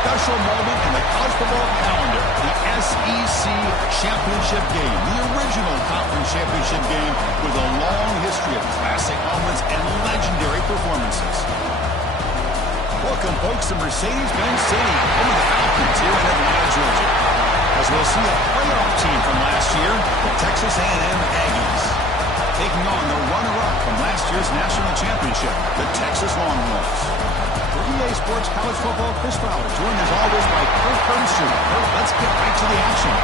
special moment in the college football calendar, the SEC Championship game, the original conference championship game with a long history of classic moments and legendary performances. Welcome, folks, to Mercedes-Benz Stadium, home of the Falcons here in Atlanta, Georgia. As we'll see a playoff team from last year, the Texas A&M Aggies, taking on the runner-up from last year's national championship, the Texas Longhorns. For EA Sports College Football, Chris Fowler, joined as always by Kurt Bernstein. Kurt, let's get right to the action.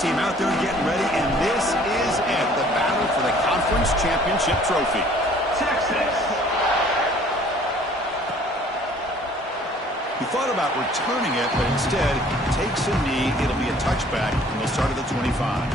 Team out there getting ready, and this is it, the battle for the conference championship trophy. Texas. He thought about returning it, but instead takes a knee. It'll be a touchback, and they'll start at the 25.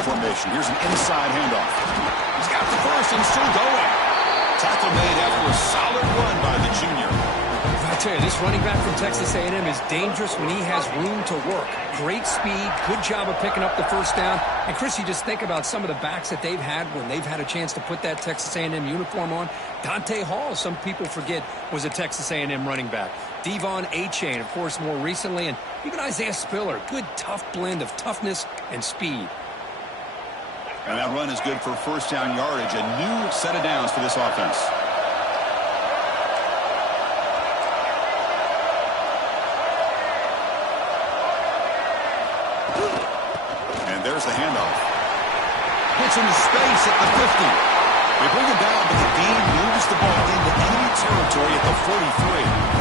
Formation. Here's an inside handoff. He's got the first and still going. Tackle made after a solid run by the junior. I tell you, this running back from Texas A&M is dangerous when he has room to work. Great speed, good job of picking up the first down. And Chris, you just think about some of the backs that they've had when they've had a chance to put that Texas A&M uniform on. Dante Hall, some people forget, was a Texas A&M running back. Devon Achane, of course, more recently. And even Isaiah Spiller, good tough blend of toughness and speed. And that run is good for first down yardage. A new set of downs for this offense. And there's the handoff. Hits into space at the 50. They bring him down, but the game moves the ball into enemy territory at the 43.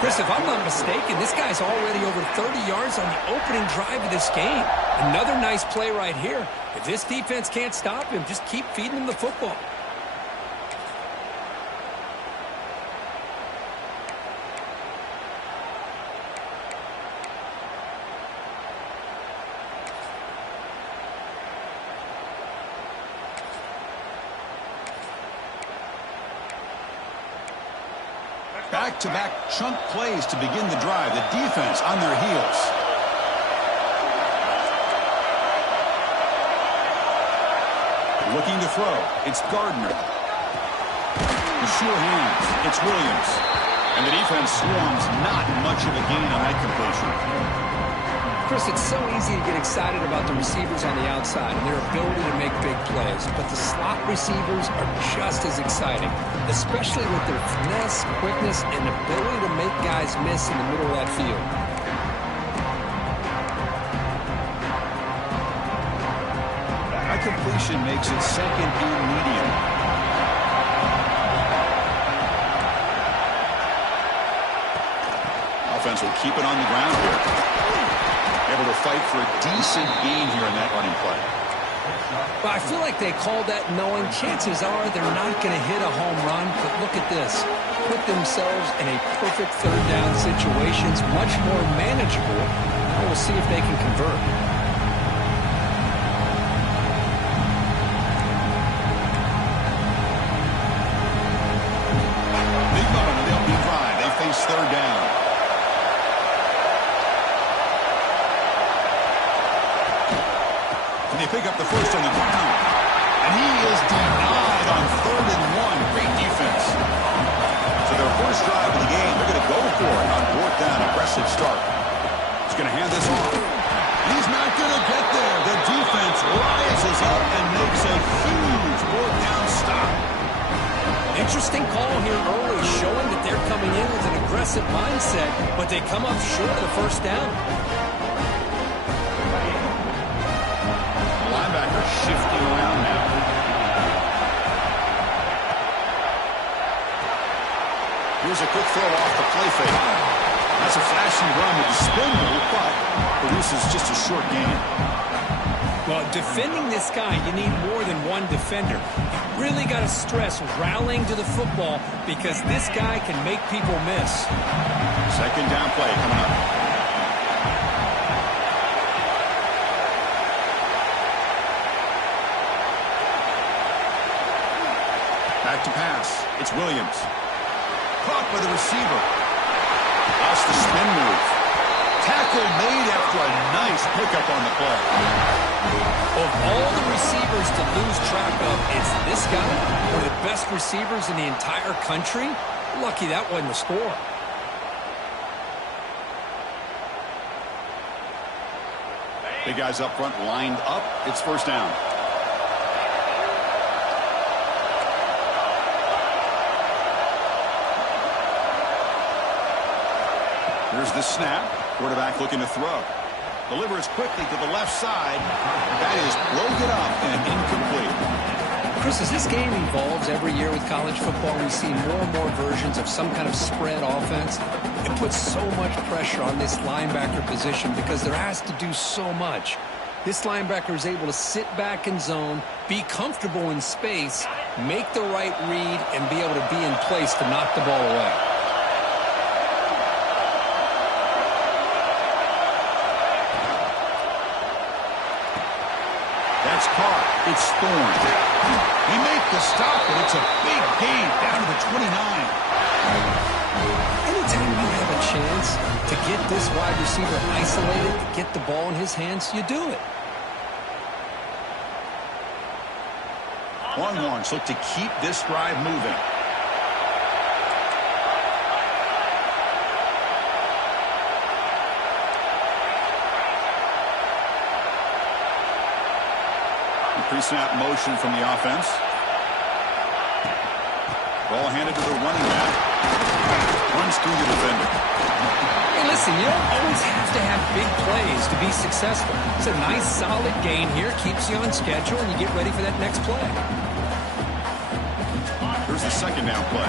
Chris, if I'm not mistaken, this guy's already over 30 yards on the opening drive of this game. Another nice play right here. If this defense can't stop him, just keep feeding him the football. Back-to-back chunk plays to begin the drive. The defense on their heels. Looking to throw. It's Gardner. The sure hands. It's Williams. And the defense swarms. Not much of a gain on that completion. Chris, it's so easy to get excited about the receivers on the outside and their ability to make big plays. But the slot receivers are just as exciting, especially with their finesse, quickness, and ability to make guys miss in the middle of that field. That completion makes it second and medium. Offense will keep it on the ground here. Able to fight for a decent gain here in that running play. Well, I feel like they called that knowing chances are they're not going to hit a home run, but look at this. Put themselves in a perfect third down situation. It's much more manageable. Now we'll see if they can convert. Big moment in the opening drive. They face third down. And they pick up the first on the ground. And he is denied on 3rd and 1. Great defense. So their first drive of the game, they're going to go for it on 4th down. Aggressive start. He's going to hand this off. He's not going to get there. The defense rises up and makes a huge 4th down stop. Interesting call here early, showing that they're coming in with an aggressive mindset, but they come up short of the first down. The linebacker shifting around now. Here's a quick throw off the play fake. That's a flashing run with the spin move, but produces just a short gain. Well, defending this guy, you need more than one defender. You really got to stress rallying to the football because this guy can make people miss. 2nd down play coming up. Back to pass. It's Williams. Caught by the receiver. Lost the spin move. Tackle made after a nice pickup on the play. Of all the receivers to lose track of, it's this guy, one of the best receivers in the entire country. Lucky that wasn't the score. Big guys up front lined up. It's 1st down. Here's the snap. Quarterback looking to throw. Delivers quickly to the left side. That is broken up and incomplete. Chris, as this game evolves every year with college football, we see more and more versions of some kind of spread offense. It puts so much pressure on this linebacker position because there has to do so much. This linebacker is able to sit back in zone, be comfortable in space, make the right read, and be able to be in place to knock the ball away. That's caught. It's Thorne. He made the stop, but it's a big gain down to the 29. Anytime you have a chance to get this wide receiver isolated, get the ball in his hands, you do it. Longhorns look to keep this drive moving. Pre-snap motion from the offense. Ball handed to the running back. Runs through the defender. Hey, listen, you don't always have to have big plays to be successful. It's a nice, solid gain here. Keeps you on schedule, and you get ready for that next play. Here's the 2nd down play.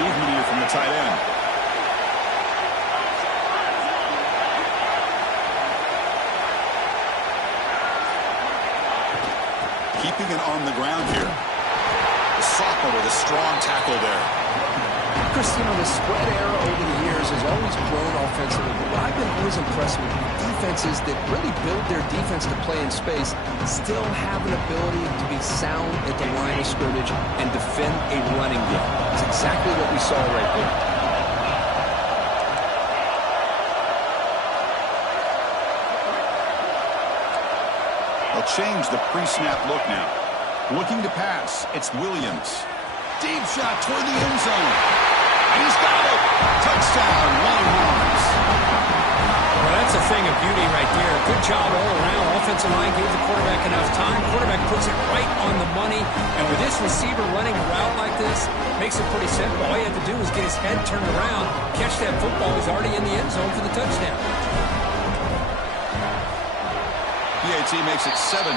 Movement here from the tight end. Keeping it on the ground here. The sophomore with a strong tackle there. Chris, you know, the spread era over the years has always grown offensively. But what I've been always impressed with defenses that really build their defense to play in space still have an ability to be sound at the line of scrimmage and defend a running game. It's exactly what we saw right there. They'll change the pre-snap look now. Looking to pass. It's Williams. Deep shot toward the end zone. And he's got it. Touchdown, Longhorns. Well, that's a thing of beauty right there. Good job all around. Offensive line gave the quarterback enough time. Quarterback puts it right on the money. And with this receiver running a route like this, makes it pretty simple. All you have to do is get his head turned around, catch that football. He's already in the end zone for the touchdown. PAT makes it 7-0.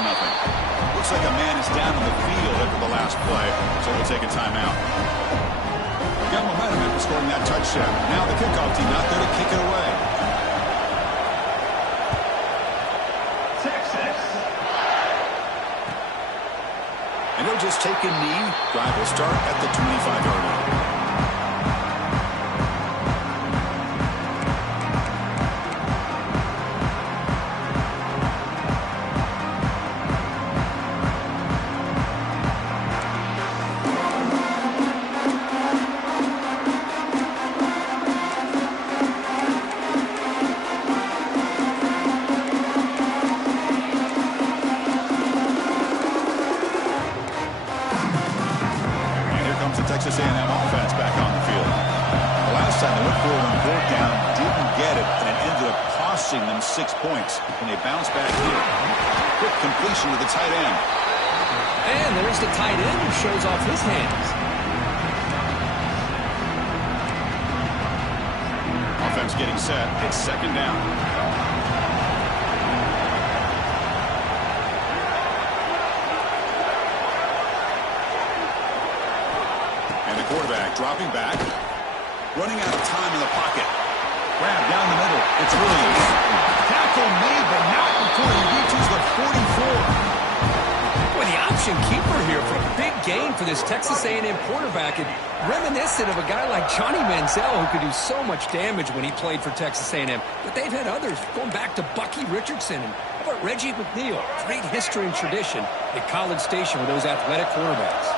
Looks like a man is down on the field after the last play, so we'll take a timeout. Got momentum after scoring that touchdown. Now the kickoff team not there to kick it away. And he'll just take a knee. Drive will start at the 25-yard line. comes the Texas A&M offense back on the field. The last time they went for it on fourth down, didn't get it, and it ended up costing them 6 points. And they bounce back here. Quick completion to the tight end. And there's the tight end who shows off his hands. Offense getting set. It's second down. And the quarterback dropping back. Running out of time in the pocket. Grab down the middle. It's Williams. Tackle made, but not before he reaches the 44. Boy, the option keeper here for a big gain for this Texas A&M quarterback. And reminiscent of a guy like Johnny Manziel, who could do so much damage when he played for Texas A&M. But they've had others, going back to Bucky Richardson. And how about Reggie McNeil? Great history and tradition at College Station with those athletic quarterbacks.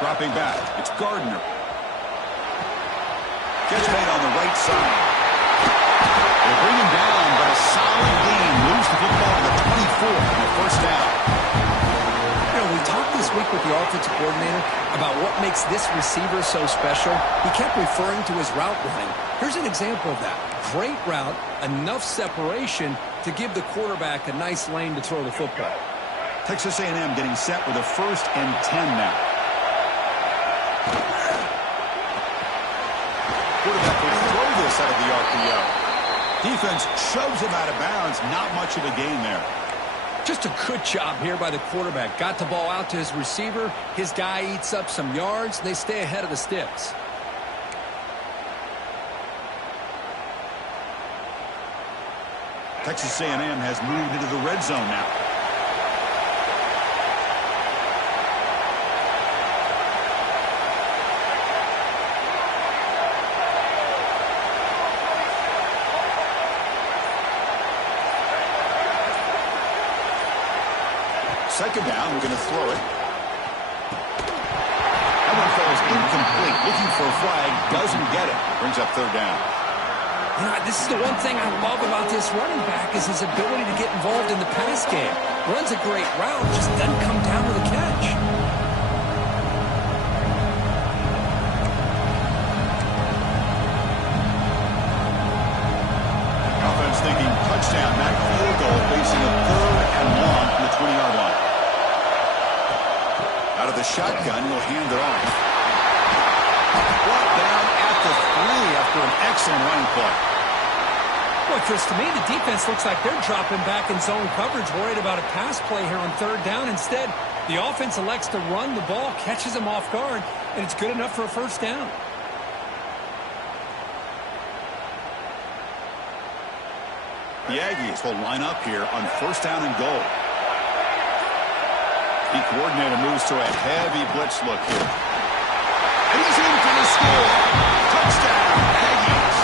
Dropping back. It's Gardner. Catch made on the right side. They bring him down, but a solid gain. Lose the football to the 24 and a first down. You know, we talked this week with the offensive coordinator about what makes this receiver so special. He kept referring to his route running. Here's an example of that. Great route, enough separation to give the quarterback a nice lane to throw the football. Texas A&M getting set with a 1st and 10 now. Quarterback will throw this out of the RPO. Defense shoves him out of bounds. Not much of a gain there. Just a good job here by the quarterback. Got the ball out to his receiver. His guy eats up some yards. They stay ahead of the sticks. Texas A&M has moved into the red zone now. Second down, we're going to throw it. That one falls incomplete. Looking for a flag, doesn't get it. Brings up third down. You know, this is the one thing I love about this running back is his ability to get involved in the pass game. Runs a great route, just doesn't come down to the catch. Offense thinking touchdown, back field goal, facing a 3rd and long from the 20-yard line. Out of the shotgun, he'll hand it off. Brought down at the 3 after an excellent running play. Boy, Chris, to me, the defense looks like they're dropping back in zone coverage, worried about a pass play here on 3rd down. Instead, the offense elects to run the ball, catches them off guard, and it's good enough for a first down. The Aggies will line up here on 1st down and goal. The coordinator moves to a heavy blitz look here. And he's in for the score. Touchdown, Aggies.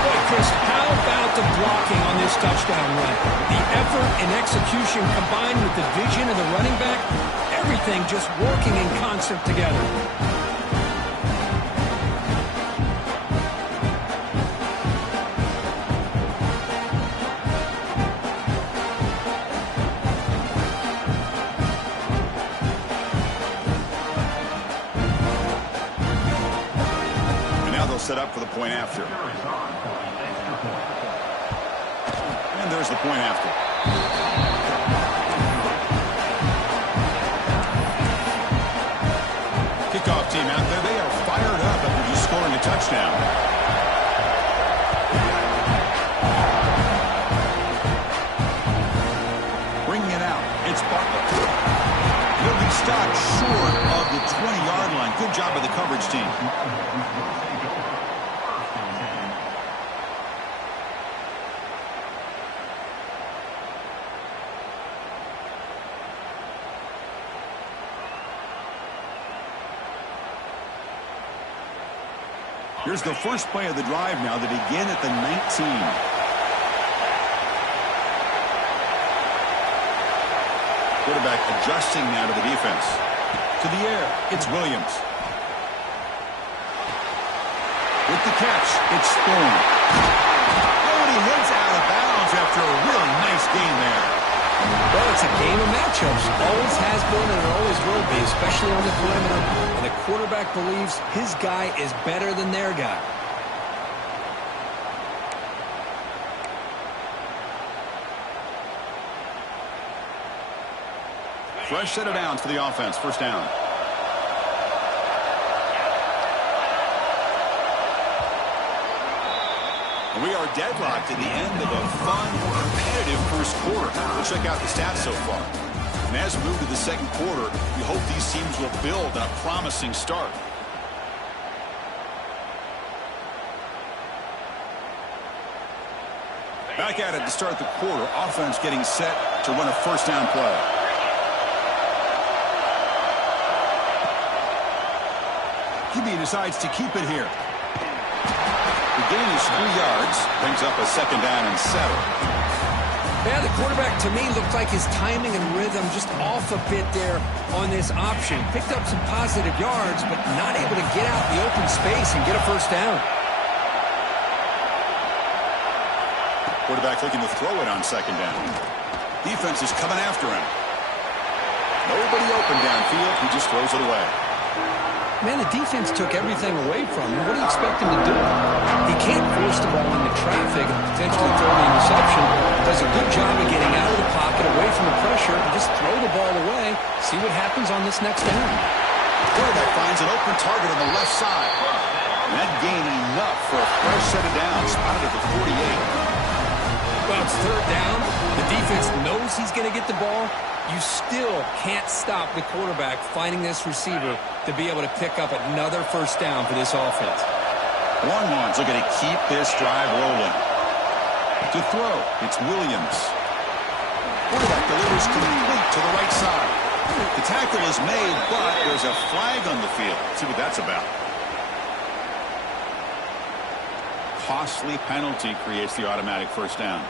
Boy, Chris, how about the blocking on this touchdown run? The effort and execution combined with the vision of the running back, everything just working in concert together. Set up for the point after. And there's the point after. Kickoff team out there. They are fired up after just scoring a touchdown. Bringing it out. It's Bartlett. He'll be stopped short of the 20-yard line. Good job by the coverage team. Here's the first play of the drive now to begin at the 19. Quarterback adjusting now to the defense. To the air, it's Williams. With the catch, it's Thorne. game of matchups. Always has been and it always will be, especially on the perimeter. And the quarterback believes his guy is better than their guy. Fresh set of downs for the offense. First down. We are deadlocked at the end of a fun, competitive first quarter. We'll check out the stats so far. And as we move to the second quarter, we hope these teams will build on a promising start. Back at it to start the quarter. Offense getting set to run a first down play. QB decides to keep it here. The gain is 3 yards, brings up a second down and 7. Yeah, the quarterback to me looked like his timing and rhythm just off a bit there on this option. Picked up some positive yards, but not able to get out in the open space and get a first down. Quarterback looking to throw it on second down. Defense is coming after him. Nobody open downfield. He just throws it away. Man, the defense took everything away from him. What do you expect him to do? He can't force the ball into traffic and potentially throw the interception. Does a good job of getting out of the pocket, away from the pressure, and just throw the ball away. See what happens on this next down. Quarterback finds an open target on the left side. And that gain enough for a fresh set of downs, spotted at the 48. Well, it's third down. The defense knows he's going to get the ball. You still can't stop the quarterback finding this receiver to be able to pick up another first down for this offense. Longhorns looking to keep this drive rolling. To throw, it's Williams. Quarterback delivers complete to the right side. The tackle is made, but there's a flag on the field. Let's see what that's about. Costly penalty creates the automatic first down.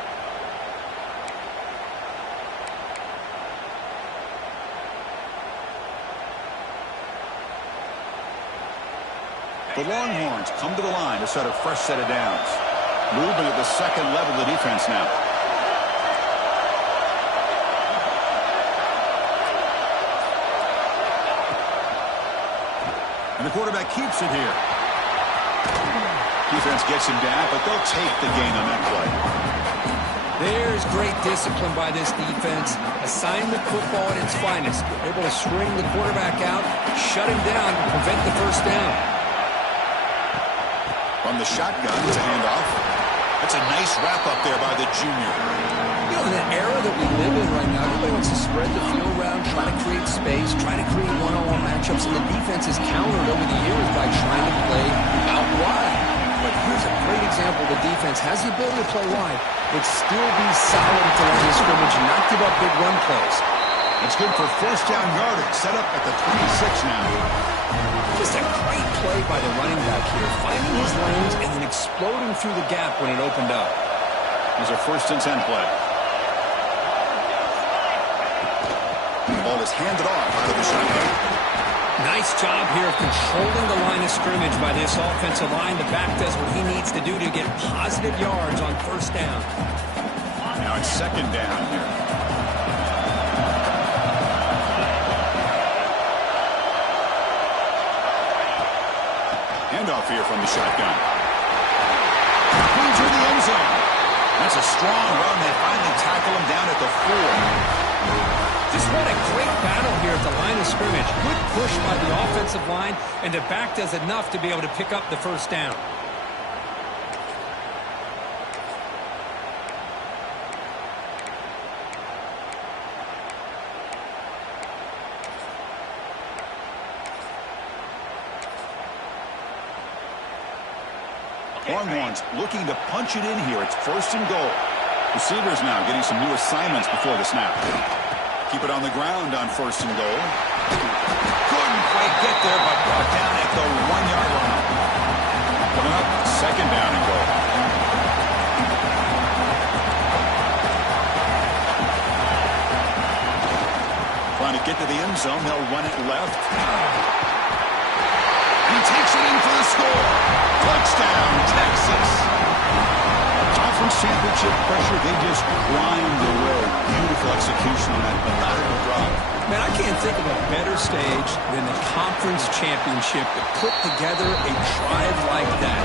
The Longhorns come to the line to set a fresh set of downs. Moving at the second level of the defense now. And the quarterback keeps it here. Defense gets him down, but they'll take the gain on that play. There's great discipline by this defense. Assignment football at its finest. Able to string the quarterback out, shut him down, and prevent the first down. From the shotgun, it's a handoff. That's a nice wrap-up there by the junior. You know, in the era that we live in right now, everybody wants to spread the field around, try to create space, try to create one-on-one matchups, and the defense is countered over the years by trying to play out wide. But here's a great example. The defense has the ability to play wide, but still be solid at the line of scrimmage and not give up big run plays. It's good for first down yardage. Set up at the 26 now. Just a great play by the running back here, finding his lanes and then exploding through the gap when it opened up. Here's a 1st and 10 play. The ball is handed off out of the shotgun. Nice job here of controlling the line of scrimmage by this offensive line. The back does what he needs to do to get positive yards on first down. Now it's second down here. Handoff here from the shotgun. Clean through the end zone. That's a strong run. They finally tackle him down at the 4. Just what a great battle here at the line of scrimmage. Good push by the offensive line, and the back does enough to be able to pick up the first down. Longhorns looking to punch it in here. It's 1st and goal. Receivers now getting some new assignments before the snap. Keep it on the ground on 1st and goal. Couldn't quite get there, but brought down at the 1-yard line. Coming up, second down and goal. Trying to get to the end zone. They'll run it left. He takes it in for the score. Touchdown, Texas. Conference championship championship pressure, they just grind away. Beautiful execution on that methodical drive. Man, I can't think of a better stage than the conference championship to put together a drive like that.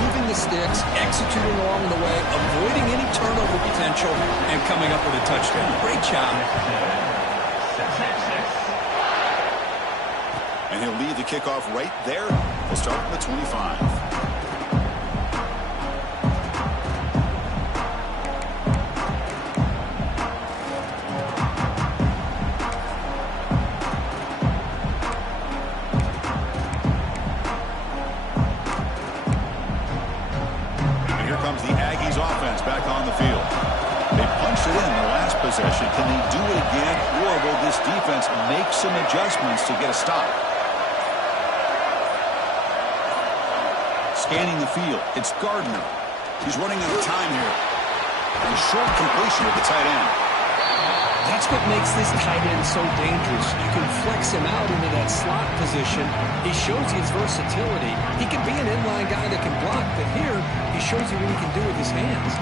Moving the sticks, executing along the way, avoiding any turnover potential, and coming up with a touchdown. Great job. And he'll lead the kickoff right there. We'll start from the 25. Back on the field. They punched it in the last possession. Can they do it again, or will this defense make some adjustments to get a stop? Scanning the field, it's Gardner. He's running out of time here. And short completion with the tight end. That's what makes this tight end so dangerous. You can flex him out into that slot position. He shows you his versatility. He can be an inline guy that can block, but here he shows you what he can do with his hands.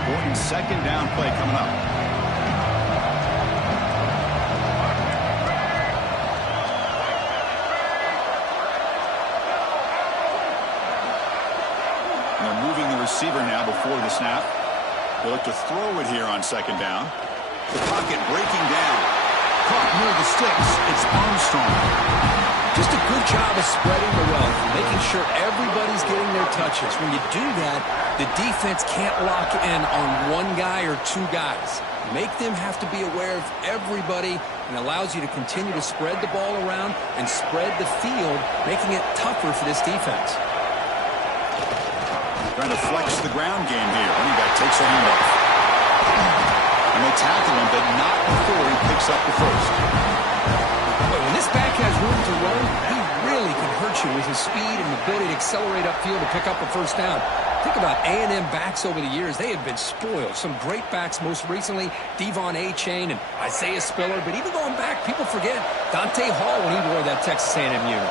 Important second down play coming up. Receiver now before the snap. They look to throw it here on second down. The pocket breaking down. Caught near the sticks. It's Armstrong. Just a good job of spreading the wealth, making sure everybody's getting their touches. When you do that, the defense can't lock in on one guy or two guys. Make them have to be aware of everybody, and allows you to continue to spread the ball around and spread the field, making it tougher for this defense. Trying to flex the ground game here. Running back takes a handoff. And they tackle him, but not before he picks up the first. But when this back has room to run, he really can hurt you with his speed and ability to accelerate upfield to pick up a first down. Think about A&M backs over the years. They have been spoiled. Some great backs, most recently, Devon Achane and Isaiah Spiller. But even going back, people forget Dante Hall when he wore that Texas A&M unit.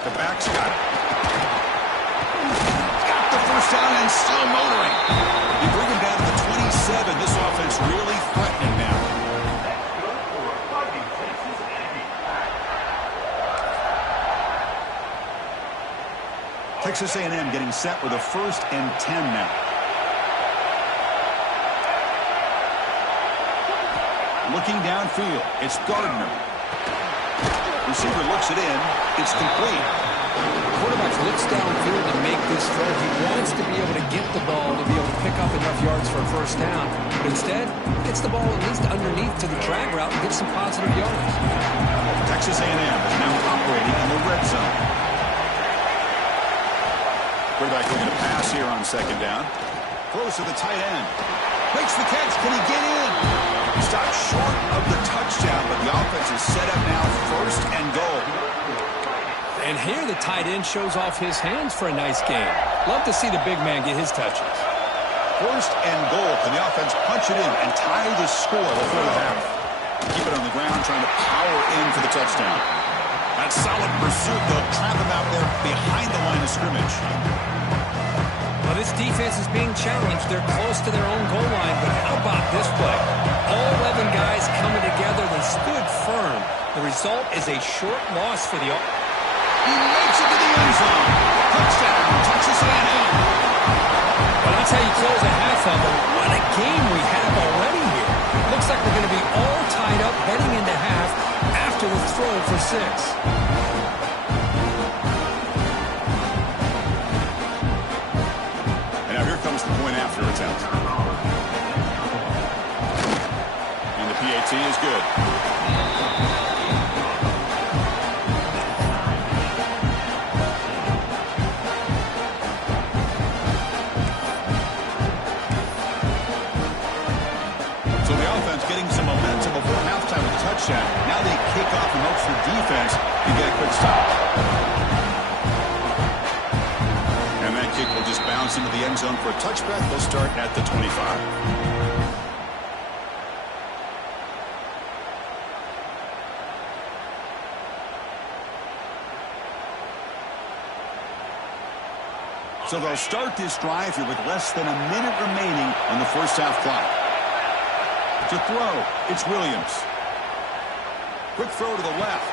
The back's got it. Got the first down and still motoring. You bring him down to the 27. This offense really threatening now. Texas A&M getting set with a 1st and 10 now. Looking downfield, it's Gardner. Receiver looks it in. It's complete. The quarterback looks downfield to make this throw. He wants to be able to get the ball to be able to pick up enough yards for a first down. But instead, gets the ball at least underneath to the drag route and gets some positive yards. Texas A&M is now operating in the red zone. Quarterback looking to pass here on second down. Throws to the tight end. Makes the catch. Can he get in? Stopped short of the touchdown, but the offense is set up now 1st and goal. And here the tight end shows off his hands for a nice game. Love to see the big man get his touches. 1st and goal. Can the offense punch it in and tie the score before the half? Keep it on the ground, trying to power in for the touchdown. That solid pursuit, they'll trap him out there behind the line of scrimmage. Well, this defense is being challenged. They're close to their own goal line, but how about this play? All 11 guys coming together. They stood firm. The result is a short loss for the... He makes it to the end zone. Touchdown, Texas A&M. Well, that's how you close a half of it. What a game we have already here. Looks like we're going to be all tied up heading into half after the throw for 6. Comes the point after attempt. And the PAT is good. So the offense getting some momentum before halftime with a touchdown. Now they kick off and hope for defense to get a quick stop. Kick will just bounce into the end zone for a touchback. They'll start at the 25. So they'll start this drive here with less than a minute remaining on the first half clock. To throw, it's Williams. Quick throw to the left.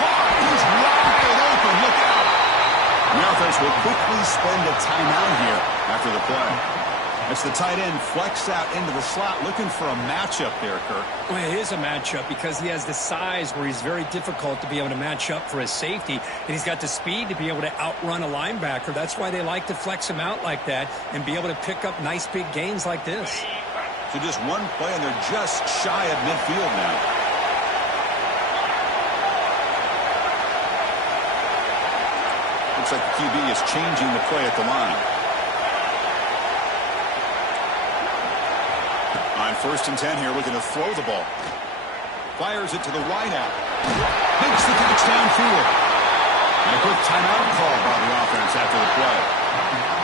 He's wide open. Look out. The offense will quickly spend a timeout here after the play. It's the tight end flex out into the slot, looking for a matchup there, Kirk. Well, it is a matchup because he has the size where he's very difficult to be able to match up for his safety, and he's got the speed to be able to outrun a linebacker. That's why they like to flex him out like that and be able to pick up nice big gains like this. So just one play, and they're just shy of midfield now. Looks like the QB is changing the play at the line. On 1st and 10 here, looking to throw the ball. Fires it to the wide out. Makes the catch downfield. And a quick timeout call by the offense after the play.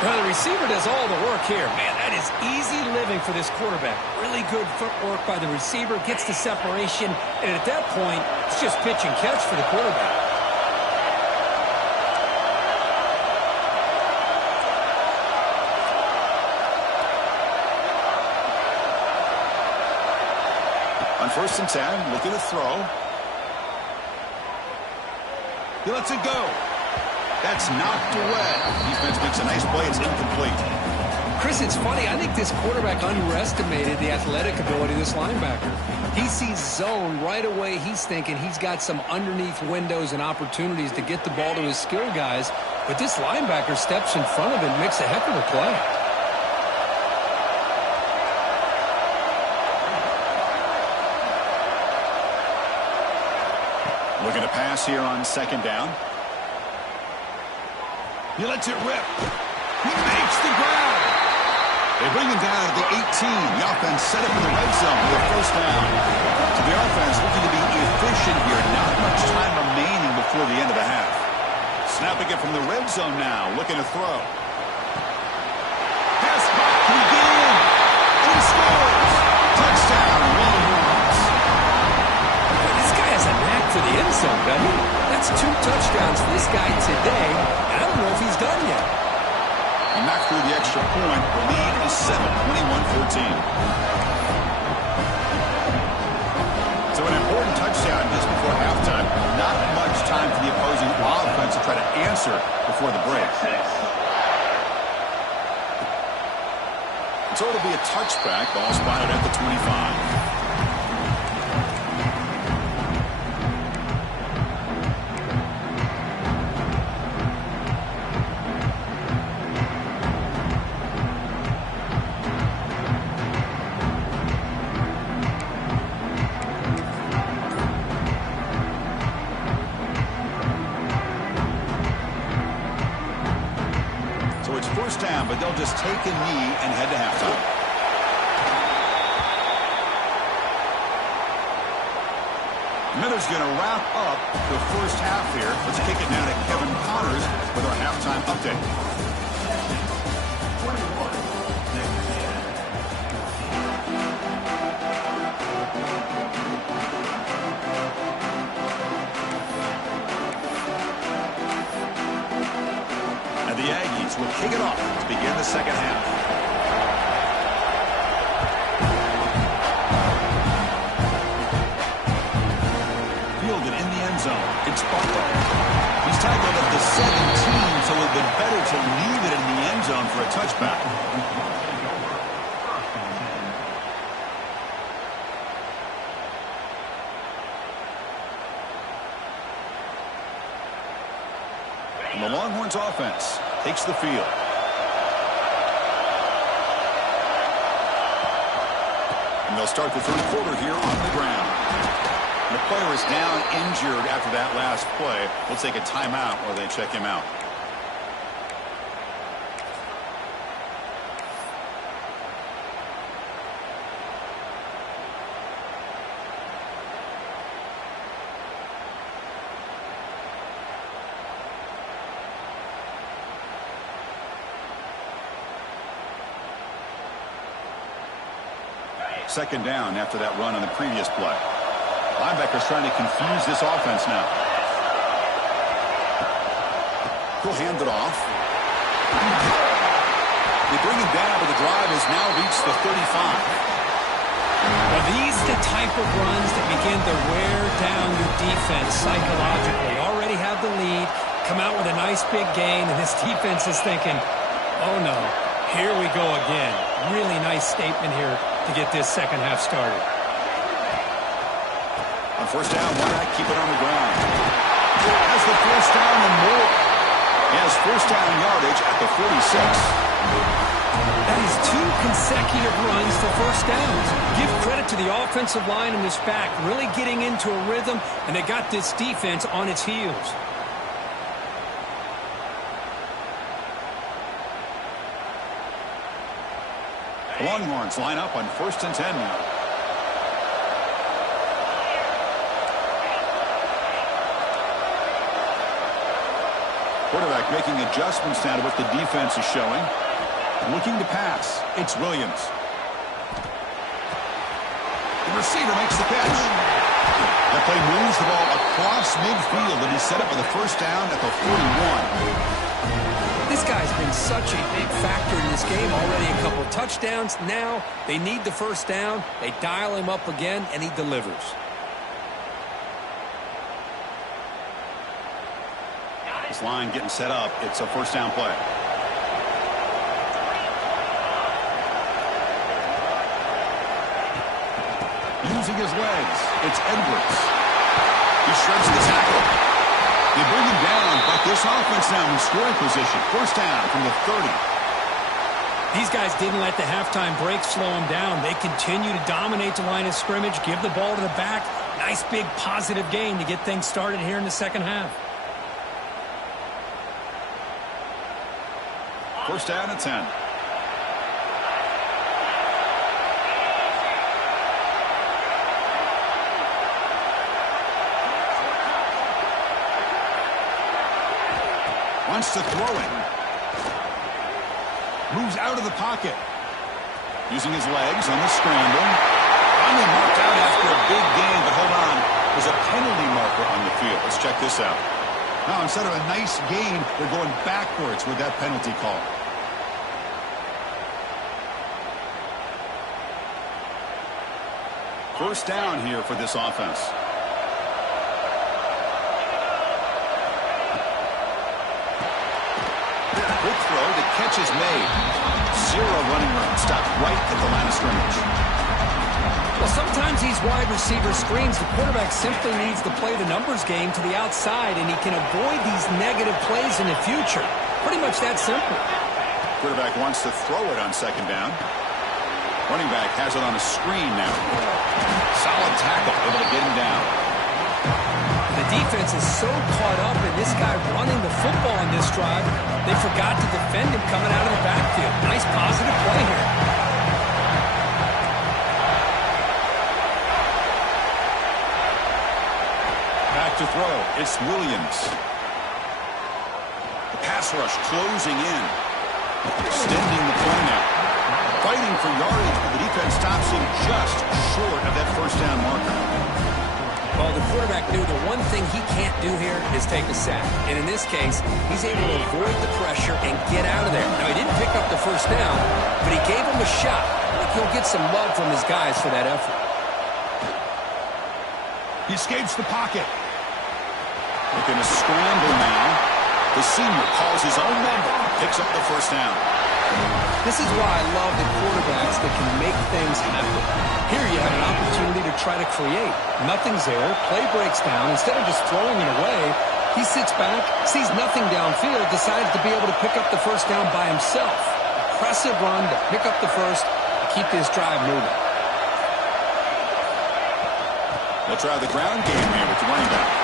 Well, the receiver does all the work here. Man, that is easy living for this quarterback. Really good footwork by the receiver. Gets the separation. And at that point, it's just pitch and catch for the quarterback. On 1st and 10, looking to throw. He lets it go. That's knocked away. Defense makes a nice play. It's incomplete. Chris, it's funny. I think this quarterback underestimated the athletic ability of this linebacker. He sees zone right away. He's thinking he's got some underneath windows and opportunities to get the ball to his skill guys. But this linebacker steps in front of him and makes a heck of a play. Looking to pass here on 2nd down. He lets it rip. He makes the grab. They bring him down at the 18. The offense set up in the red zone for the 1st down. So the offense looking to be efficient here. Not much time remaining before the end of the half. Snapping it from the red zone now. Looking to throw. Pass back again. And he scores. Touchdown, Longhorns. This guy has a knack for the end zone, doesn't he? That's 2 touchdowns for this guy today. I don't know if he's done yet. And knocked through the extra point. The lead is 7, 21-14. So an important touchdown just before halftime. Not much time for the opposing offense to try to answer before the break. So it'll be a touchback. Ball spotted at the 25. But they'll just take a knee and head to halftime. Miller's going to wrap up the first half here. Let's kick it now to Kevin Connors with our halftime update. The Aggies will kick it off to begin the second half. Fielded in the end zone. It's Butler. He's tackled at the 17, so it would have been better to leave it in the end zone for a touchback. And the Longhorns offense takes the field. And they'll start the 3rd quarter here on the ground. And the player is down injured after that last play. We'll take a timeout while they check him out. Second down after that run on the previous play. Linebackers trying to confuse this offense now. He'll hand it off. They bring him down, but the drive has now reached the 35. Well, these are the type of runs that begin to wear down your defense psychologically. Already have the lead, come out with a nice big gain, and this defense is thinking, oh no, here we go again. Really nice statement here to get this second half started. On first down, why not keep it on the ground? Has the first down and more. He has first down yardage at the 46. That is 2 consecutive runs for first downs. Give credit to the offensive line in this back, really getting into a rhythm, and they got this defense on its heels. Longhorns line up on 1st and 10 now. Quarterback making adjustments now to what the defense is showing. Looking to pass. It's Williams. The receiver makes the catch. That play moves the ball across midfield, and he's set up with a first down at the 41. This guy's been such a big factor in this game. Already a couple touchdowns. Now they need the first down. They dial him up again, and he delivers. This line getting set up. It's a first down play. Using his legs, it's Edwards. He shreds the tackle. They bring him down, but this offense now in scoring position. First down from the 30. These guys didn't let the halftime break slow them down. They continue to dominate the line of scrimmage, give the ball to the back. Nice big positive gain to get things started here in the second half. First down at 10. Wants to throw it. Moves out of the pocket. Using his legs on the scramble. Finally marked out after a big gain, but hold on. There's a penalty marker on the field. Let's check this out. Now, instead of a nice gain, they're going backwards with that penalty call. First down here for this offense. Quick throw, the catch is made. 0 running room, stopped right at the line of scrimmage. Well, sometimes these wide receiver screens, the quarterback simply needs to play the numbers game to the outside, and he can avoid these negative plays in the future. Pretty much that simple. Quarterback wants to throw it on second down. Running back has it on a screen now. Solid tackle, able to get him down. The defense is so caught up in this guy running the football on this drive, they forgot to defend him coming out of the backfield. Nice positive play here. Back to throw. It's Williams. The pass rush closing in. Extending the play now. Fighting for yardage, but the defense stops him just short of that first down marker. Well, the quarterback knew the one thing he can't do here is take a sack. And in this case, he's able to avoid the pressure and get out of there. Now, he didn't pick up the first down, but he gave him a shot. I think he'll get some love from his guys for that effort. He escapes the pocket. Looking to scramble now. The senior calls his own number, picks up the first down. This is why I love the quarterbacks that can make things happen. Here you have an opportunity to try to create. Nothing's there. Play breaks down. Instead of just throwing it away, he sits back, sees nothing downfield, decides to be able to pick up the first down by himself. Impressive run to pick up the first, to keep this drive moving. They'll try the ground game here with the running back.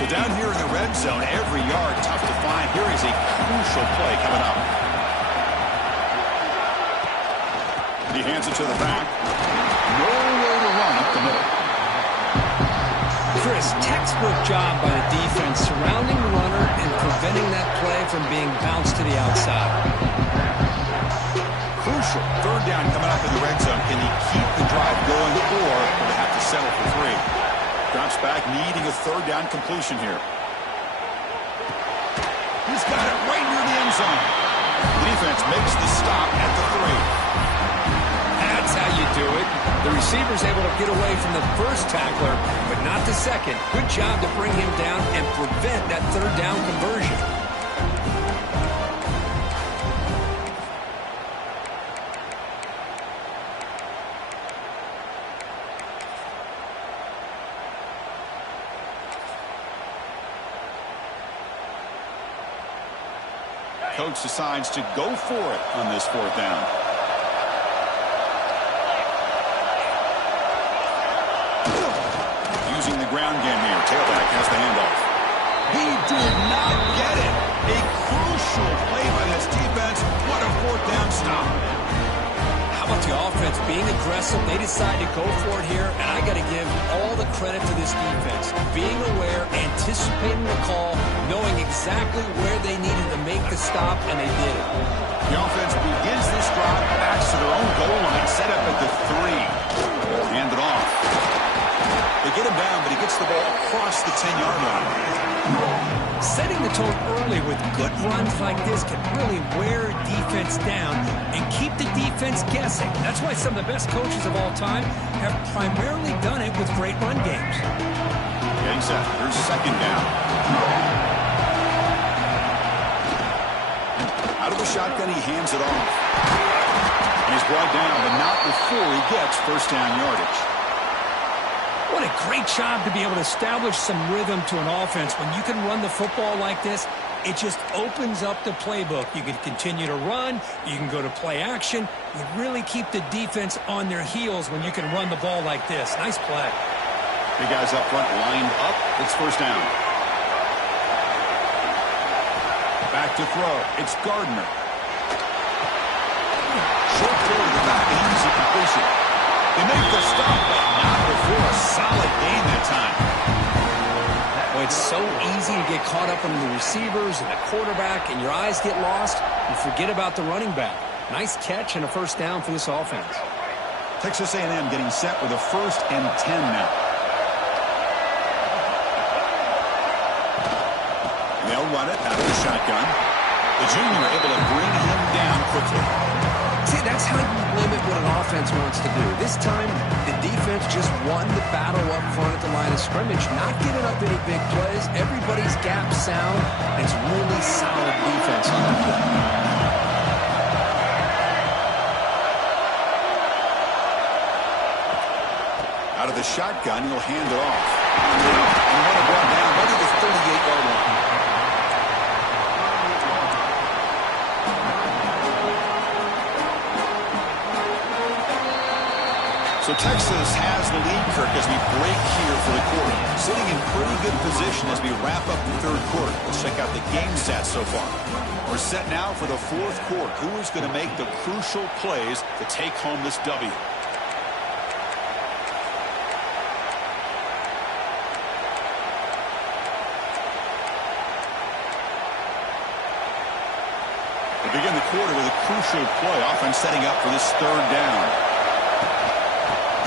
So down here in the red zone, every yard tough to find. Here is a crucial play coming up. He hands it to the back. Nowhere to run up the middle. Chris, textbook job by the defense surrounding the runner and preventing that play from being bounced to the outside. Crucial. Third down coming up in the red zone. Can he keep the drive going, or will they have to settle for 3? Drops back, needing a third down completion here. He's got it right near the end zone. The defense makes the stop at the 3. That's how you do it. The receiver's able to get away from the first tackler, but not the second. Good job to bring him down and prevent that third down conversion. Coach decides to go for it on this 4th down. Using the ground game here. Tailback has the handoff. He did not get it. A crucial play by this defense. What a 4th down stop. How about the offense being aggressive? They decide to go for it here, and I got to give all the credit to this defense. Being aware, anticipating the call, knowing exactly where they needed to make the stop, and they did it. The offense begins this drive, backs to their own goal line, set up at the 3. Hand it off. They get him down, but he gets the ball across the 10-yard line. Setting the tone early with good runs like this can really wear defense down and keep the defense guessing. That's why some of the best coaches of all time have primarily done it with great run games. Getting set. Here's 2nd down. Out of the shotgun, he hands it off. And he's brought down, but not before he gets 1st down yardage. What a great job to be able to establish some rhythm to an offense. When you can run the football like this, it just opens up the playbook. You can continue to run. You can go to play action. You really keep the defense on their heels when you can run the ball like this. Nice play. The guys up front lined up. It's 1st down. Back to throw. It's Gardner. Short throw to the back. Easy completion. They make the stop, but not before a solid gain that time. Well, it's so easy to get caught up in the receivers and the quarterback, and your eyes get lost. You forget about the running back. Nice catch and a 1st down for this offense. Texas A&M getting set with a 1st and 10 now. They'll run it out of the shotgun. The junior able to bring him down quickly. See, that's how you limit what an offense wants to do. This time, the defense just won the battle up front at the line of scrimmage, not giving up any big plays. Everybody's gap sound. It's really solid defense on that play. Out of the shotgun, he'll hand it off. And what a brought down right at the 38-yard line. So Texas has the lead, Kirk, as we break here for the quarter. Sitting in pretty good position as we wrap up the 3rd quarter. Let's check out the game stats so far. We're set now for the 4th quarter. Who is going to make the crucial plays to take home this W? We begin the quarter with a crucial play. Offense setting up for this 3rd down.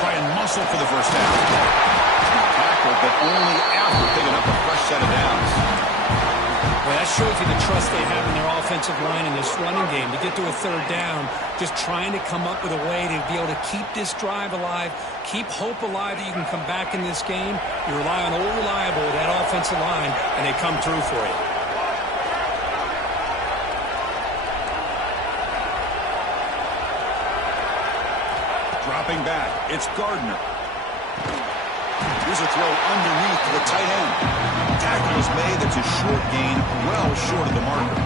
Try and muscle for the 1st down. Tackle, but only after picking up a fresh set of downs. Well, that shows you the trust they have in their offensive line in this running game. To get to a 3rd down, just trying to come up with a way to be able to keep this drive alive, keep hope alive that you can come back in this game. You rely on old reliable, that offensive line, and they come through for you. Dropping back, it's Gardner. Here's a throw underneath to the tight end. Tackle is made. That's a short gain, well short of the marker.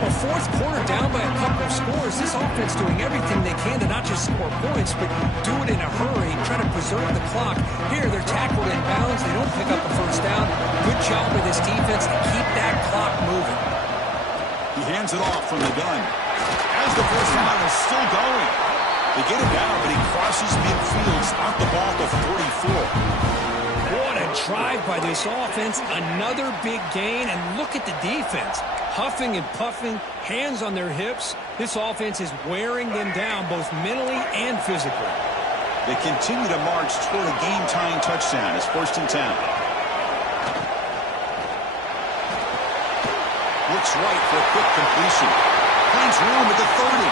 Well, 4th quarter down by a couple of scores. This offense doing everything they can to not just score points, but do it in a hurry, try to preserve the clock. Here, they're tackled in bounds. They don't pick up the 1st down. Good job by this defense to keep that clock moving. He hands it off from the gun. As the 1st down is still going. They get him down, but he crosses midfield, stopped the ball to 44. What a drive by this offense. Another big gain, and look at the defense. Huffing and puffing, hands on their hips. This offense is wearing them down both mentally and physically. They continue to march toward a game-tying touchdown. It's 1st and 10. Looks right for a quick completion. Finds room at the 30.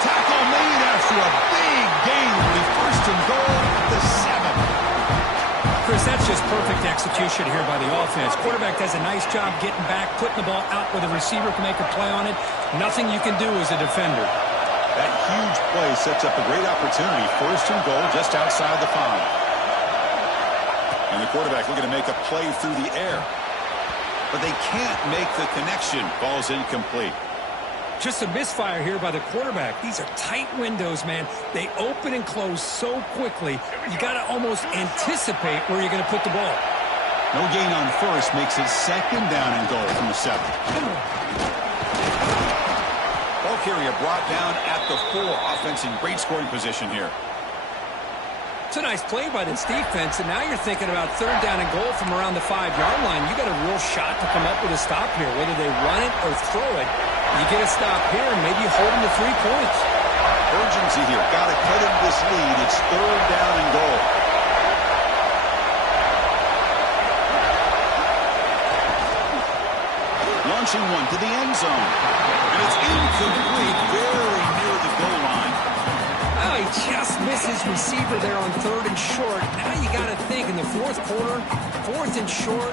Tackle made after a big gain. Will be 1st and goal at the 7. Chris, that's just perfect execution here by the offense. Quarterback does a nice job getting back, putting the ball out where the receiver can make a play on it. Nothing you can do as a defender. That huge play sets up a great opportunity. 1st and goal just outside the 5. And the quarterback looking to make a play through the air. But they can't make the connection. Ball's incomplete. Just a misfire here by the quarterback. These are tight windows, man. They open and close so quickly. You got to almost anticipate where you're going to put the ball. No gain on 1st makes it 2nd down and goal from the 7. Ball carrier brought down at the 4. Offense in great scoring position here. It's a nice play by this defense, and now you're thinking about 3rd down and goal from around the 5-yard line. You got a real shot to come up with a stop here, whether they run it or throw it. You get a stop here, and maybe you hold them to 3 points. Urgency here. Got to cut into this lead. It's 3rd down and goal. Launching one to the end zone. And it's incomplete, very near the goal line. Oh, he just misses receiver there on 3rd and short. Now you got to think in the 4th quarter, 4th and short,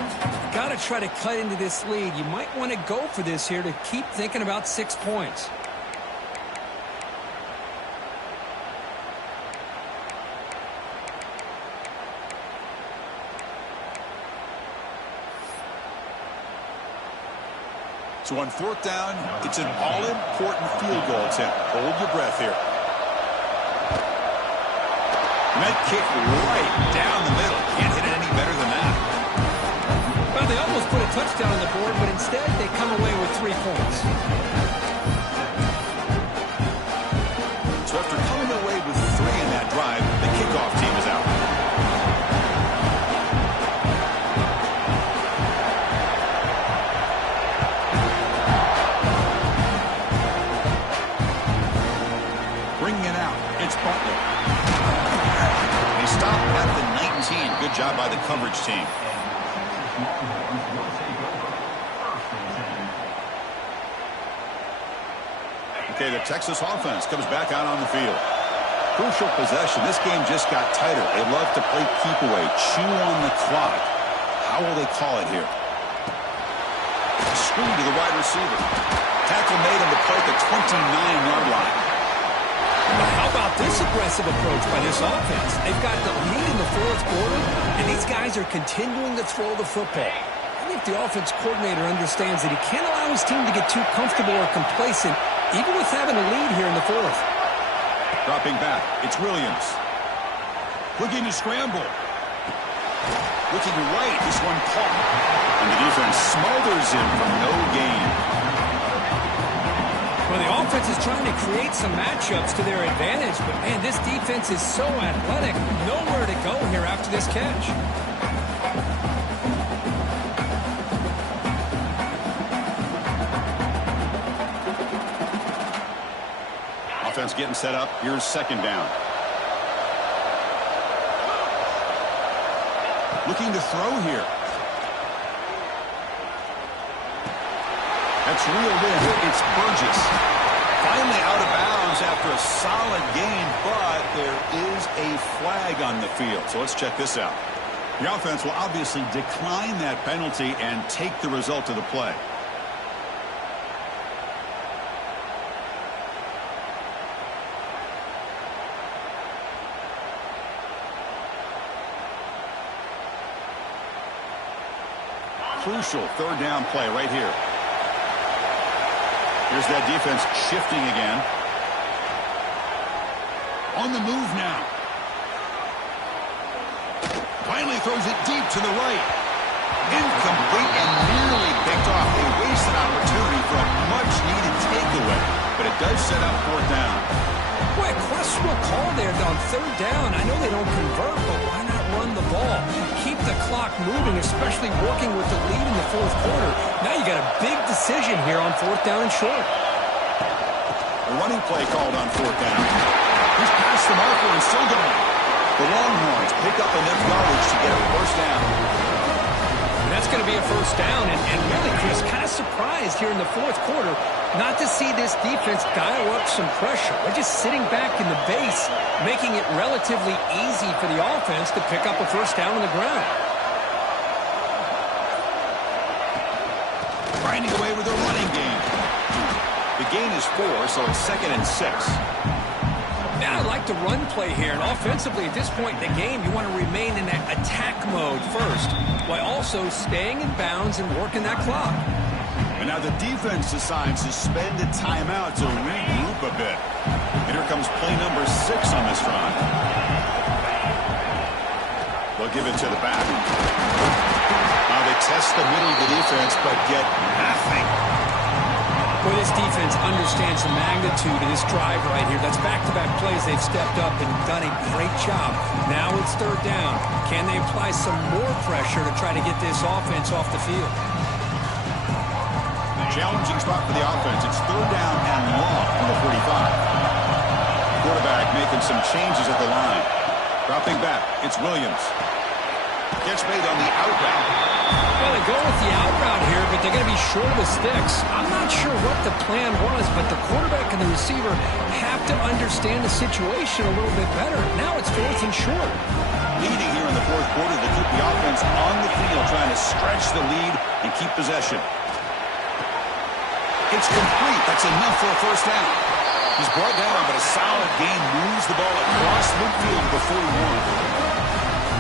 got to try to cut into this lead. You might want to go for this here to keep thinking about 6 points. So on 4th down, it's an all-important field goal attempt. Hold your breath here. And that kick right down the middle. Can't hit it any better than that. Well, they almost put a touchdown on the board, but instead they come away with 3 points. So after coming away with 3 in that drive, the kickoff team is out. Bringing it out, it's Butler. They stop at the 19. Good job by the coverage team. Okay, the Texas offense comes back out on the field. Crucial possession. This game just got tighter. They love to play keep away, chew on the clock. How will they call it here? Screen to the wide receiver. Tackle made on the play at the 29-yard line. How about this aggressive approach by this offense? They've got the lead in the 4th quarter, and these guys are continuing to throw the football. I think the offense coordinator understands that he can't allow his team to get too comfortable or complacent, even with having a lead here in the 4th. Dropping back, it's Williams. Looking to scramble. Looking right, this one caught. And the defense smothers him for no gain. Well, the offense is trying to create some matchups to their advantage, but man, this defense is so athletic. Nowhere to go here after this catch. Offense getting set up. Here's 2nd down. Looking to throw here. That's reeled in. It's Burgess. Finally out of bounds after a solid gain, but there is a flag on the field. So let's check this out. The offense will obviously decline that penalty and take the result of the play. Crucial 3rd down play right here. Here's that defense shifting again. On the move now. Finally throws it deep to the right. Incomplete and nearly picked off. They waste an opportunity for a much-needed takeaway, but it does set up 4th down. Boy, a questionable call there on 3rd down. I know they don't convert, but why not run the ball? Keep the clock moving, especially working with the lead in the 4th quarter. Now you got a big decision here on 4th down and short. A running play called on 4th down. He's past the marker and still going. The Longhorns pick up enough yardage to get a first down. And that's going to be a first down. And really, Chris, kind of surprised here in the fourth quarter not to see this defense dial up some pressure. They're just sitting back in the base, making it relatively easy for the offense to pick up a first down on the ground. Grinding away with their running game. The gain is 4, so it's 2nd and 6. Now I like the run play here, and offensively at this point in the game, you want to remain in that attack mode first, while also staying in bounds and working that clock. And now the defense decides to spend a timeout to regroup a bit. And here comes play number 6 on this drive. They'll give it to the back. Now they test the middle of the defense, but get nothing. Boy, this defense understands the magnitude of this drive right here. That's back-to-back plays. They've stepped up and done a great job. Now it's third down. Can they apply some more pressure to try to get this offense off the field? Challenging spot for the offense. It's third down and long from the 45. Quarterback making some changes at the line. Dropping back. It's Williams. Catch made on the out route. Well, they go with the out route here, but they're going to be short of the sticks. I'm not sure what the plan was, but the quarterback and the receiver have to understand the situation a little bit better. Now it's 4th and short. Leading here in the fourth quarter to keep the offense on the field, trying to stretch the lead and keep possession. It's complete. That's enough for a first down. He's brought down, but a solid gain moves the ball across midfield to the 41.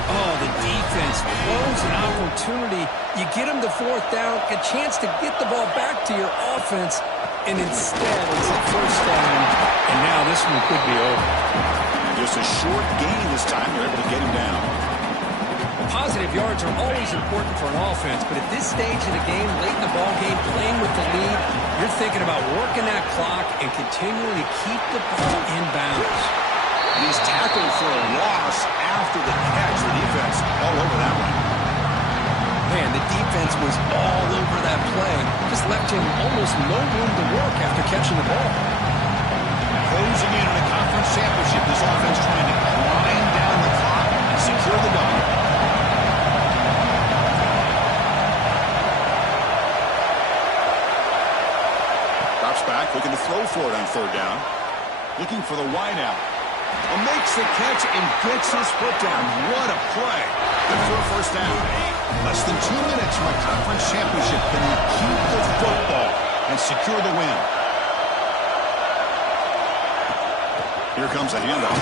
Oh, the defense blows an opportunity. You get them to 4th down, a chance to get the ball back to your offense, and instead it's a first down, and now this one could be over. Just a short gain this time. They're able to get him down. Positive yards are always important for an offense, but at this stage of the game, late in the ball game, playing with the lead, you're thinking about working that clock and continuing to keep the ball in bounds. He's tackled for a loss after the catch. The defense all over that one. Man, the defense was all over that play. Just left him almost no room to work after catching the ball. Closing in on a conference championship, this offense trying to grind down the clock and secure the W. Drops back, looking to throw for it on third down. Looking for the wide out. Makes the catch and gets his foot down. What a play. Good for a first down. Less than 2 minutes from a conference championship. Can he keep the football and secure the win? Here comes a handoff.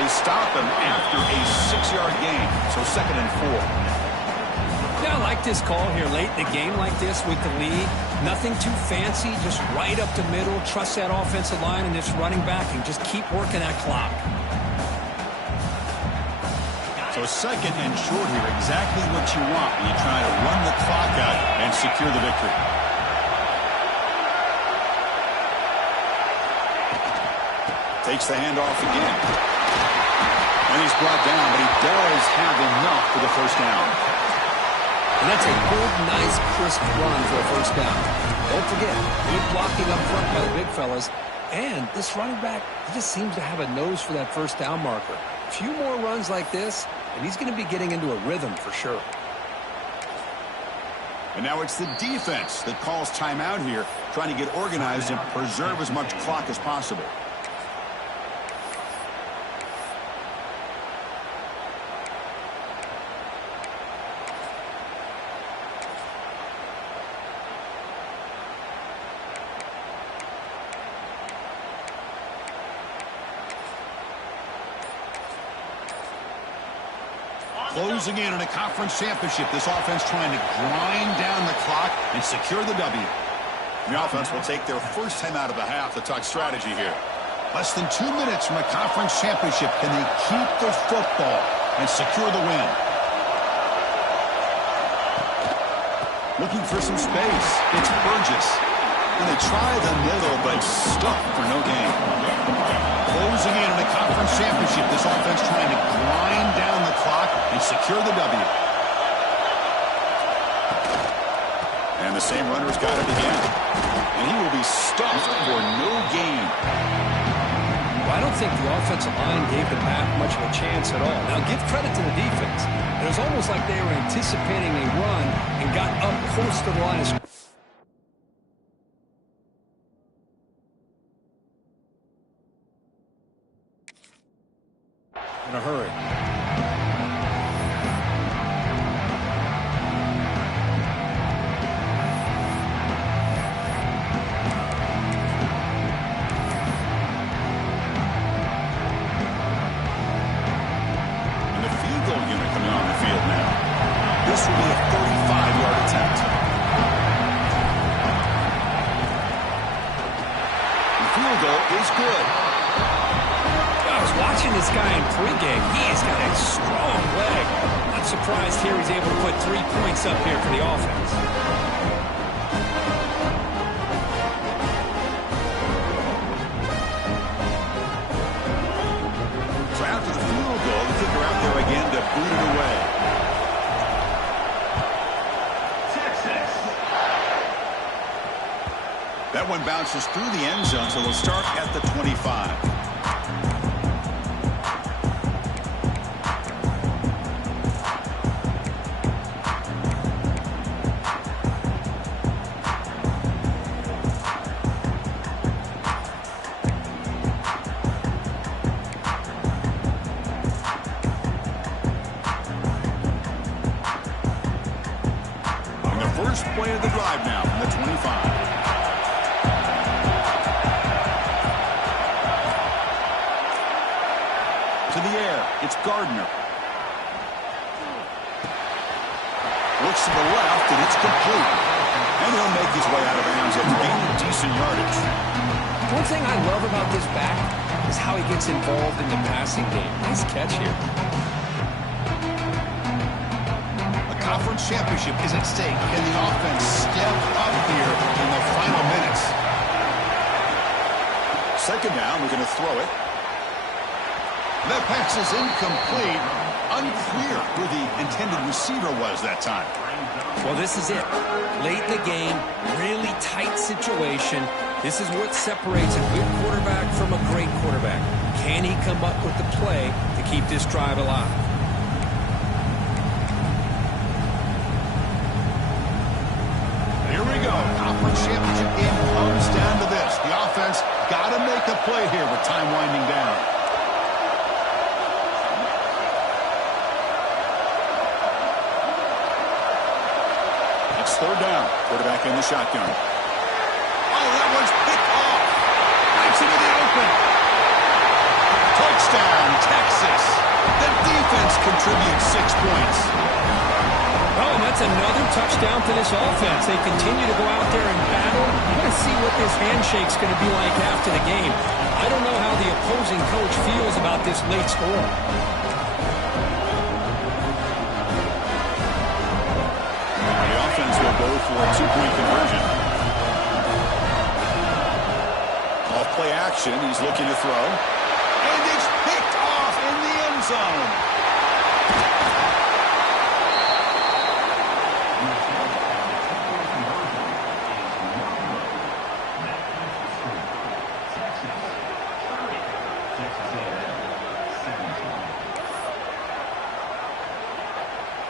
They stop him after a 6-yard gain. So 2nd and 4. Yeah, I like this call here late in the game like this with the lead. Nothing too fancy, just right up the middle. Trust that offensive line and this running back and just keep working that clock. So 2nd and short here, exactly what you want when you try to run the clock out and secure the victory. Takes the handoff again. And he's brought down, but he does have enough for the first down. And that's a good, nice, crisp run for a first down. Don't forget, good blocking up front by the big fellas. And this running back, he just seems to have a nose for that first down marker. A few more runs like this, and he's going to be getting into a rhythm for sure. And now it's the defense that calls timeout here, trying to get organized and preserve as much clock as possible. Closing in on a conference championship, this offense trying to grind down the clock and secure the W. The offense will take their first time out of the half to talk strategy here. Less than 2 minutes from a conference championship. Can they keep the football and secure the win? Looking for some space. It's Burgess. And they try the middle, but stuck for no gain. Closing in on a conference championship, this offense trying to grind down the clock and secure the W. And the same runner's got it again. And he will be stuffed for no gain. Well, I don't think the offensive line gave the back much of a chance at all. Now, give credit to the defense. It was almost like they were anticipating a run and got up close to the line of scrimmage. In a hurry. And the field goal unit coming on the field now. This will be a 35-yard attempt. The field goal is good. I was watching this guy in pregame. He's got a strong leg. Not surprised here he's able to put 3 points up here for the offense. So after the field goal, the kicker out there again to boot it away. Texas. That one bounces through the end zone, so they'll start at the 25. First play of the drive now from the 25. To the air, it's Gardner. Looks to the left, and it's complete. And he'll make his way out of bounds after gaining decent yardage. One thing I love about this back is how he gets involved in the passing game. Nice catch here. Conference championship is at stake. Can the offense step up here in the final minutes? Second down, we're going to throw it. That pass is incomplete. Unclear who the intended receiver was that time. Well, this is it. Late in the game, really tight situation. This is what separates a good quarterback from a great quarterback. Can he come up with the play to keep this drive alive? Here we go. Conference championship game comes down to this. The offense got to make a play here with time winding down. It's third down. Quarterback in the shotgun. Oh, that one's picked off. Nice into the open. Touchdown, Texas. The defense contributes 6 points. Oh, and that's another touchdown for this offense. They continue to go out there and battle. I'm going to see what this handshake's going to be like after the game. I don't know how the opposing coach feels about this late score. The offense will go for a 2-point conversion. Off play action. He's looking to throw. And it's picked off in the end zone.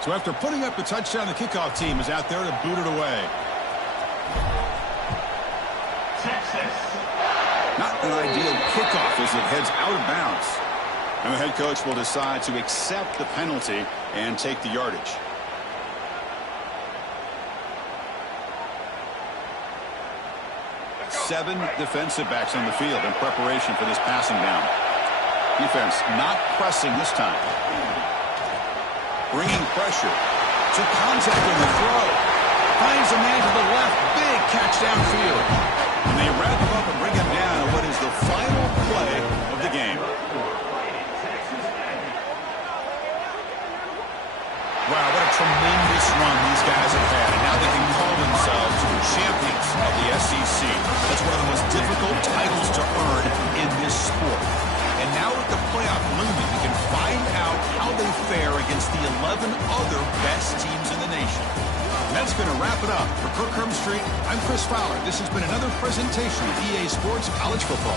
So after putting up the touchdown, the kickoff team is out there to boot it away. Texas. Not an ideal kickoff as it heads out of bounds. And the head coach will decide to accept the penalty and take the yardage. Seven defensive backs on the field in preparation for this passing down. Defense not pressing this time. Bringing pressure to contact on the throw. Finds a man to the left. Big catch downfield. And they wrap him up and bring him down on what is the final play of the game. Wow, what a tremendous run these guys have had. And now they can call themselves champions of the SEC. That's one of the most difficult titles to earn in this sport. And now with the playoff looming, we can find out how they fare against the 11 other best teams in the nation. And that's going to wrap it up. For Kirk Hermstreet, I'm Chris Fowler. This has been another presentation of EA Sports College Football.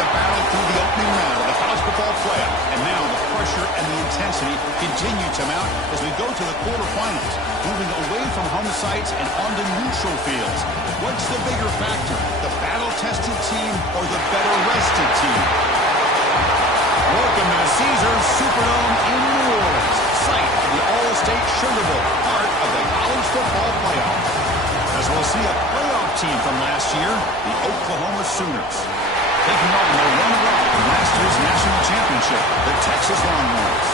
a battle through the opening round of the college football playoff, and now the pressure and the intensity continue to mount as we go to the quarterfinals, moving away from home sites and onto neutral fields. What's the bigger factor, the battle-tested team or the better-rested team? Welcome to the Caesars Superdome in New Orleans, site of the All-State Sugar Bowl, part of the college football playoff. As we'll see a playoff team from last year, the Oklahoma Sooners, taking on their runner-up from last year's national championship, the Texas Longhorns.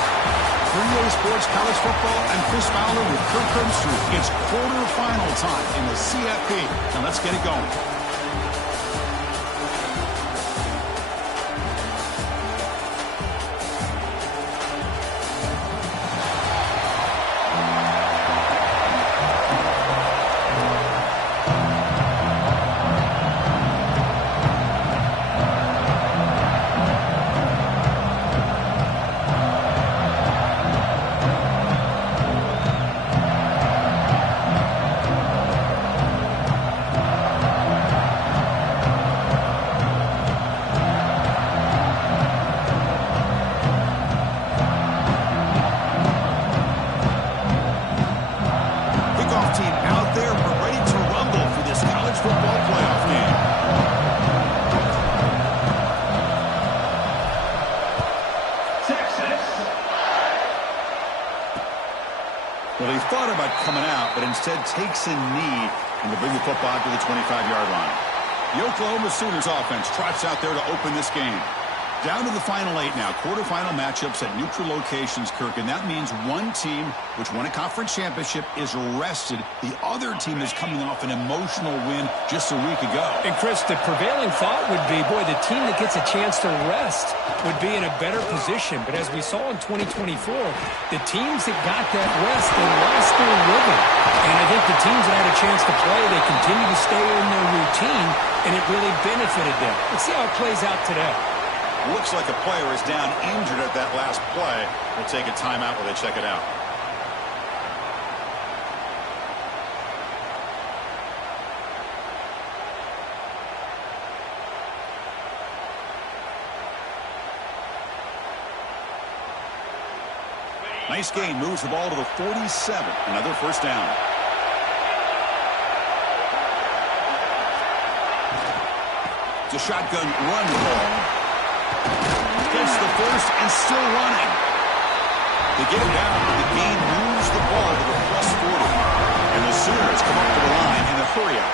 3A Sports College Football, I'm Chris Fowler with Kirk Herbstreit. It's quarterfinal time in the CFP, and let's get it going. Well, he thought about coming out, but instead takes a knee and to bring the football to the 25-yard line. The Oklahoma Sooners offense trots out there to open this game. Down to the final 8 now. Quarterfinal matchups at neutral locations, Kirk, and that means one team which won a conference championship is rested. The other team is coming off an emotional win just a week ago. And, Chris, the prevailing thought would be, boy, the team that gets a chance to rest would be in a better position. But as we saw in 2024, the teams that got that rest, they lost their rhythm. And I think the teams that had a chance to play, they continue to stay in their routine, and it really benefited them. Let's see how it plays out today. Looks like a player is down injured at that last play. We'll take a timeout while they check it out. Nice gain, moves the ball to the 47. Another first down. It's a shotgun run ball. Gets the first and still running. They get it down, but the gain moves the ball to the +40. And the Sooners come up to the line in the hurry-up.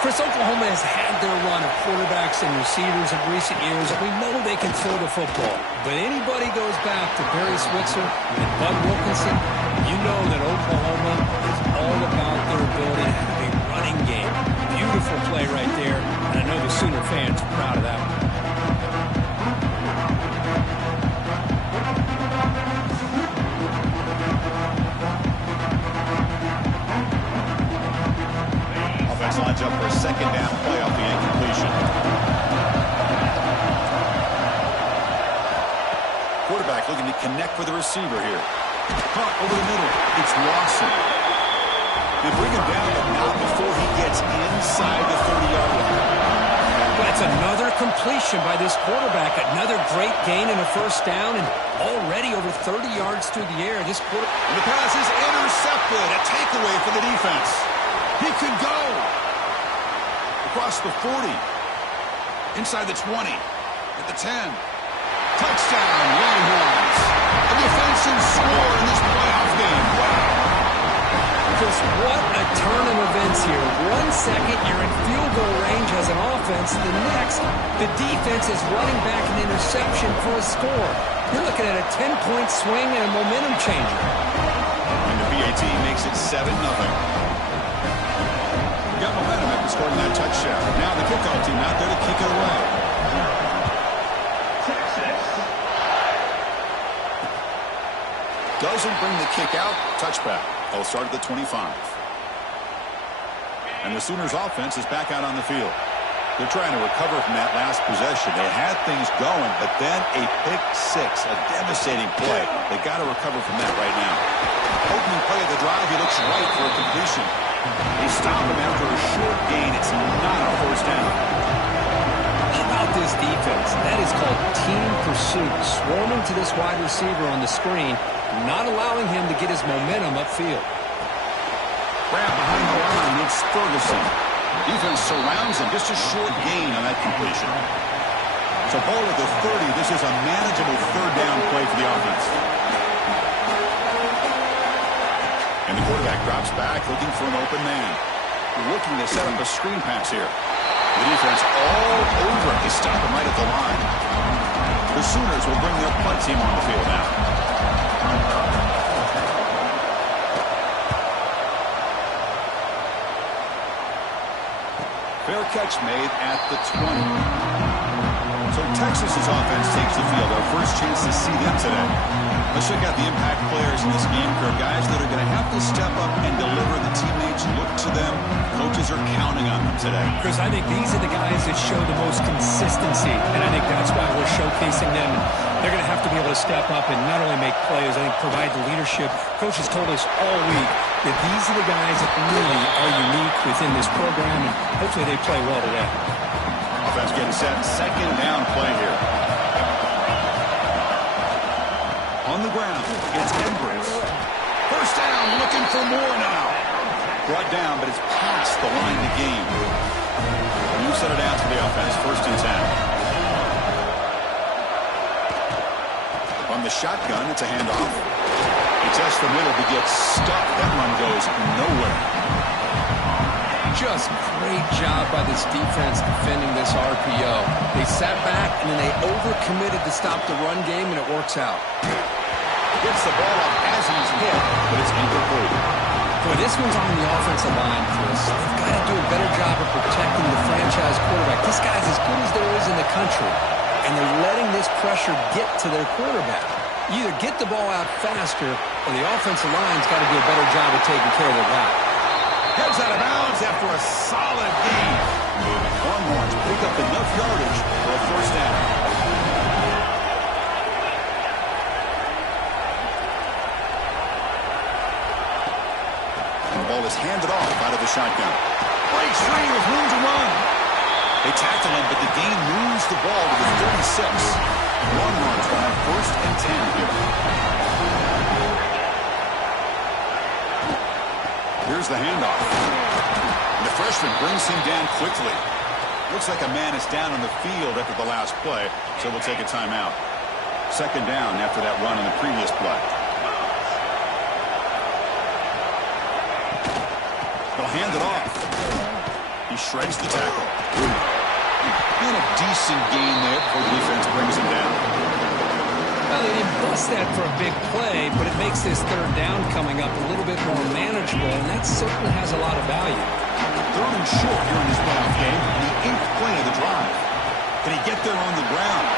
Chris, Oklahoma has had their run of quarterbacks and receivers in recent years, and we know they can throw the football. But anybody goes back to Barry Switzer and Bud Wilkinson, you know that Oklahoma is all about their ability to have a running game. Beautiful play right there, and I know the Sooner fans are proud of that one. Lines up for a second down play off the incompletion. Quarterback looking to connect with the receiver here. Caught over the middle. It's Lawson. They bring him down, but not before he gets inside the 30-yard line. That's another completion by this quarterback. Another great gain in a first down, and already over 30 yards through the air. This quarter. And the pass is intercepted. A takeaway for the defense. He could go. Across the 40. Inside the 20. At the 10. Touchdown, Longhorns. A defensive score in this playoff game. Wow. Just what a turn of events here. 1 second, you're in field goal range as an offense. The next, the defense is running back an interception for a score. You're looking at a 10-point swing and a momentum changer. And the PAT makes it 7-0. Got momentum after scoring that touchdown. Now the kickoff team out there to kick it away. Texas. Doesn't bring the kick out. Touchback. They'll start at the 25. And the Sooners offense is back out on the field. They're trying to recover from that last possession. They had things going, but then a pick six, a devastating play. They got to recover from that right now. Opening play of the drive, he looks right for a completion. They stop him after a short gain. It's not a first down. How about this defense. That is called team pursuit. Swarming to this wide receiver on the screen, not allowing him to get his momentum upfield. Grab behind the line, it's Ferguson. Defense surrounds him, just a short gain on that completion. So ball at the 30, this is a manageable third down play for the offense. And the quarterback drops back, looking for an open man. Looking to set up a screen pass here. The defense all over it. They stop him right at the line. The Sooners will bring their punt team on the field now. Fair catch made at the 20. So Texas's offense takes the field. Our first chance to see them today. Let's check out the impact players in this game, Kurt. Guys that are going to have to step up and deliver. The teammates look to them. Coaches are counting on them today. Chris, I think these are the guys that show the most consistency, and I think that's why we're showcasing them. They're going to have to be able to step up and not only make plays, I think provide the leadership. Coaches told us all week that these are the guys that really are unique within this program, and hopefully they play well today. Offense getting set. Second down play here. On the ground, it's Edwards. First down, looking for more now. Brought down, but it's past the line of the game. New set of downs for the offense. First and 10. On the shotgun, it's a handoff. He tests the middle, but gets stuck. That run goes nowhere. Just great job by this defense defending this RPO. They sat back, and then they overcommitted to stop the run game, and it works out. Gets the ball up as he's hit, but it's incomplete. Boy, this one's on the offensive line, Chris. They've got to do a better job of protecting the franchise quarterback. This guy's as good as there is in the country, and they're letting this pressure get to their quarterback. You either get the ball out faster, or the offensive line's got to do a better job of taking care of their guy. Heads out of bounds after a solid gain. Longhorns pick up enough yardage for a first down. And the ball is handed off out of the shotgun. Breaks free with room to run. They tackle him, but the gain moves the ball to the 36. Longhorns will have first and 10 here. Here's the handoff. And the freshman brings him down quickly. Looks like a man is down on the field after the last play, so we'll take a timeout. Second down after that run in the previous play. They'll hand it off. He shreds the tackle. And a decent gain there before the defense brings him down. Well, they didn't bust that for a big play, but it makes this third down coming up a little bit more manageable, and that certainly has a lot of value. Third and short here in this playoff game, the 8th play of the drive. Can he get there on the ground?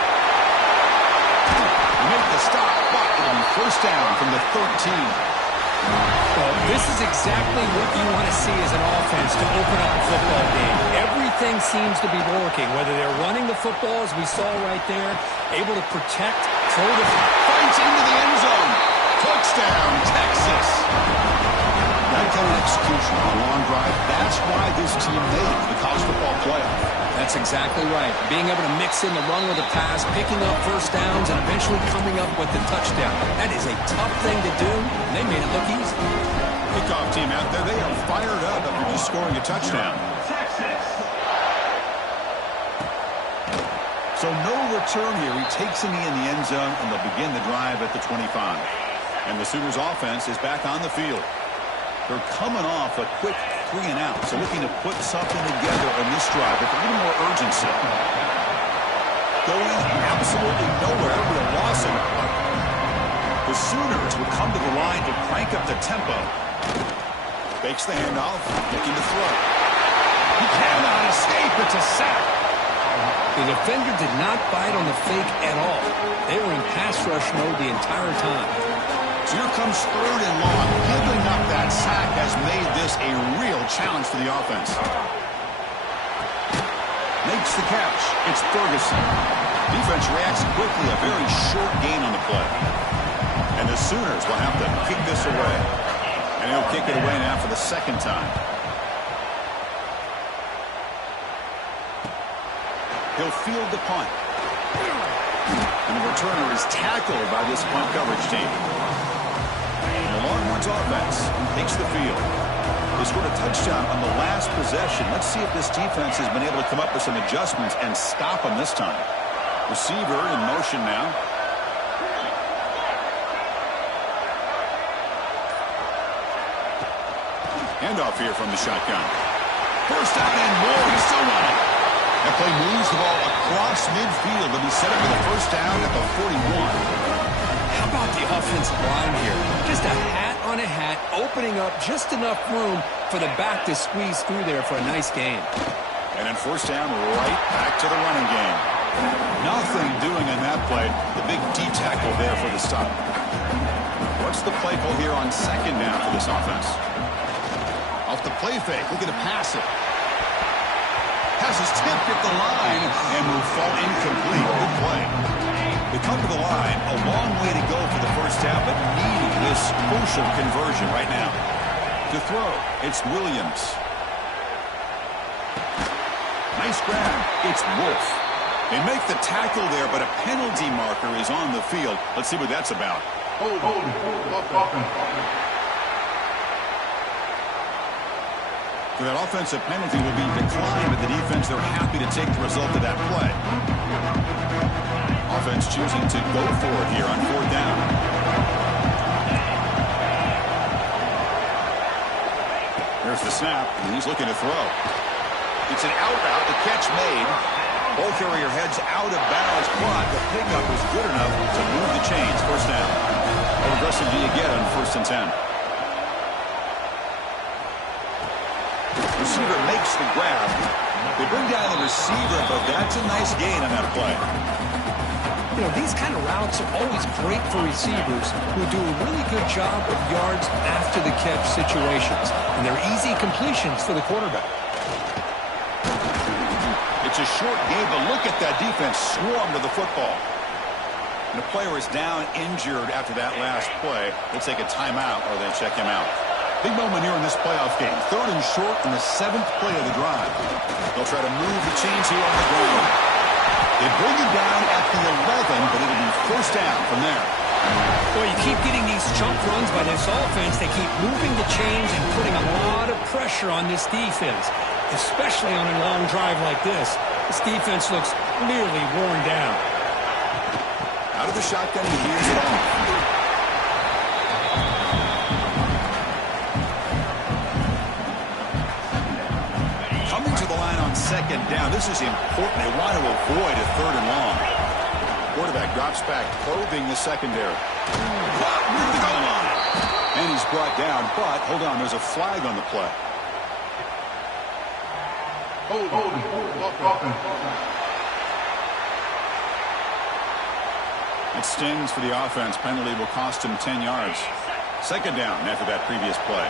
Make the stop, but it'll be first down from the 13. Well, this is exactly what you want to see as an offense to open up a football game. Everything seems to be working, whether they're running the football, as we saw right there, able to protect, throw the fights into the end zone. Touchdown, Texas. That kind of execution on a long drive, that's why this team made the college football playoff. That's exactly right. Being able to mix in the run with a pass, picking up first downs, and eventually coming up with the touchdown. That is a tough thing to do, and they made it look easy. Kickoff team out there, they are fired up after just scoring a touchdown. So no return here. He takes a knee in the end zone, and they'll begin the drive at the 25. And the Sooners offense is back on the field. They're coming off a quick 3 and out, so looking to put something together on this drive with a little more urgency. Going absolutely nowhere. That would be a loss in it. The Sooners will come to the line to crank up the tempo. Fakes the handoff, looking to throw. He cannot escape. It's a sack. The defender did not bite on the fake at all. They were in pass rush mode the entire time. So here comes third and long. Giving up that sack has made this a real challenge for the offense. Makes the catch. It's Ferguson. Defense reacts quickly. A very short gain on the play. And the Sooners will have to kick this away. And he'll kick it away now for the second time. He'll field the punt. And the returner is tackled by this punt coverage team. And the Longhorns offense takes the field. They scored a touchdown on the last possession. Let's see if this defense has been able to come up with some adjustments and stop them this time. Receiver in motion now. Handoff here from the shotgun. First down and more. He's still running. That play moves the ball across midfield to be set up for the first down at the 41. How about the offensive line here? Just a hat on a hat, opening up just enough room for the back to squeeze through there for a nice gain. And then first down, right back to the running game. Nothing doing on that play. The big D tackle there for the stop. What's the play call here on second down for this offense? Off the play fake, looking to pass it. Pass is tipped at the line and will fall incomplete. Good play. They come to the line, a long way to go for the first down, but needing this crucial conversion right now. To throw, it's Williams. Nice grab. It's Wolf. They make the tackle there, but a penalty marker is on the field. Let's see what that's about. Hold. So that offensive penalty will be declined, but the defense, they're happy to take the result of that play. Offense choosing to go for it here on fourth down. There's the snap, and he's looking to throw. It's an out route, the catch made. Ball carrier heads out of bounds, but the pickup is good enough to move the chains. First down. How aggressive do you get on first and 10? Receiver makes the grab. They bring down the receiver, but that's a nice gain on that play. You know, these kind of routes are always great for receivers who do a really good job of yards after the catch situations. And they're easy completions for the quarterback. It's a short game, but look at that defense swarm to the football. And the player is down injured after that last play. They'll take a timeout or they check him out. Big moment here in this playoff game. Third and short in the 7th play of the drive. They'll try to move the chains here on the ground. They bring him down at the 11, but it'll be first down from there. Well, you keep getting these chunk runs by this offense. They keep moving the chains and putting a lot of pressure on this defense, especially on a long drive like this. This defense looks clearly worn down. Out of the shotgun, he hears it off. Coming to the line on second down. This is important. They want to avoid a third and long. Quarterback drops back, probing the secondary. Caught near the goal line. And he's brought down, but hold on, there's a flag on the play. Hold. It stings for the offense. Penalty will cost him 10 yards. Second down after that previous play.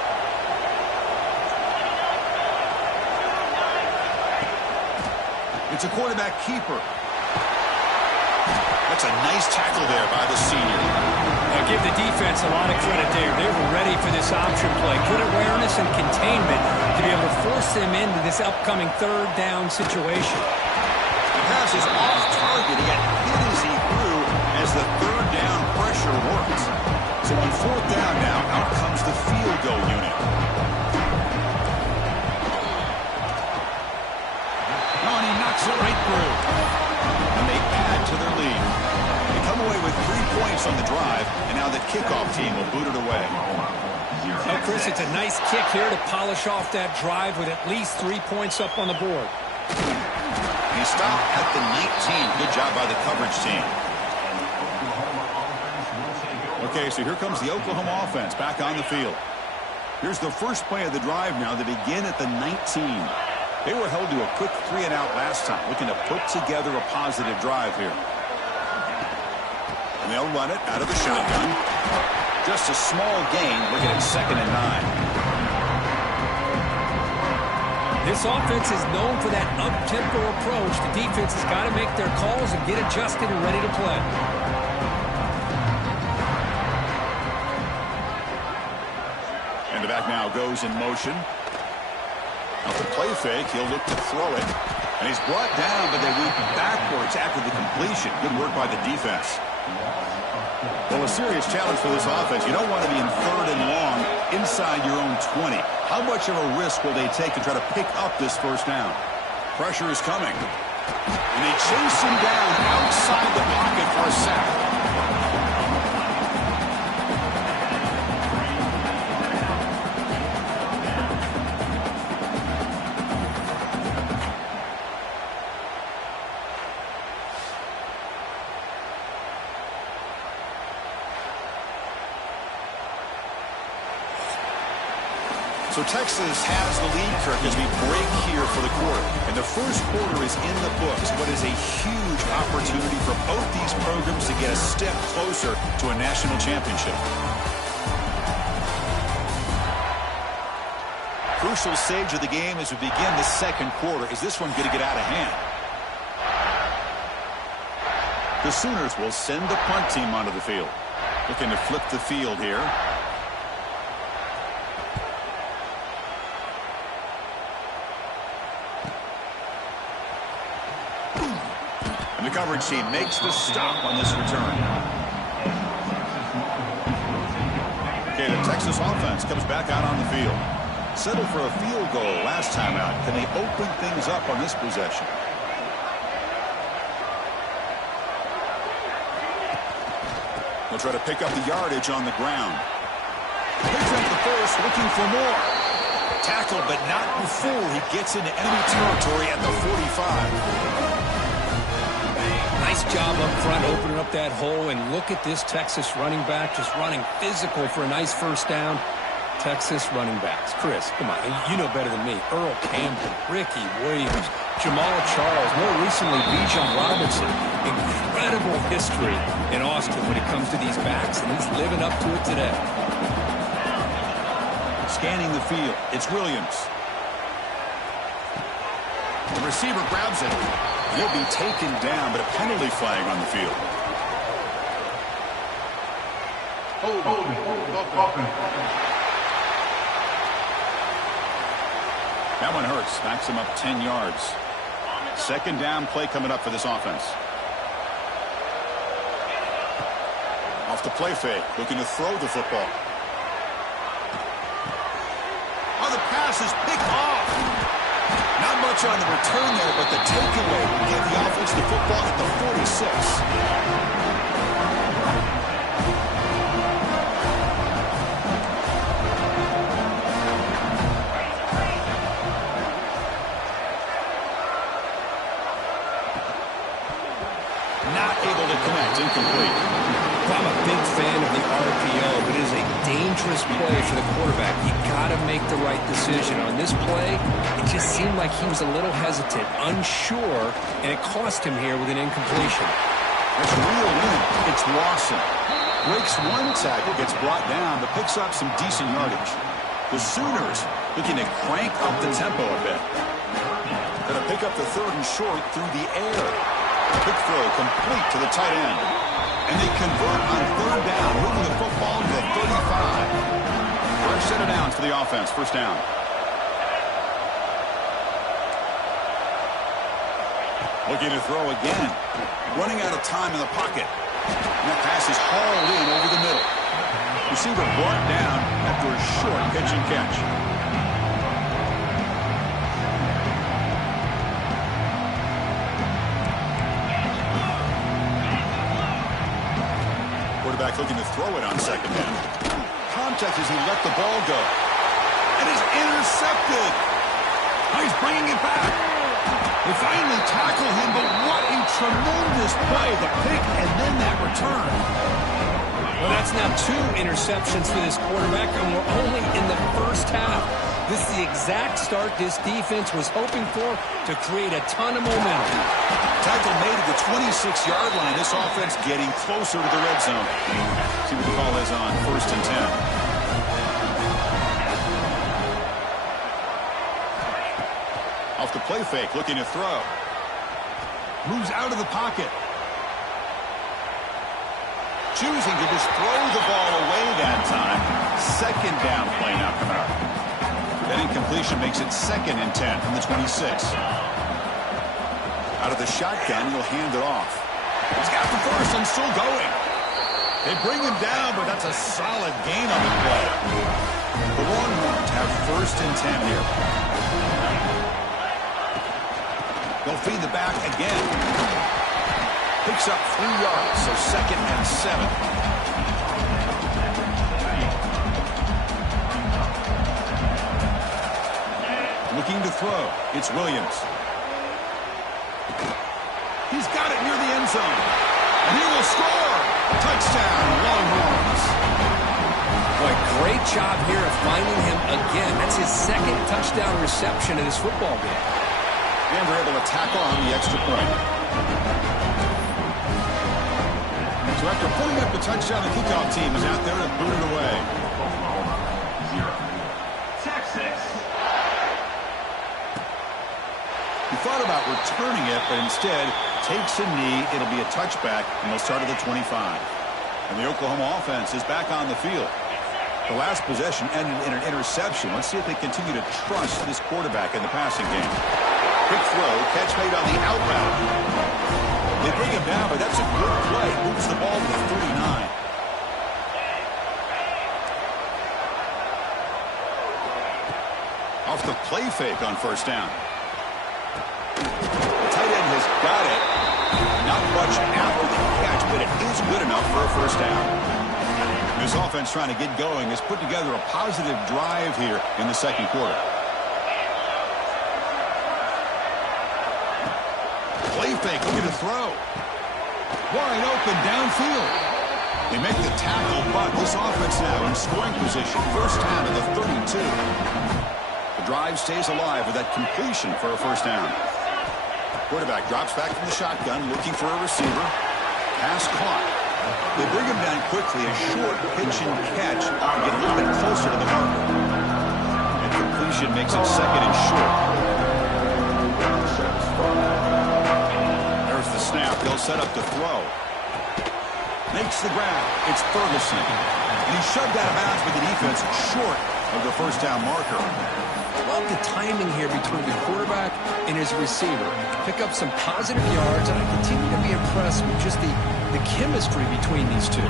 It's a quarterback keeper. That's a nice tackle there by the senior. I'll give the defense a lot of credit there. They were ready for this option play. Good awareness and containment to be able to force them into this upcoming third down situation. The pass is off target. He got hit as he threw as the third down pressure works. So on fourth down now, out comes the field goal unit. Oh, and he knocks it right through. And they add to their lead. They come away with 3 points on the drive, and now the kickoff team will boot it away. Well, Chris, it's a nice kick here to polish off that drive with at least 3 points up on the board. He stopped at the 19. Good job by the coverage team. Okay, so here comes the Oklahoma offense back on the field. Here's the first play of the drive now. They begin at the 19. They were held to a quick 3-and-out last time, looking to put together a positive drive here. And they'll run it out of the shotgun. Just a small gain, looking at 2nd and 9. This offense is known for that up-tempo approach. The defense has got to make their calls and get adjusted and ready to play. The back now goes in motion. Out the play fake, he'll look to throw it. And he's brought down, but they went backwards after the completion. Good work by the defense. Well, a serious challenge for this offense. You don't want to be in 3rd and long inside your own 20. How much of a risk will they take to try to pick up this first down? Pressure is coming. And they chase him down outside the pocket for a sack. So Texas has the lead, Kirk, as we break here for the quarter. And the first quarter is in the books. What is a huge opportunity for both these programs to get a step closer to a national championship. Crucial stage of the game as we begin the second quarter. Is this one going to get out of hand? The Sooners will send the punt team onto the field. Looking to flip the field here. And the coverage team makes the stop on this return. Okay, the Texas offense comes back out on the field. Settled for a field goal last time out. Can they open things up on this possession? They'll try to pick up the yardage on the ground. Picks up the first, looking for more. Tackled, but not before he gets into enemy territory at the 45. Nice job up front, opening up that hole, and look at this Texas running back just running physical for a nice first down. Texas running backs. Chris, come on, you know better than me. Earl Campbell, Ricky Williams, Jamal Charles, more recently Bijan Robinson. Incredible history in Austin when it comes to these backs, and he's living up to it today. Scanning the field, it's Williams. The receiver grabs it. He'll be taken down, but a penalty flag on the field. That one hurts. Backs him up 10 yards. Second down play coming up for this offense. Off the play fake, looking to throw the football. Oh, the pass is picked off. Not much on the return there, but the takeaway will give the offense the football at the 46. Not able to connect, incomplete. Well, I'm a big fan of the RPO, but it is a dangerous play for the quarterback. You got to make the right decision. On this play, it just seemed like he was a little hesitant, unsure, and it cost him here with an incompletion. That's reeled in. It's Lawson. Breaks one tackle, gets brought down, but picks up some decent yardage. The Sooners looking to crank up the tempo a bit. Going to pick up the 3rd and short through the air. Quick throw complete to the tight end. And they convert on 3rd down, moving the football to the 35. Fresh set of downs for the offense. First down. Looking to throw again. Running out of time in the pocket. And that pass is hauled in over the middle. Receiver brought down after a short pitch and catch. Quarterback looking to throw it on second down. Contact as he let the ball go. And is intercepted. He's bringing it back. They finally tackle him, but what a tremendous play. The pick and then that return. Well, that's now 2 interceptions for this quarterback, and we're only in the first half. This is the exact start this defense was hoping for to create a ton of momentum. Tackle made at the 26-yard line. This offense getting closer to the red zone. See what the call is on 1st and 10. Off the play fake, looking to throw. Moves out of the pocket. Choosing to just throw the ball away that time. Second down play now coming up. That incompletion makes it 2nd and 10 from the 26. Out of the shotgun, he'll hand it off. He's got the first and still going. They bring him down, but that's a solid gain on the play. The Longhorns have 1st and 10 here. They'll feed the back again. Picks up 3 yards, so 2nd and 7. Looking to throw. It's Williams. He's got it near the end zone. And he will score. Touchdown, Longhorns. Boy, great job here of finding him again. That's his 2nd touchdown reception in his football game. And they're able to tack on the extra point. So after pulling up the touchdown, the kickoff team is out there to boot it away. He thought about returning it, but instead takes a knee. It'll be a touchback, and they'll start at the 25. And the Oklahoma offense is back on the field. The last possession ended in an interception. Let's see if they continue to trust this quarterback in the passing game. Quick throw, catch made on the out route. They bring him down, but that's a good play. Moves the ball to the 39. Off the play fake on 1st down. The tight end has got it. Not much after the catch, but it is good enough for a 1st down. This offense trying to get going has put together a positive drive here in the 2nd quarter. Play fake, looking to throw. Wide open downfield. They make the tackle, but this offense now in scoring position. 1st down at the 32. The drive stays alive with that completion for a 1st down. Quarterback drops back from the shotgun, looking for a receiver. Pass caught. They bring him down quickly. A short pitch and catch to get a little bit closer to the marker. And completion makes it 2nd and short. There's the snap. They'll set up to throw. Makes the grab. It's Ferguson. And he's shoved out of bounds by the defense short of the 1st down marker. I love the timing here between the quarterback and his receiver. Pick up some positive yards, and I continue to be impressed with just the chemistry between these two.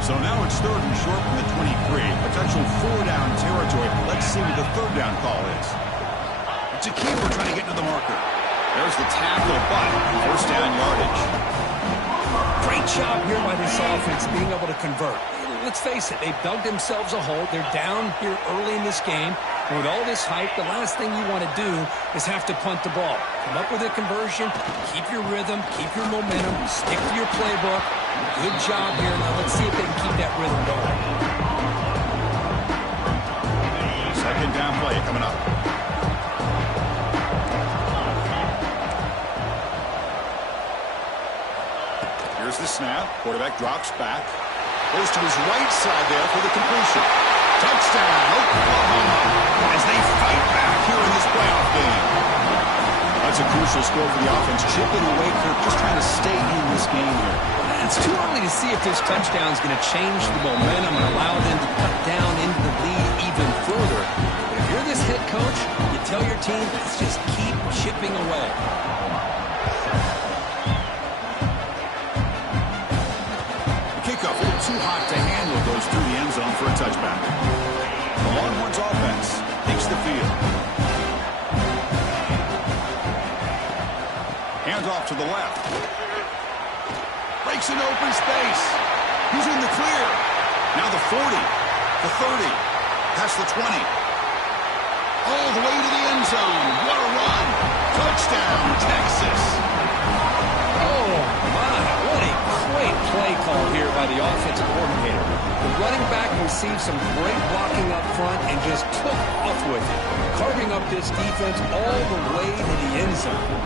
So now it's 3rd and short from the 23. Potential 4-down territory. Let's see what the 3rd down call is. It's a keeper trying to get to the marker. There's the tackle, but 1st down yardage. Great job here by this offense being able to convert. Let's face it, they've dug themselves a hole. They're down here early in this game. And with all this hype, the last thing you want to do is have to punt the ball. Come up with a conversion, keep your rhythm, keep your momentum, stick to your playbook. Good job here. Now let's see if they can keep that rhythm going. 2nd down play coming up. Here's the snap. Quarterback drops back. Goes to his right side there for the completion. Touchdown, Oklahoma, as they fight back here in this playoff game. That's a crucial score for the offense. Chipping away, Kirk, just trying to stay in this game here. It's too early to see if this touchdown is going to change the momentum and allow them to cut down into the lead even further. But if you're this head coach, you tell your team, let's just keep chipping away. Kickoff, a little too hot to handle, goes through the end zone for a touchback. The Longhorns offense takes the field. Hands off to the left. Breaks an open space. He's in the clear. Now the 40, the 30, past the 20. All the way to the end zone. What a run. Touchdown, Texas. Oh, my. What a great play call here by the offensive coordinator. The running back received some great blocking up front and just took off with it, carving up this defense all the way to the end zone.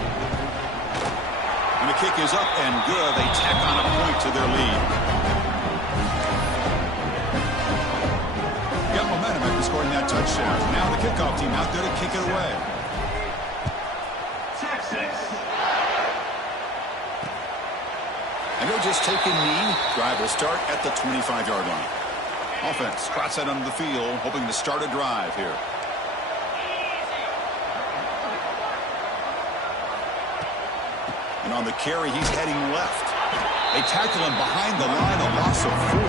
And the kick is up and good. They tack on a point to their lead. Got momentum after scoring that touchdown. Now the kickoff team out there to kick it away. And they'll just take a knee. Drive will start at the 25-yard line. Offense trots out onto the field, hoping to start a drive here. And on the carry, he's heading left. They tackle him behind the line, a loss of 4.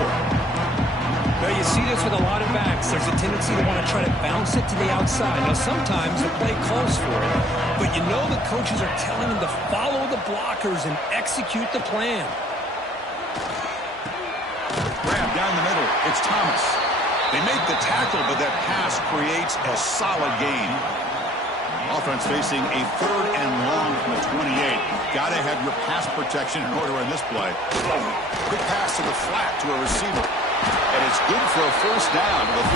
Well, you see this with a lot of backs. There's a tendency to want to try to bounce it to the outside. Now, sometimes the play calls for it, but you know the coaches are telling them to follow the blockers and execute the plan. Grab down the middle. It's Thomas. They make the tackle, but that pass creates a solid gain. Offense facing a 3rd and long from the 28. Got to have your pass protection in order in this play. Quick pass to the flat to a receiver. And it's good for a first down to the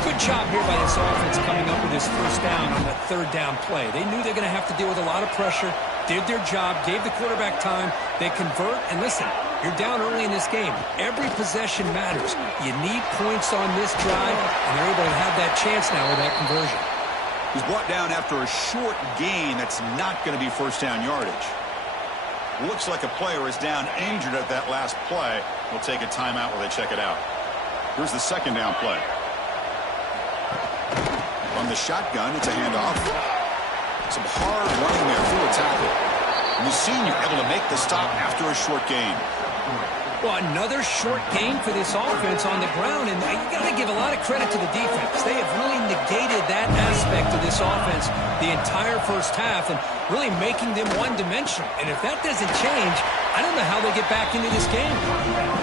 36. Good job here by this offense coming up with this first down on the 3rd down play. They knew they're going to have to deal with a lot of pressure, did their job, gave the quarterback time. They convert, and listen, you're down early in this game. Every possession matters. You need points on this drive, and they're able to have that chance now with that conversion. He's brought down after a short gain that's not going to be first down yardage. Looks like a player is down injured at that last play. We'll take a timeout while they check it out. Here's the 2nd down play. From the shotgun, it's a handoff. Some hard running there through a tackle. And the senior able to make the stop after a short gain. Well, another short gain for this offense on the ground, and you got to give a lot of credit to the defense. They have really negated that aspect of this offense the entire first half and really making them one-dimensional. And if that doesn't change, I don't know how they get back into this game.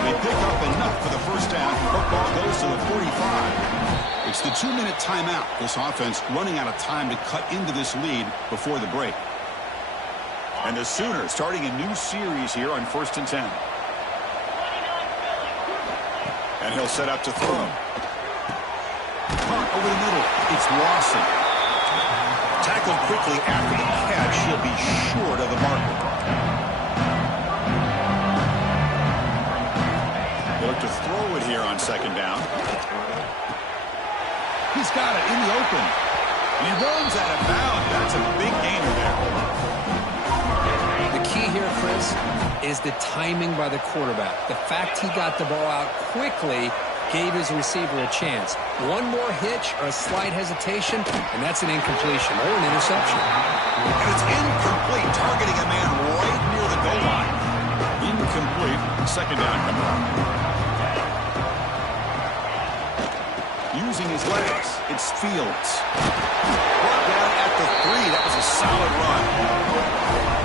They pick up enough for the first down. Football goes to the 45. It's the 2-minute timeout. This offense running out of time to cut into this lead before the break. And the Sooners starting a new series here on 1st and 10. And he'll set up to throw. Punt over the middle. It's Lawson. Tackled quickly after the catch. He'll be short of the marker. They look to throw it here on 2nd down. He's got it in the open. And he runs out of bounds. That's a big gainer there. The key here, Chris, is the timing by the quarterback. The fact he got the ball out quickly gave his receiver a chance. One more hitch or a slight hesitation, and that's an incompletion or an interception. And it's incomplete, targeting a man right near the goal line. Incomplete. 2nd down coming up. Using his legs, it's Fields. Brought down at the 3. That was a solid run.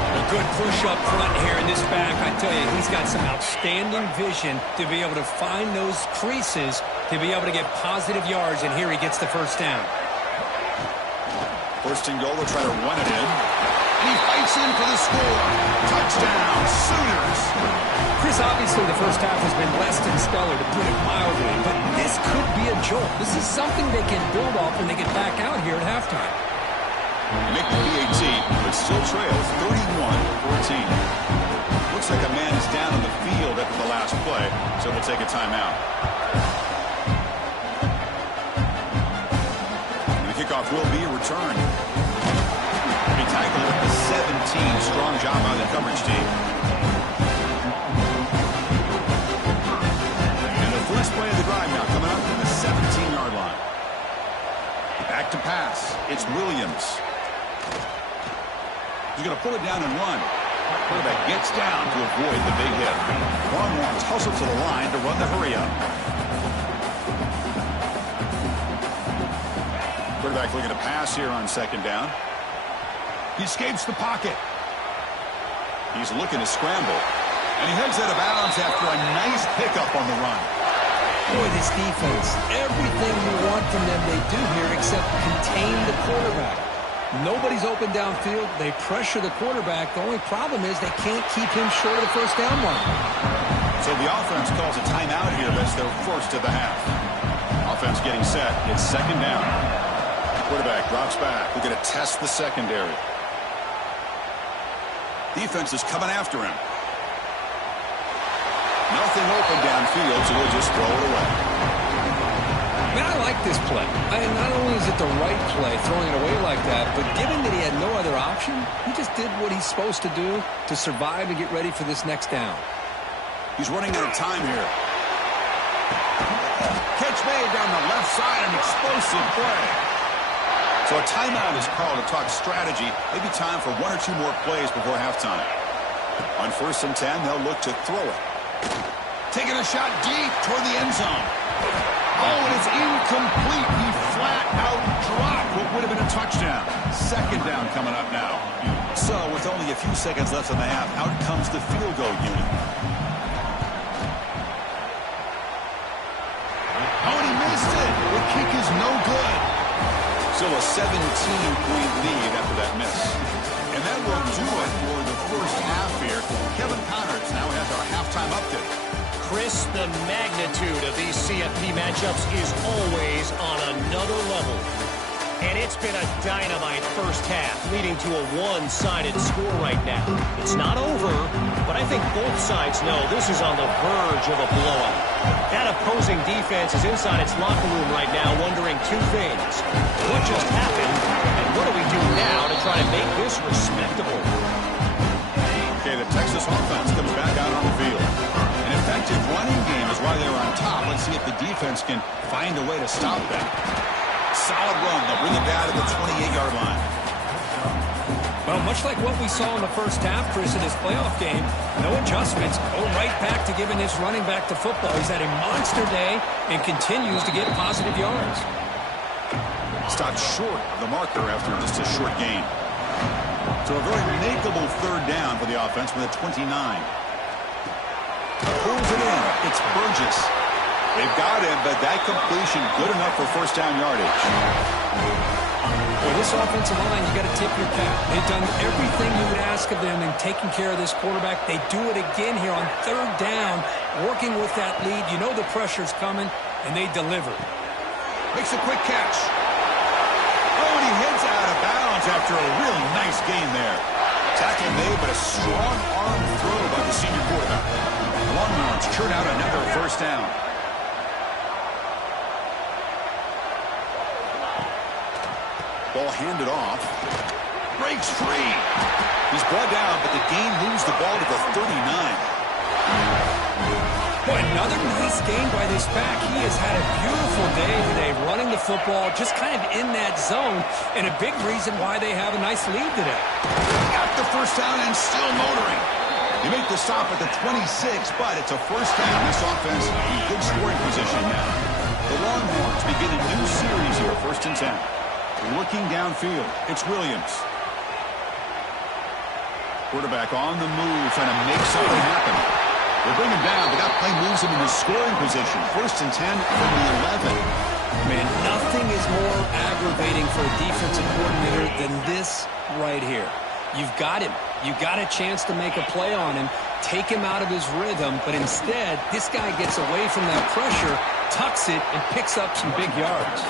A good push up front here in this back. I tell you, he's got some outstanding vision to be able to find those creases, to be able to get positive yards, and here he gets the first down. 1st and goal, they'll try to run it in. And he fights in for the score. Touchdown, Sooners. Chris, obviously the first half has been less than stellar, to put it mildly, but this could be a jolt. This is something they can build off when they get back out here at halftime. They make the PAT, but still trails 31-14. Looks like a man is down on the field after the last play, so we'll take a timeout. And the kickoff will be a return. He tackled at the 17. Strong job by the coverage team. And the first play of the drive now coming up from the 17-yard line. Back to pass. It's Williams. He's going to pull it down and run. Quarterback gets down to avoid the big hit. Longhorns hustle to the line to run the hurry up. Quarterback looking to pass here on 2nd down. He escapes the pocket. He's looking to scramble. And he heads out of bounds after a nice pickup on the run. Boy, this defense, everything you want from them they do here except contain the quarterback. Nobody's open downfield. They pressure the quarterback. The only problem is they can't keep him short of the first down line. So the offense calls a timeout here. That's their first of the half. Offense getting set. It's 2nd down. Quarterback drops back. We're going to test the secondary. Defense is coming after him. Nothing open downfield, so he'll just throw it away. Man, I like this play. Not only is it the right play, throwing it away like that, but given that he had no other option, he just did what he's supposed to do to survive and get ready for this next down. He's running out of time here. Catch made down the left side, an explosive play. So a timeout is called to talk strategy. Maybe time for one or two more plays before halftime. On 1st and 10, they'll look to throw it. Taking a shot deep toward the end zone. Oh, and it's incomplete. He flat out dropped what would have been a touchdown. 2nd down coming up now. So with only a few seconds left in the half, out comes the field goal unit. Oh, and he missed it. The kick is no good. Still a 17-point lead after that miss. And that will do it for the first half here. Kevin Connors now has our halftime update. Chris, the magnitude of these CFP matchups is always on another level. And it's been a dynamite first half, leading to a one-sided score right now. It's not over, but I think both sides know this is on the verge of a blowout. That opposing defense is inside its locker room right now wondering two things. What just happened, and what do we do now to try to make this respectable? Okay, the Texas offense comes back out on the field. An effective running game is why they're on top. Let's see if the defense can find a way to stop them. Solid run. They'll bring it down to the 28-yard line. Well, much like what we saw in the first half, Chris, in his playoff game, no adjustments. Go right back to giving this running back to football. He's had a monster day and continues to get positive yards. Stopped short of the marker after just a short gain. So a very makeable 3rd down for the offense with a 29. Pulls it in. It's Burgess. They've got him, but that completion good enough for 1st down yardage. For this offensive line, you got to tip your cap. They've done everything you would ask of them in taking care of this quarterback. They do it again here on 3rd down, working with that lead. You know the pressure's coming, and they deliver. Makes a quick catch. Oh, and he heads out of bounds after a really nice gain there. Tackle made, but a strong arm throw by the senior quarterback. Longhorns churn out another 1st down. Ball handed off. Breaks free. He's brought down, but the gain moves the ball to the 39. Boy, another nice game by this back. He has had a beautiful day today running the football, just kind of in that zone, and a big reason why they have a nice lead today. Got the 1st down and still motoring. They make the stop at the 26, but it's a 1st down. This offense in good scoring position now. The Longhorns begin a new series here, 1st and 10. Looking downfield, it's Williams. Quarterback on the move, trying to make something happen. They bring him down, but that play moves him into scoring position. 1st and 10 from the 11. Man, nothing is more aggravating for a defensive coordinator than this right here. You've got him. You've got a chance to make a play on him, take him out of his rhythm, but instead, this guy gets away from that pressure, tucks it, and picks up some big yards.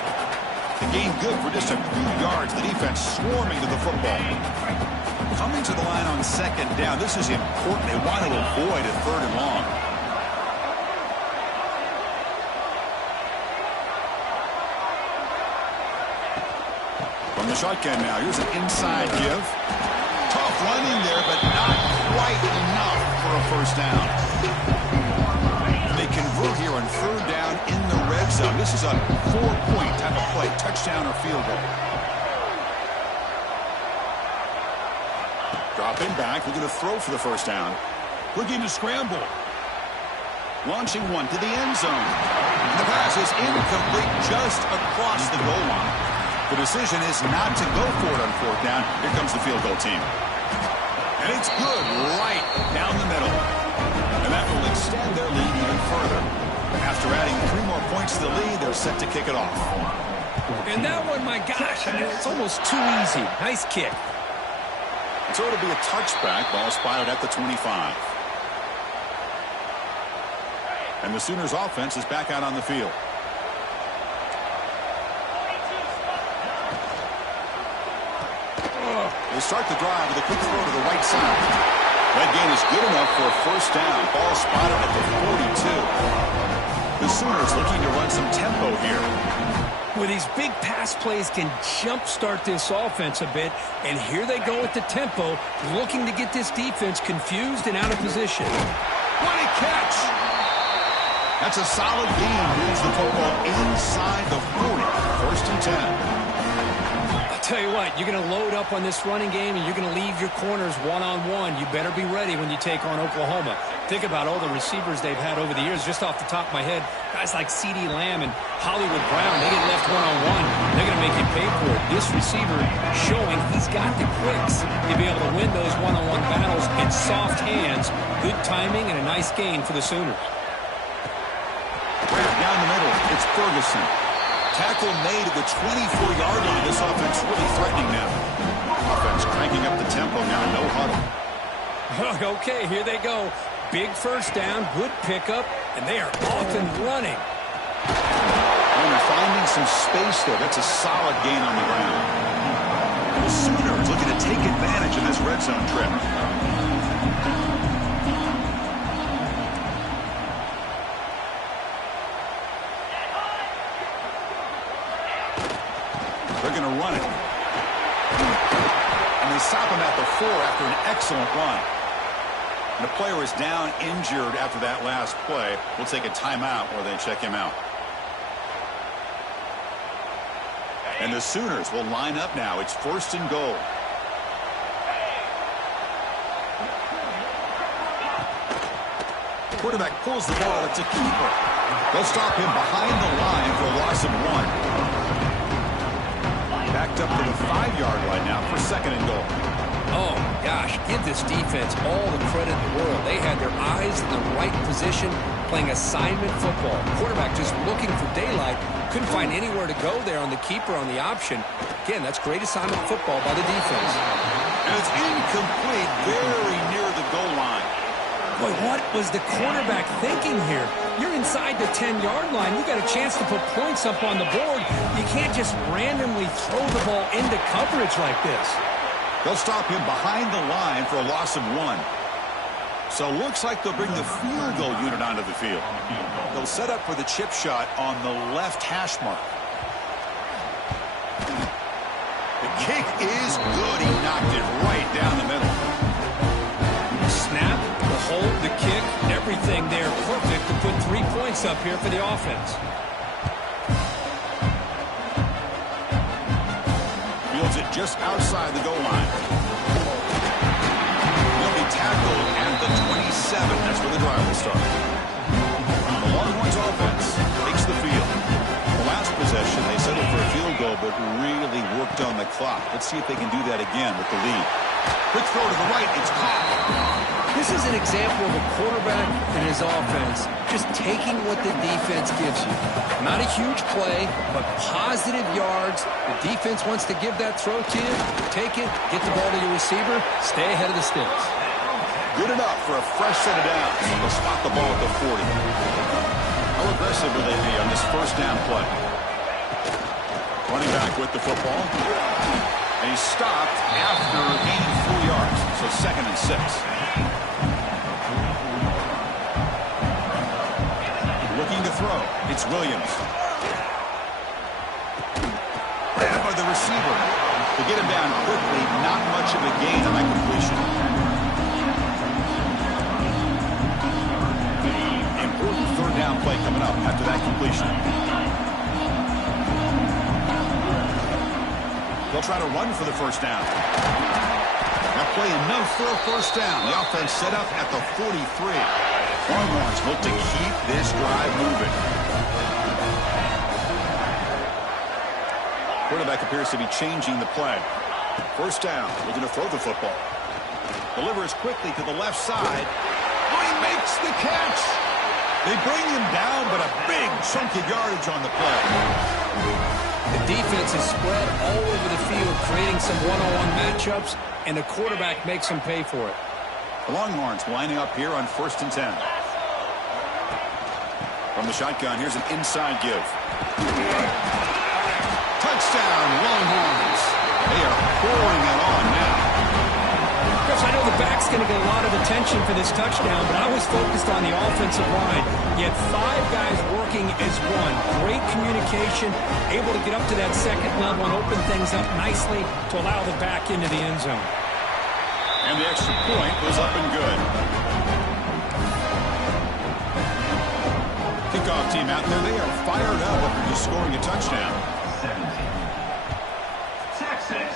The gain good for just a few yards. The defense swarming to the football. Coming to the line on 2nd down. This is important. They want to avoid a 3rd and long. From the shotgun now. Here's an inside give. Tough running there, but not quite enough for a 1st down. They convert here on 3rd down in the red zone. This is a 4-point type of play, touchdown or field goal. Dropping back, looking to throw for the 1st down. Looking to scramble. Launching one to the end zone. And the pass is incomplete just across the goal line. The decision is not to go for it on 4th down. Here comes the field goal team. And it's good right down the middle. And that will extend their lead even further. After adding 3 more points to the lead, they're set to kick it off. And that one, my gosh, it's almost too easy. Nice kick. So it'll be a touchback. Ball spotted at the 25. And the Sooners offense is back out on the field. They start the drive with a quick throw to the right side. That gain is good enough for a 1st down. Ball spotted at the 42. The Sooners looking to run some tempo here. With these big pass plays can jumpstart this offense a bit, and here they go with the tempo, looking to get this defense confused and out of position. What a catch! That's a solid gain. Moves the football inside the 40. 1st and 10. Tell you what, you're going to load up on this running game and you're going to leave your corners one-on-one. You better be ready when you take on Oklahoma. Think about all the receivers they've had over the years. Just off the top of my head, guys like CeeDee Lamb and Hollywood Brown, they get left one-on-one. They're going to make you pay for it. This receiver showing he's got the quicks to be able to win those one-on-one battles in soft hands. Good timing and a nice gain for the Sooners. Down the middle, it's Ferguson. Tackle made at the 24-yard line. This offense really threatening now. Offense cranking up the tempo now. No huddle. Okay, here they go. Big first down, good pickup, and they are off and running. And they're finding some space there. That's a solid gain on the ground. The Sooners looking to take advantage of this red zone trip. They're going to run it. And they stop him at the 4 after an excellent run. And the player is down injured after that last play. We'll take a timeout while they check him out. And the Sooners will line up now. It's 1st and goal. Quarterback pulls the ball. It's a keeper. They'll stop him behind the line for a loss of 1. Backed up to the 5-yard line now for 2nd and goal. Oh, gosh, give this defense all the credit in the world. They had their eyes in the right position, playing assignment football. Quarterback just looking for daylight. Couldn't find anywhere to go there on the keeper on the option. Again, that's great assignment football by the defense. And it's incomplete, very near the goal line. Boy, what was the quarterback thinking here? You're inside the 10-yard line. You got a chance to put points up on the board. You can't just randomly throw the ball into coverage like this. They'll stop him behind the line for a loss of 1. So looks like they'll bring the field goal unit onto the field. They'll set up for the chip shot on the left hash mark. The kick is good. He knocked it right down the middle. Snap, the hold, the kick, everything there perfect to put 3 points up here for the offense. Fields it just outside the goal line. He'll be tackled at the 27. That's where the drive will start. The Longhorns offense takes the field. The last possession, they settled for a field goal, but really worked on the clock. Let's see if they can do that again with the lead. Quick throw to the right. It's caught. This is an example of a quarterback and his offense just taking what the defense gives you. Not a huge play, but positive yards. The defense wants to give that throw to you. Take it, get the ball to your receiver, stay ahead of the sticks. Good enough for a fresh set of downs. They'll spot the ball at the 40. How aggressive will they be on this first down play? Running back with the football. And he's stopped after gaining 4 yards. So 2nd and 6. Looking to throw. It's Williams. Grabbed by the receiver. To get him down quickly, not much of a gain on that completion. Important 3rd down play coming up after that completion. They'll try to run for the first down. That play enough for a first down. The offense set up at the 43. Longhorns look to keep this drive moving. Quarterback appears to be changing the play. First down, looking to throw the football. Delivers quickly to the left side. Oh, he makes the catch. They bring him down, but a big chunk of yardage on the play. The defense is spread all over the field, creating some one-on-one matchups, and the quarterback makes them pay for it. The Longhorns lining up here on 1st and 10. From the shotgun, here's an inside give. Touchdown, Longhorns. They are pouring it on now. Chris, I know the back's going to get a lot of attention for this touchdown, but I was focused on the offensive line. You had 5 guys working as one. Great communication, able to get up to that 2nd level and open things up nicely to allow the back into the end zone. And the extra point was up and good. Kickoff team out there, they are fired up after just scoring a touchdown. 17. Texas.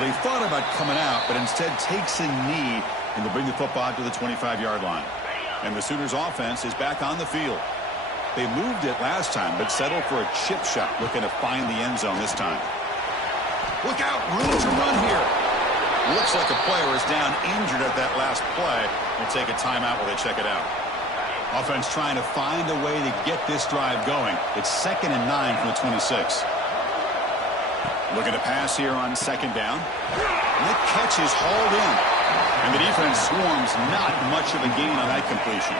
Well, he thought about coming out, but instead takes a knee, and they'll bring the football to the 25-yard line. And the Sooners offense is back on the field. They moved it last time, but settled for a chip shot, looking to find the end zone this time. Look out, room to run here. Looks like a player is down injured at that last play. We'll take a timeout while they check it out. Offense trying to find a way to get this drive going. It's 2nd and 9 from the 26. Looking to pass here on 2nd down. And the catch is hauled in. And the defense swarms, not much of a gain on that completion.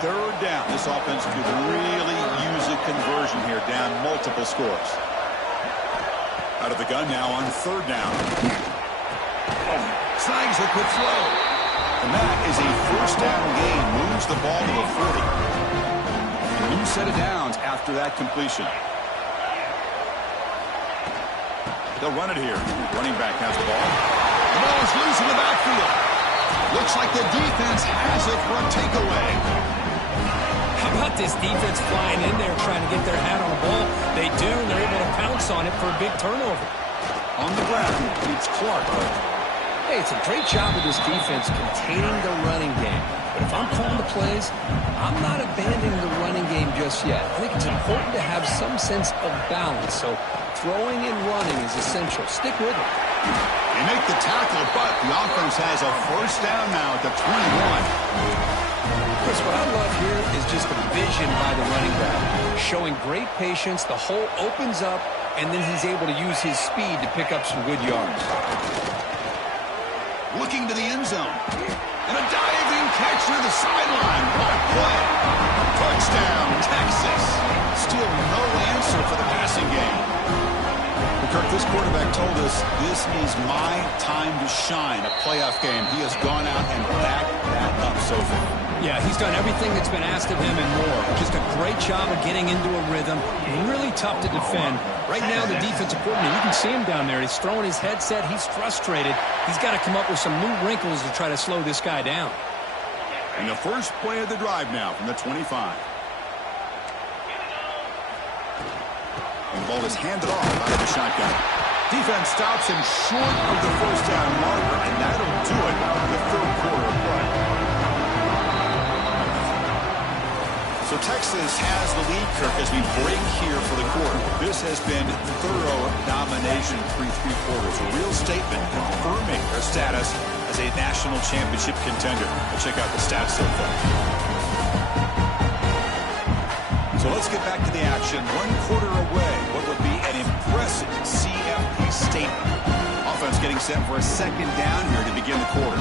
3rd down. This offense could really use a conversion here, down multiple scores. Out of the gun now on 3rd down. Snags a quick throw. And that is a 1st down gain. Moves the ball to the 40. A new set of downs after that completion. They'll run it here. Running back has the ball. The ball is loose in the backfield. Looks like the defense has it for a takeaway. How about this defense flying in there trying to get their hat on the ball? They do, and they're able to pounce on it for a big turnover. On the ground, it's Clark. Hey, it's a great job of this defense containing the running game. But if I'm calling the plays, I'm not abandoning the running game just yet. I think it's important to have some sense of balance. So throwing and running is essential. Stick with it. They make the tackle, but the offense has a 1st down now at the 21. Chris, what I love here is just the vision by the running back. Showing great patience, the hole opens up, and then he's able to use his speed to pick up some good yards. Looking to the end zone. And a diving catch near the sideline. What a play. Touchdown, Texas. Still no answer for the passing game. Kirk, this quarterback told us this is my time to shine, a playoff game. He has gone out and backed that up so far. Yeah, he's done everything that's been asked of him and more. Just a great job of getting into a rhythm. Really tough to defend. Right now, the defensive coordinator, you can see him down there. He's throwing his headset. He's frustrated. He's got to come up with some new wrinkles to try to slow this guy down. And the first play of the drive now from the 25. And the ball is handed off out of the shotgun. Defense stops him short of the 1st down marker, and that'll do it in the 3rd quarter of play. So Texas has the lead, Kirk, as we break here for the quarter. This has been thorough domination through 3 quarters. A real statement confirming their status as a national championship contender. We'll check out the stats so far. So let's get back to the action. 1 quarter away. What would be an impressive CFP statement. Offense getting set for a 2nd down here to begin the quarter.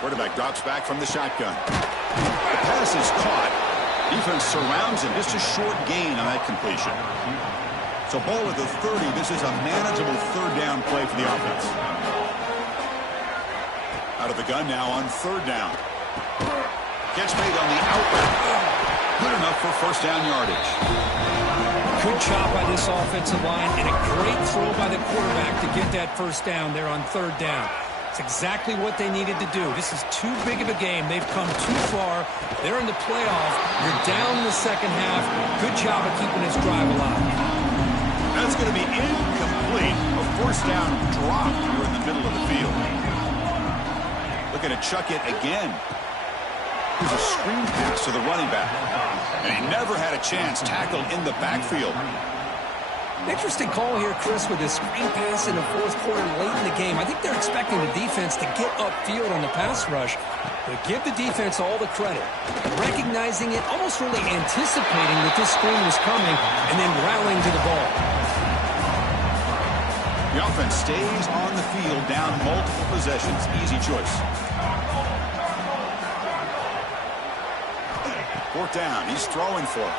Quarterback drops back from the shotgun. The pass is caught. Defense surrounds him. Just a short gain on that completion. So ball at the 30. This is a manageable 3rd down play for the offense. Out of the gun now on 3rd down. Catch made on the outlet. Good enough for 1st down yardage. Good job by this offensive line and a great throw by the quarterback to get that 1st down there on 3rd down. It's exactly what they needed to do. This is too big of a game. They've come too far. They're in the playoff. You're down in the 2nd half. Good job of keeping this drive alive. That's going to be incomplete. A 1st down drop here in the middle of the field. Looking to chuck it again. Here's a screen pass to the running back. And he never had a chance tackled in the backfield. Interesting call here, Chris, with this screen pass in the 4th quarter late in the game. I think they're expecting the defense to get upfield on the pass rush. But give the defense all the credit. Recognizing it, almost really anticipating that this screen was coming, and then rallying to the ball. The offense stays on the field, down multiple possessions. Easy choice. 4th down. He's throwing for it.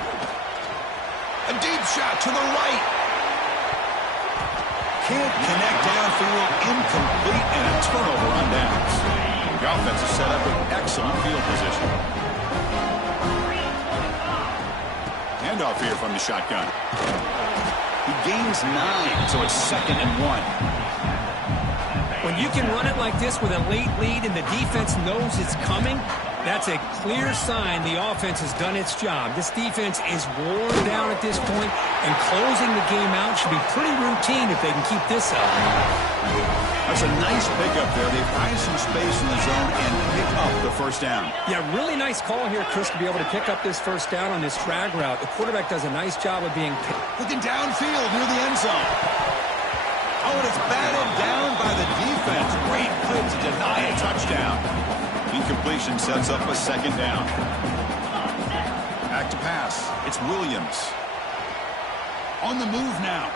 A deep shot to the right. Can't connect downfield. Incomplete, and a turnover on downs. The offense is set up with excellent field position. Handoff here from the shotgun. He gains 9, so it's 2nd and 1. When you can run it like this with a late lead and the defense knows it's coming, That's a clear sign the offense has done its job. This defense is worn down at this point, and closing the game out should be pretty routine if they can keep this up. That's a nice pickup there. They find some space in the zone and pick up the first down. Yeah, really nice call here, Chris, to be able to pick up this first down on this drag route. The quarterback does a nice job of being looking downfield near the end zone. Oh, and it's batted down by the defense. Great play to deny a touchdown. Incompletion sets up a second down. Back to pass. It's Williams. On the move now.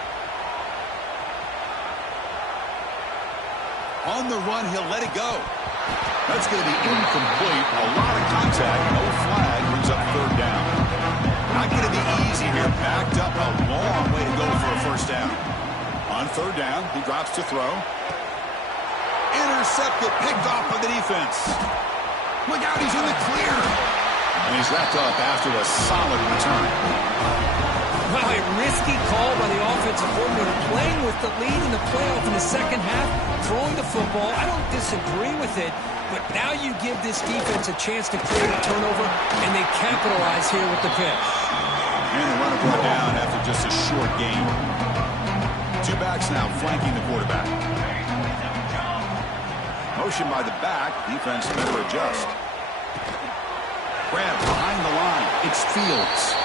On the run, he'll let it go. That's going to be incomplete. A lot of contact. No flag. Brings up third down. Not going to be easy here. Backed up a long way to go for a first down. On third down, he drops to throw. Intercepted. Picked off by the defense. Look out, he's in the clear. And he's wrapped up after a solid return. Wow, a risky call by the offensive coordinator, playing with the lead in the playoff in the second half, throwing the football. I don't disagree with it, but now you give this defense a chance to create a turnover, and they capitalize here with the pick. And the runner brought down after just a short gain. Two backs now flanking the quarterback. Motion by the back. Defense better adjust. Grab behind the line. It's Fields.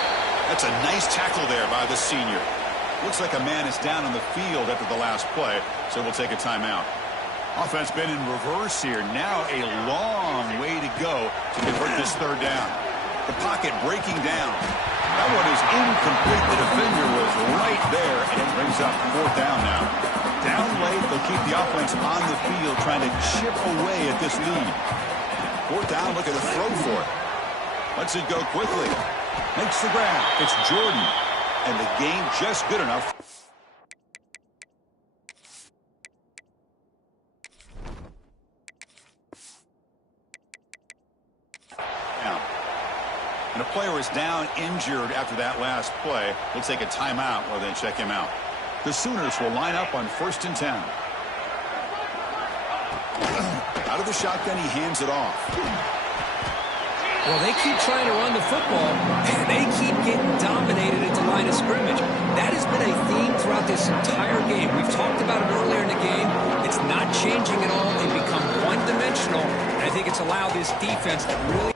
That's a nice tackle there by the senior. Looks like a man is down on the field after the last play, so we'll take a timeout. Offense been in reverse here. Now a long way to go to convert this third down. The pocket breaking down. That one is incomplete. The defender was right there, and it brings up fourth down now. Down late, they'll keep the offense on the field trying to chip away at this lead. Fourth down, looking to throw for it. Lets it go quickly. Makes the grab. It's Jordan. And the game just good enough. Now, and a player is down injured after that last play. We'll take a timeout while they check him out. The Sooners will line up on 1st and 10. Out of the shotgun, he hands it off. Well, they keep trying to run the football, and they keep getting dominated at the line of scrimmage. That has been a theme throughout this entire game. We've talked about it earlier in the game. It's not changing at all. They've become one-dimensional, and I think it's allowed this defense to really...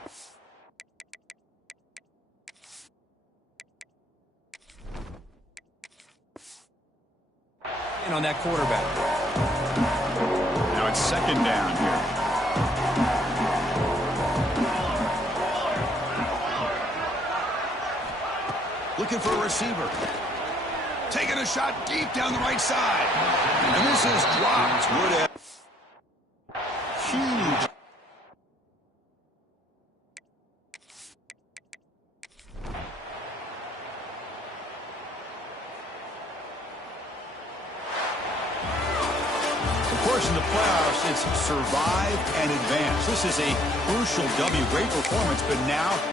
on that quarterback. Now it's second down here. Looking for a receiver. Taking a shot deep down the right side. And this is dropped. Would huge. Of course, in the playoffs, it's survive and advance. This is a crucial W. Great performance, but now...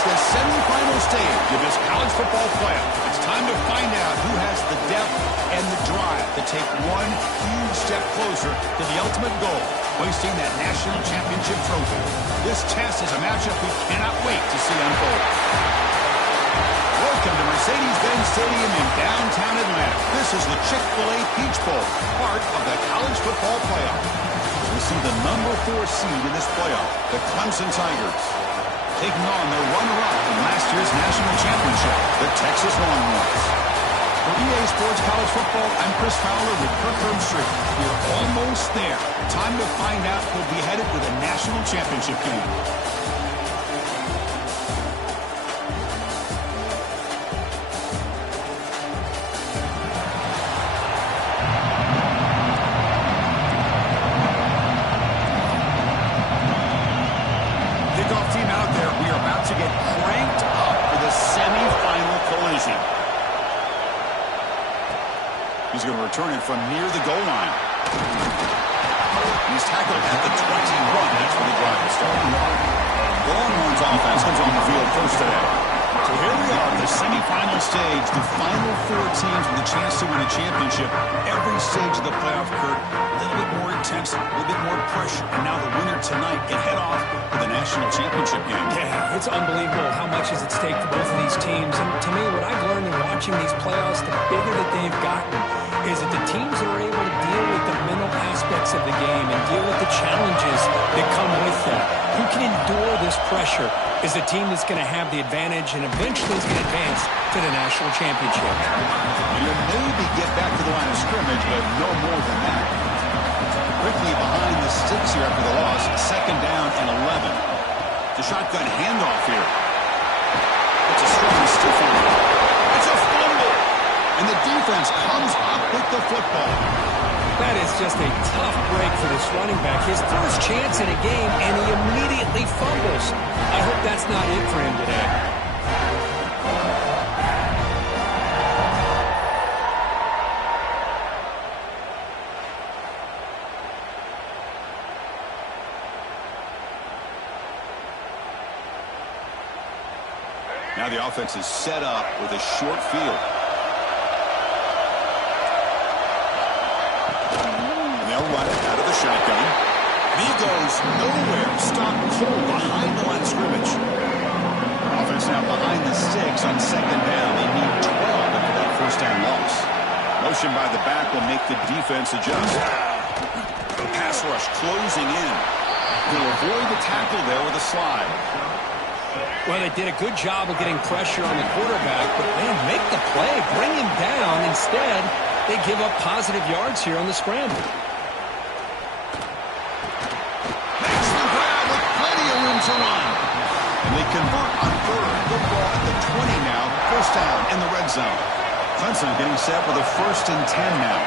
The semifinal stage of this college football playoff. It's time to find out who has the depth and the drive to take one huge step closer to the ultimate goal, hoisting that national championship trophy. This test is a matchup we cannot wait to see unfold. Welcome to Mercedes-Benz Stadium in downtown Atlanta. This is the Chick-fil-A Peach Bowl, part of the college football playoff. We see the number 4 seed in this playoff, the Clemson Tigers, taking on their runner-up in last year's national championship, the Texas Longhorns. For EA Sports College Football, I'm Chris Fowler with Kirk Herbstreit. We're almost there. Time to find out who'll be headed to the national championship game. He's going to return it from near the goal line. He's tackled at the 21. That's where the drive will start. The Longhorns offense comes on the field first today. So here we are, the semifinal stage, the final 4 teams with a chance to win a championship. Every stage of the playoff, Kurt, a little bit more intense, a little bit more pressure. And now the winner tonight can head off to the national championship game. Yeah, it's unbelievable how much is at stake for both of these teams. And to me, what I've learned in watching these playoffs, the bigger that they've gotten, is that the teams are able to deal with the mental aspects of the game and deal with the challenges that come with them. Who can endure this pressure is the team that's going to have the advantage and eventually is going to advance to the national championship. You'll maybe get back to the line of scrimmage, but no more than that. Quickly behind the sticks here after the loss. 2nd down and 11. It's a shotgun handoff here. It's a strong stiff arm. It's a fumble. And the defense comes up with the football. That is just a tough break for this running back. His first chance in a game, and he immediately fumbles. I hope that's not it for him today. Now the offense is set up with a short field. And they'll run it out of the shotgun. And he goes nowhere. Stopped cold behind the line of scrimmage. Offense now behind the 6 on second down. They need 12 after that first down loss. Motion by the back will make the defense adjust. The pass rush closing in. He'll avoid the tackle there with a slide. Well, they did a good job of getting pressure on the quarterback, but man, make the play, bring him down. Instead, they give up positive yards here on the scramble. Makes the grab with plenty of room to run. And they convert on third. Football at the 20 now. First down in the red zone. Clemson getting set with a 1st and 10 now.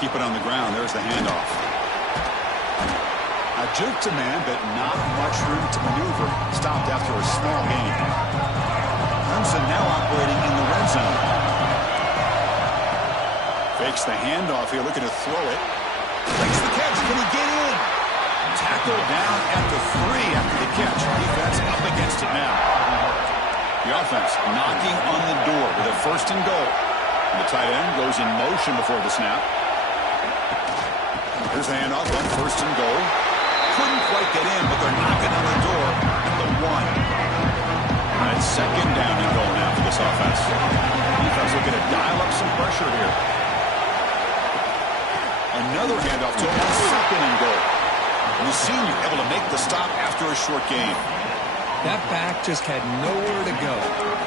Keep it on the ground. There's the handoff. A juke to man, but not much room to maneuver. Stopped after a small gain. Clemson now operating in the red zone. Fakes the handoff here, looking to throw it. Makes the catch. Can he get in? Tackle down after 3 after the catch. Defense up against it now. The offense knocking on the door with a 1st and goal. And the tight end goes in motion before the snap. Here's the handoff on 1st and goal. Couldn't quite get in, but they're knocking on the door at the 1. And it's second down and goal now for this offense. Defense looking to dial up some pressure here. Another handoff to him on 2nd and goal. And the senior able to make the stop after a short gain. That back just had nowhere to go.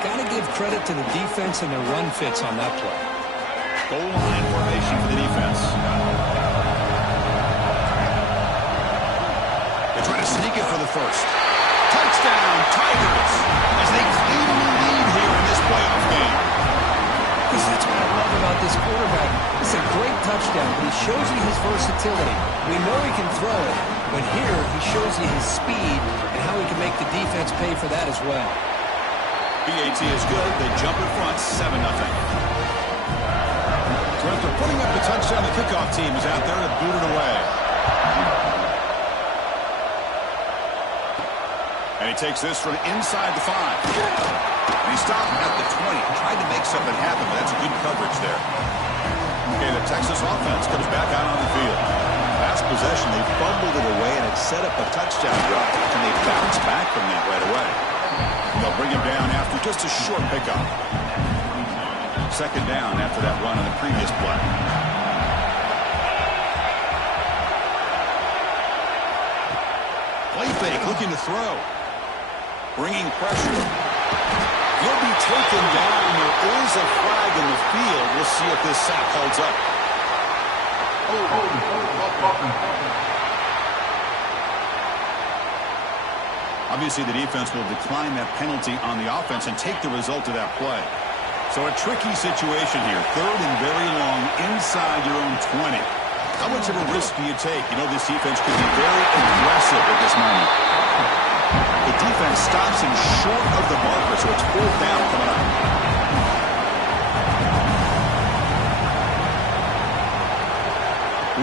Got to give credit to the defense and their run fits on that play. Goal line formation for the defense. They try to sneak it for the 1st. Touchdown, Tigers, as they claim the lead here in this playoff game. That's what I love about this quarterback. It's a great touchdown, but he shows you his versatility. We know he can throw it, but here he shows you his speed and how he can make the defense pay for that as well. BAT is good. They jump in front, 7-0. So after putting up the touchdown, the kickoff team is out there to boot it away. And he takes this from inside the 5. And he stopped at the 20. Tried to make something happen, but that's good coverage there. Okay, the Texas offense comes back out on the field. Last possession, they fumbled it away, and it set up a touchdown drive. And they bounced back from that right away. They'll bring him down after just a short pickup. Second down after that run on the previous play. Play fake, looking to throw. Bringing pressure. He'll be taken down. There is a flag in the field. We'll see if this sack holds up. Obviously, the defense will decline that penalty on the offense and take the result of that play. So a tricky situation here. 3rd and very long inside your own 20. How much of a risk do you take? You know, this defense could be very aggressive at this moment. The defense stops him short of the marker, so it's 4th down coming up.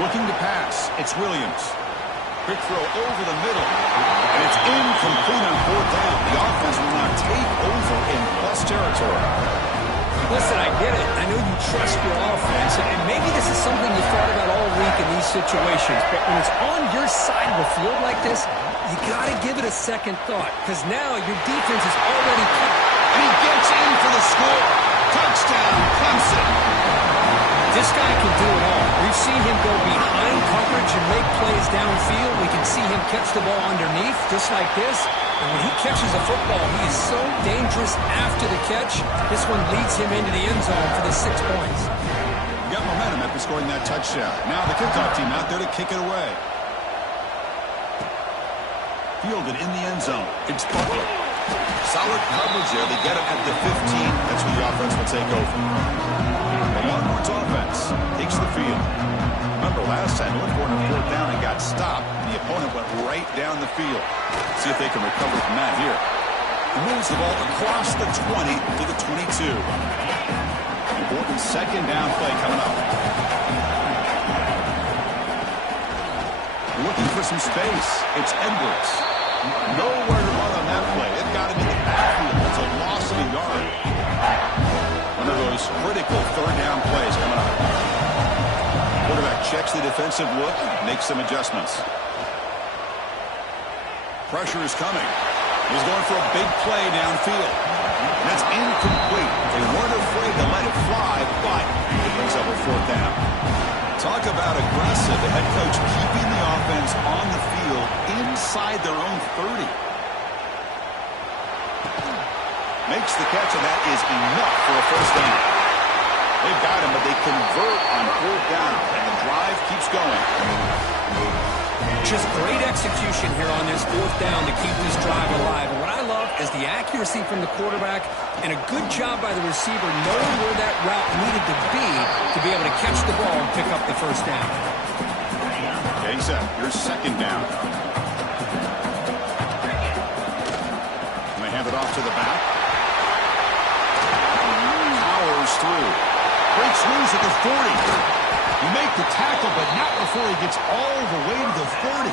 Looking to pass. It's Williams. Quick throw over the middle. And it's incomplete on 4th down. The offense will now take over in plus territory. Listen, I get it. I know you trust your offense, and maybe this is something you thought about all week in these situations, but when it's on your side of the field like this, you got to give it a second thought, because now your defense is already cut. And he gets in for the score. Touchdown, Clemson. This guy can do it all. We've seen him go behind coverage and make plays downfield. We can see him catch the ball underneath, just like this. And when he catches a football, he is so dangerous after the catch. This one leads him into the end zone for the 6 points. Got momentum after scoring that touchdown. Now the kickoff team out there to kick it away. Fielded in the end zone. It's Butler. Solid coverage there. They get him at the 15. That's where the offense will take over. The Longhorns offense takes the field. Remember, last time, looked for it on 4th down and got stopped. The opponent went right down the field. See if they can recover from that here. He moves the ball across the 20 to the 22. Important second down play coming up. Looking for some space. It's Edwards. Nowhere to run on that play. They've got him in the backfield. It's a loss of a yard. One of those critical third down plays coming up. Quarterback checks the defensive look, makes some adjustments. Pressure is coming. He's going for a big play downfield. That's incomplete. They weren't afraid to let it fly, but it brings up a fourth down. Talk about aggressive. The head coach keeping the offense on the field inside their own 30. Makes the catch, and that is enough for a first down. They've got him, but they convert on fourth down, and the drive keeps going. Just great execution here on this fourth down to keep this drive alive. And what I love is the accuracy from the quarterback and a good job by the receiver knowing where that route needed to be able to catch the ball and pick up the first down. Okay, set. Here's second down. And they hand it off to the back. Powers through. Breaks loose at the 40. You make the tackle, but not before he gets all the way to the 30.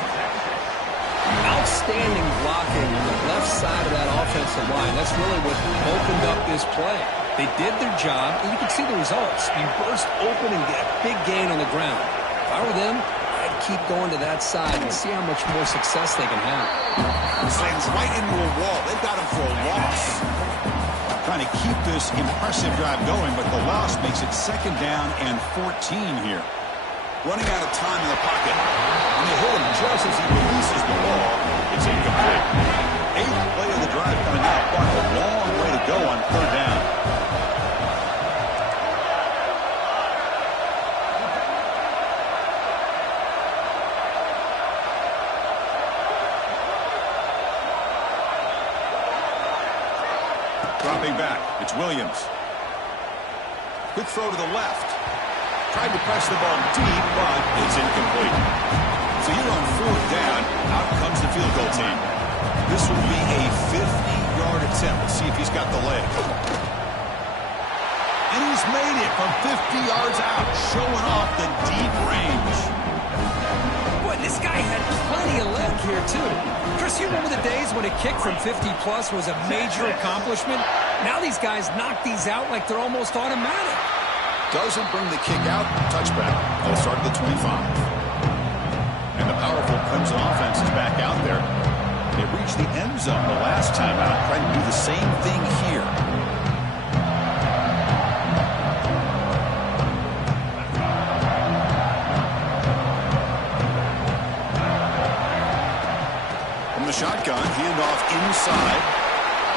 Outstanding blocking on the left side of that offensive line. That's really what opened up this play. They did their job, and you can see the results. You burst open and get a big gain on the ground. If I were them, I'd keep going to that side and see how much more success they can have. Slams right into a wall. They've got him for a loss. Trying to keep this impressive drive going, but the loss makes it second down and 14 here. Running out of time in the pocket. And they hit him just as he releases the ball. It's incomplete. Eighth play of the drive coming up, but a long way to go on third down. Dropping back, it's Williams. Quick throw to the left. Tried to press the ball deep, but it's incomplete. So you're on fourth down. Out comes the field goal team. This will be a 50-yard attempt. Let's see if he's got the leg. And he's made it from 50 yards out, showing off the deep range. Boy, this guy had plenty of leg here, too. Chris, you remember the days when a kick from 50-plus was a major accomplishment? Now these guys knock these out like they're almost automatic. Doesn't bring the kick out. Touchback. They'll start at the 25. And the powerful Clemson offense is back out there. They reached the end zone the last time out. Trying to do the same thing here. From the shotgun, handoff inside.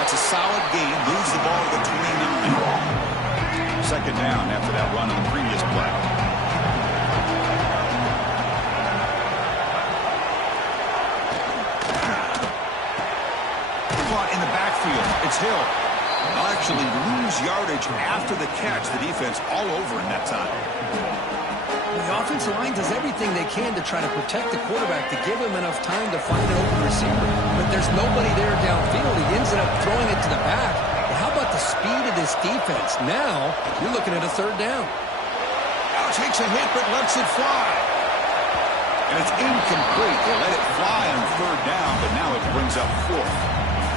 That's a solid gain. Moves the ball to the 29. Second down after that run on the previous play. Caught in the backfield. It's Hill. They'll actually lose yardage after the catch. The defense all over in that time. The offensive line does everything they can to try to protect the quarterback to give him enough time to find an open receiver. But there's nobody there downfield. He ends up throwing it to the back. How about the speed of this defense? Now, you're looking at a third down. Now takes a hit, but lets it fly. And it's incomplete. They let it fly on third down, but now it brings up fourth.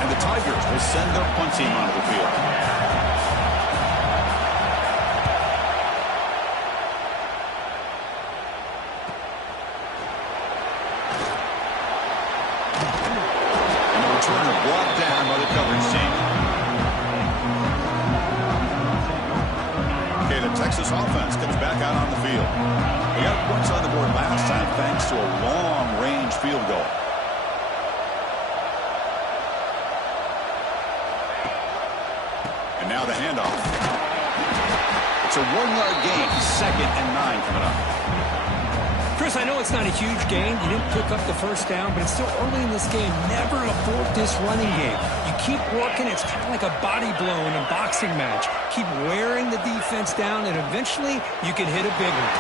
And the Tigers will send their punt team onto the field. And the returner brought down by the coverage team. The Texas offense comes back out on the field. They got points on the board last time thanks to a long-range field goal. And now the handoff. It's a 1-yard gain. Second and 9 coming up. Chris, I know it's not a huge gain. You didn't pick up the first down, but it's still early in this game. Never abort this running game. You keep working. It's kind of like a body blow in a boxing match. Keep wearing the defense down, and eventually you can hit a big one.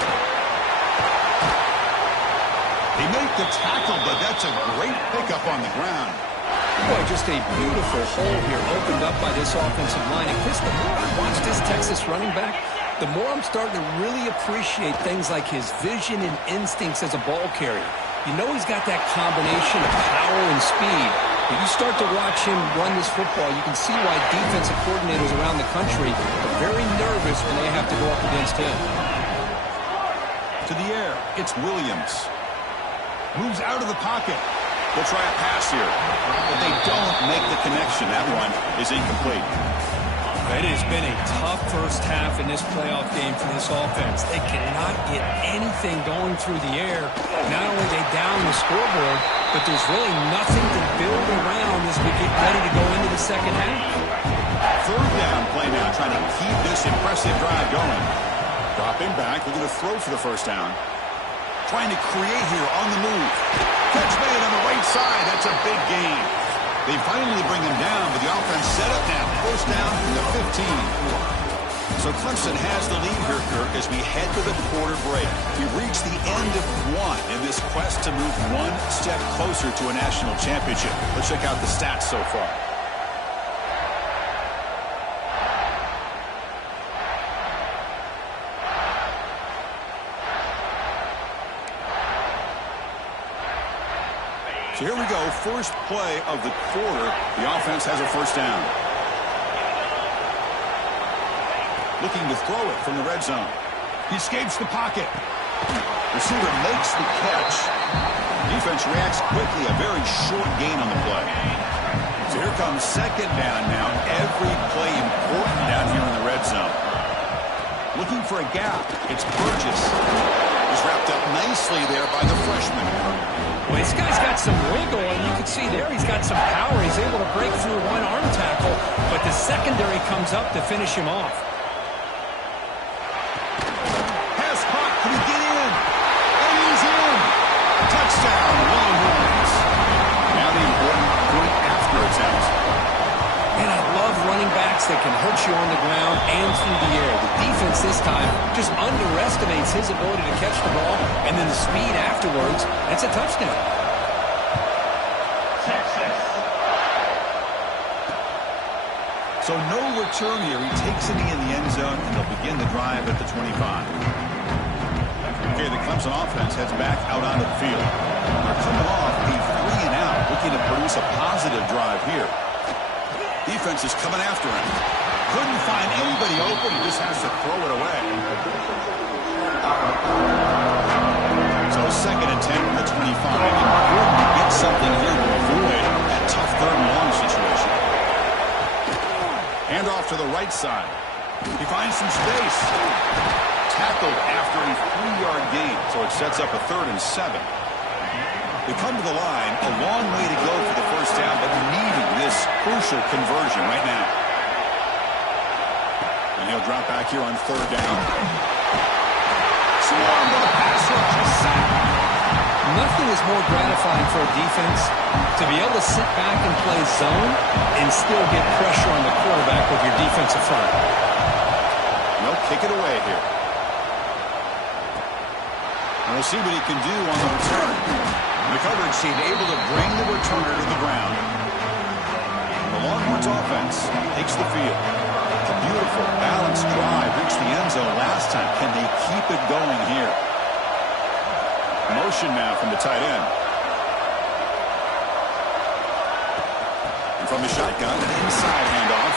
He made the tackle, but that's a great pickup on the ground. Boy, just a beautiful hole here opened up by this offensive line. And Chris, the more I watch this Texas running back, the more I'm starting to really appreciate things like his vision and instincts as a ball carrier. You know he's got that combination of power and speed, But you start to watch him run this football, you can see why defensive coordinators around the country are very nervous when they have to go up against him. To the air, it's Williams. Moves out of the pocket. They'll try a pass here, but they don't make the connection. That one is incomplete. It has been a tough first half in this playoff game for this offense. They cannot get anything going through the air. Not only are they down the scoreboard, but there's really nothing to build around as we get ready to go into the second half. Third down play now, trying to keep this impressive drive going. Dropping back, looking to throw for the first down. Trying to create here on the move. Catch made on the right side. That's a big gain. They finally bring him down, but the offense set up now. First down from the 15. So Clemson has the lead here, Kirk, as we head to the quarter break. We reach the end of one in this quest to move one step closer to a national championship. Let's check out the stats so far. So here we go, first play of the quarter. The offense has a first down. Looking to throw it from the red zone. He escapes the pocket. Receiver makes the catch. Defense reacts quickly, a very short gain on the play. So here comes second down now. Every play important down here in the red zone. Looking for a gap. It's Burgess. He's wrapped up nicely there by the freshman. Well, this guy's got some wiggle, and you can see there he's got some power. He's able to break through one arm tackle, but the secondary comes up to finish him off. Pass caught. Can he get in? And he's in. Touchdown, Longhorns. Now the important point after attempt. And I love running backs that can hurt you on the ground and through the air. The defense this time just underestimates his ability to catch the ball, and then the speed afterwards. That's a touchdown. So no return here. He takes it in the end zone, and they'll begin the drive at the 25. Okay, the Clemson offense heads back out onto the field. They're coming off a 3-and-out, looking to produce a positive drive here. Defense is coming after him. Couldn't find anybody open. He just has to throw it away. So second and 10 from the 25. Important to get something here to avoid that tough third and long situation. Hand off to the right side. He finds some space. Tackled after a 3-yard gain. So it sets up a 3rd and 7. They come to the line, a long way to go for the first down, but needing this crucial conversion right now. And he'll drop back here on 3rd down. Swarmed with a pass rush, a sack. Nothing is more gratifying for a defense to be able to sit back and play zone and still get pressure on the quarterback with your defensive front. They'll kick it away here. And we'll see what he can do on the return. The coverage team able to bring the returner to the ground. The Longhorns offense takes the field. A beautiful, balanced drive. Reached the end zone last time. Can they keep it going here? Motion now from the tight end. And from the shotgun, an inside handoff.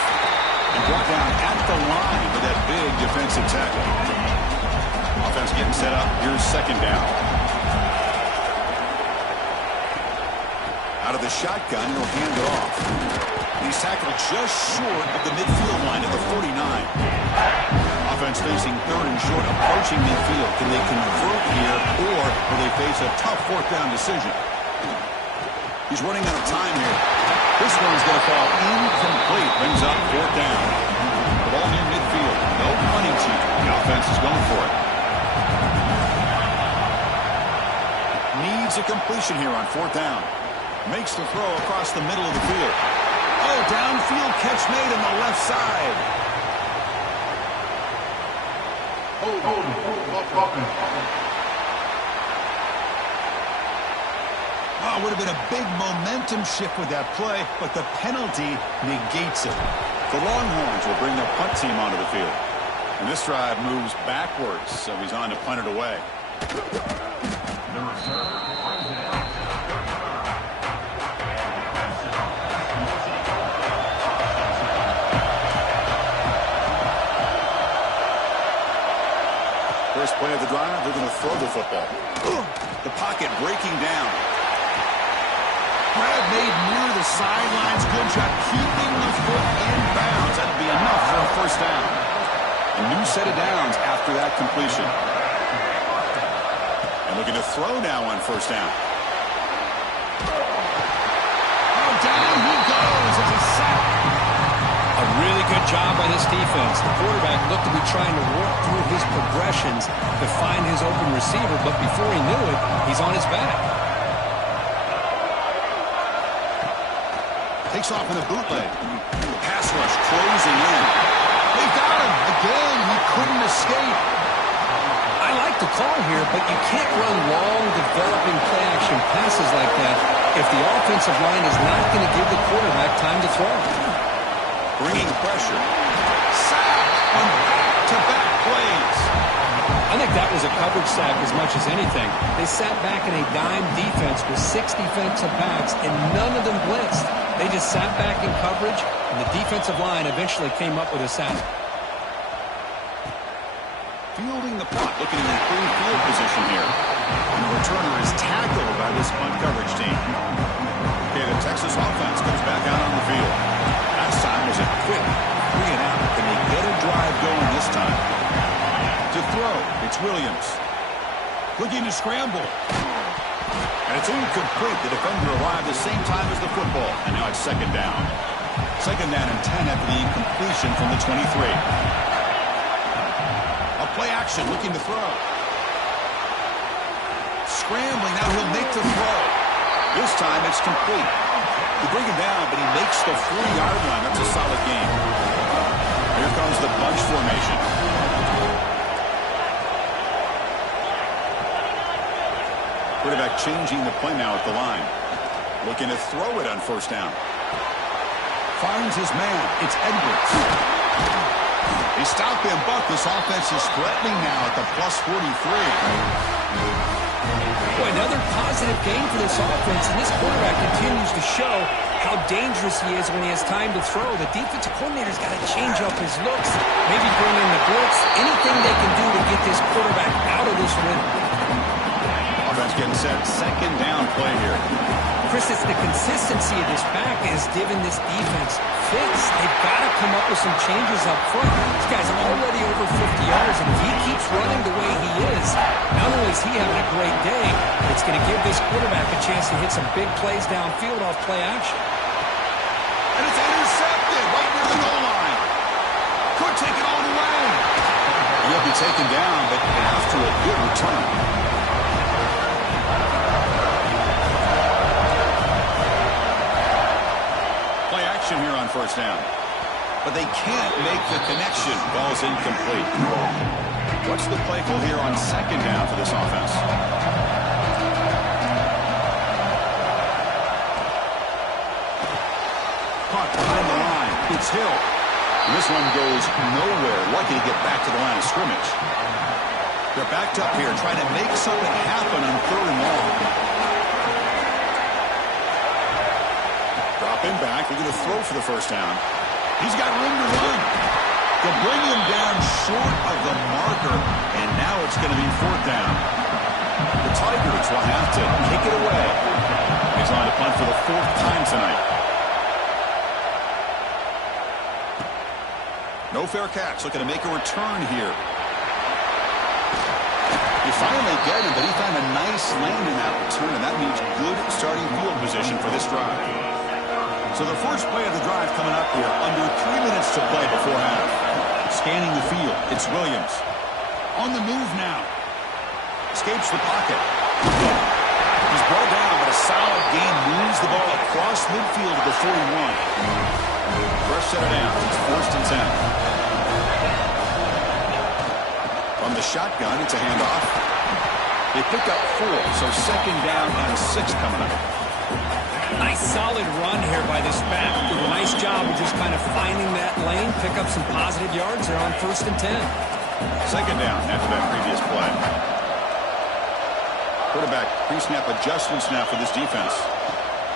And brought down at the line with that big defensive tackle. Offense getting set up. Here's second down. Out of the shotgun, he'll hand it off. He's tackled just short of the midfield line at the 49. Offense facing 3rd and short, approaching midfield. Can they convert here, or will they face a tough 4th down decision? He's running out of time here. This one's going to fall incomplete. Brings up 4th down. The ball near midfield. No punting team. The offense is going for it. Needs a completion here on 4th down. Makes the throw across the middle of the field. Oh, downfield catch made on the left side. Oh, would have been a big momentum shift with that play, but the penalty negates it. The Longhorns will bring their punt team onto the field. And this drive moves backwards, so he's on to punt it away. First play of the drive, they're going to throw the football. The pocket breaking down. Grab made near the sidelines. Good job keeping the foot in bounds. That'll be enough for a first down. A new set of downs after that completion. And looking to throw now on first down. Oh, down he goes. It's a sack. A really good job by this defense. The quarterback looked to be trying to work through his progressions to find his open receiver, but before he knew it, he's on his back. Takes off in a bootleg. The pass rush closing in. They got him. Again, he couldn't escape. I like the call here, but you can't run long, developing play-action passes like that if the offensive line is not going to give the quarterback time to throw. Bringing pressure. Sack on back-to-back plays. I think that was a coverage sack as much as anything. They sat back in a dime defense with 6 defensive backs, and none of them blitzed. They just sat back in coverage, and the defensive line eventually came up with a sack. Fielding the punt, looking to improve field position here. And the returner is tackled by this punt coverage team. Okay, the Texas offense comes back out on the field. Last time was a quick 3 and out. Can they get a drive going this time? To throw, it's Williams. Looking to scramble. And it's incomplete. The defender arrived the same time as the football. And now it's second down. Second down and 10 after the incompletion from the 23. A play action, looking to throw. Scrambling, now he'll make the throw. This time it's complete. They bring him down, but he makes the 40-yard line. That's a solid game. Here comes the bunch formation. Quarterback changing the play now at the line. Looking to throw it on first down. Finds his man. It's Edwards. They stop him, but this offense is threatening now at the plus 43. Boy, another positive game for this offense, and this quarterback continues to show how dangerous he is when he has time to throw. The defensive coordinator's got to change up his looks, maybe bring in the blitz, anything they can do to get this quarterback out of this rhythm. Offense getting set. Second down play here. Chris, it's the consistency of this back that has given this defense fits. They've got to come up with some changes up front. This guy's already over 50 yards, and if he keeps running the way he is, not only is he having a great day, it's going to give this quarterback a chance to hit some big plays downfield off play action. And it's intercepted right near the goal line. Could take it all the way. He'll be taken down, but after a good return. Here on first down. But they can't make the connection. Ball's incomplete. What's the play call here on second down for this offense? Caught behind the line. It's Hill. And this one goes nowhere. Lucky to get back to the line of scrimmage. They're backed up here trying to make something happen on third and long. Him back. They're going to throw for the first down. He's got room to run. They'll bring him down short of the marker, and now it's going to be fourth down. The Tigers will have to kick it away. He's on to punt for the 4th time tonight. No fair catch. Looking to make a return here. You finally get him, but he found a nice lane in that return, and that means good starting field position for this drive. So the first play of the drive coming up here, under 3 minutes to play before half. Scanning the field, it's Williams. On the move now. Escapes the pocket. He's brought down, but a solid gain moves the ball across midfield to the 41. Fresh set of downs, it's 1st and 10. From the shotgun, it's a handoff. They pick up 4, so second down and 6 coming up. Nice solid run here by this back. Did a nice job of just kind of finding that lane, pick up some positive yards. They're on 1st and 10. Second down after that previous play. Quarterback pre-snap adjustments now for this defense.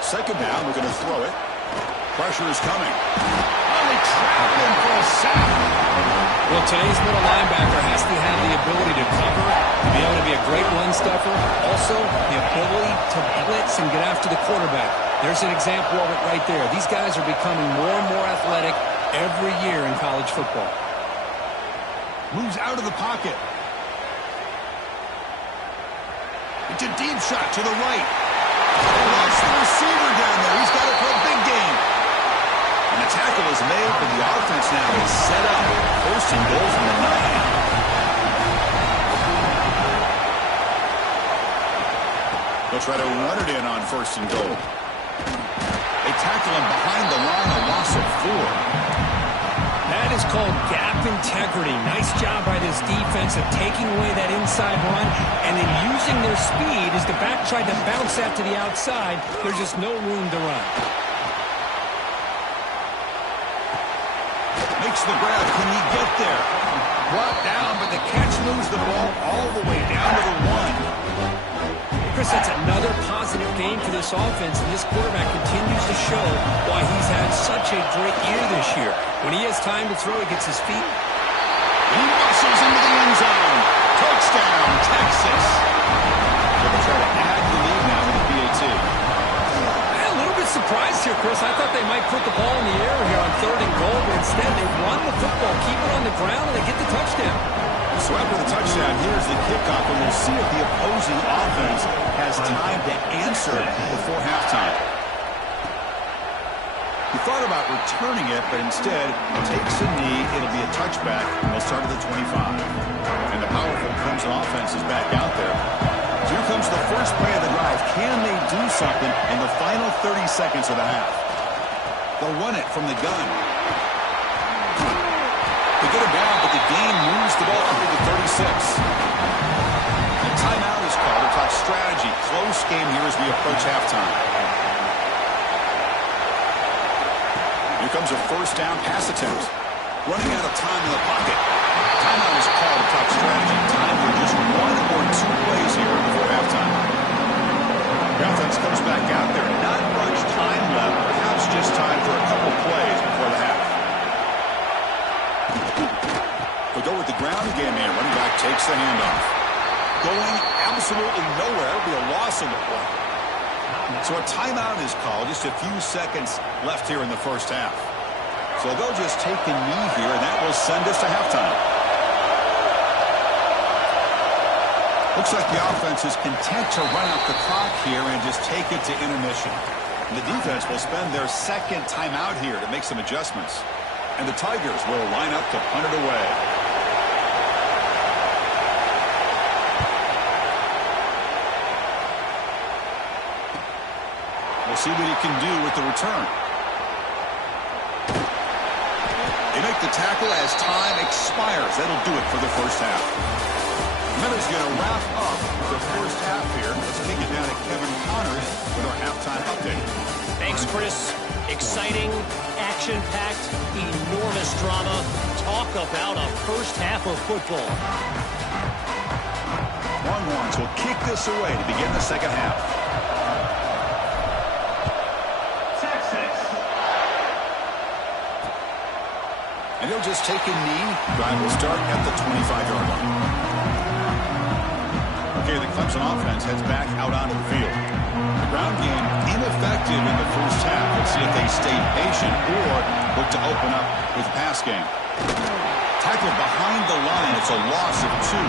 Second down, we're going to throw it. Pressure is coming. Oh, they trap him for a sack. Well, today's middle linebacker has to have the ability to cover, to be able to be a great run stuffer, also the ability to blitz and get after the quarterback. There's an example of it right there. These guys are becoming more and more athletic every year in college football. Moves out of the pocket. It's a deep shot to the right. Lost the receiver down there. He's got it for a big game. And the tackle is made, but the offense now is set up. First and goal from the 9. They'll try to run it in on first and goal. They tackle him behind the line, a loss of 4. That is called gap integrity. Nice job by this defense of taking away that inside run and then using their speed as the back tried to bounce that to the outside. There's just no room to run. Makes the grab. Can he get there? Brought down, but the catch moves the ball all the way down to the 1. Chris, that's another positive game for this offense, and this quarterback continues to show why he's had such a great year this year. When he has time to throw, he gets his feet. He muscles into the end zone. Touchdown, Texas. They're going to try to add the lead now with the PAT. I'm a little bit surprised here, Chris. I thought they might put the ball in the air here on 3rd and goal, but instead they run the football, keep it on the ground, and they get the touchdown. So after the touchdown, here's the kickoff, and we'll see if the opposing offense has time to answer before halftime. He thought about returning it, but instead takes a knee. It'll be a touchback, and they'll start at the 25. And the powerful Clemson offense is back out there. So here comes the first play of the drive. Can they do something in the final 30 seconds of the half? They'll run it from the gun. They get him down, but the game moves the ball up to the 36. A timeout is called to talk strategy. Close game here as we approach halftime. Here comes a first down pass attempt. Running out of time in the pocket. Timeout is called to talk strategy. Time for just 1 or 2 plays here before halftime. The offense comes back out there. Not much time left. Perhaps just time for a couple plays before the half. They'll go with the ground game here. Running back takes the handoff. Going absolutely nowhere. It'll be a loss on the play. So a timeout is called. Just a few seconds left here in the first half. So they'll just take a knee here, and that will send us to halftime. Looks like the offense is content to run out the clock here and just take it to intermission. And the defense will spend their second timeout here to make some adjustments. And the Tigers will line up to punt it away. We'll see what he can do with the return. They make the tackle as time expires. That'll do it for the first half. Miller's going to wrap up the first half here. Let's kick it down to Kevin Connors with our halftime update. Thanks, Chris. Exciting, action-packed, enormous drama. Talk about a first half of football. Longhorns will kick this away to begin the second half. And he'll just take a knee. Drive will start at the 25-yard line. Okay, the Clemson offense heads back out onto the field. The ground game ineffective in the first half. Let's see if they stay patient or look to open up with the pass game. Tackle behind the line. It's a loss of 2.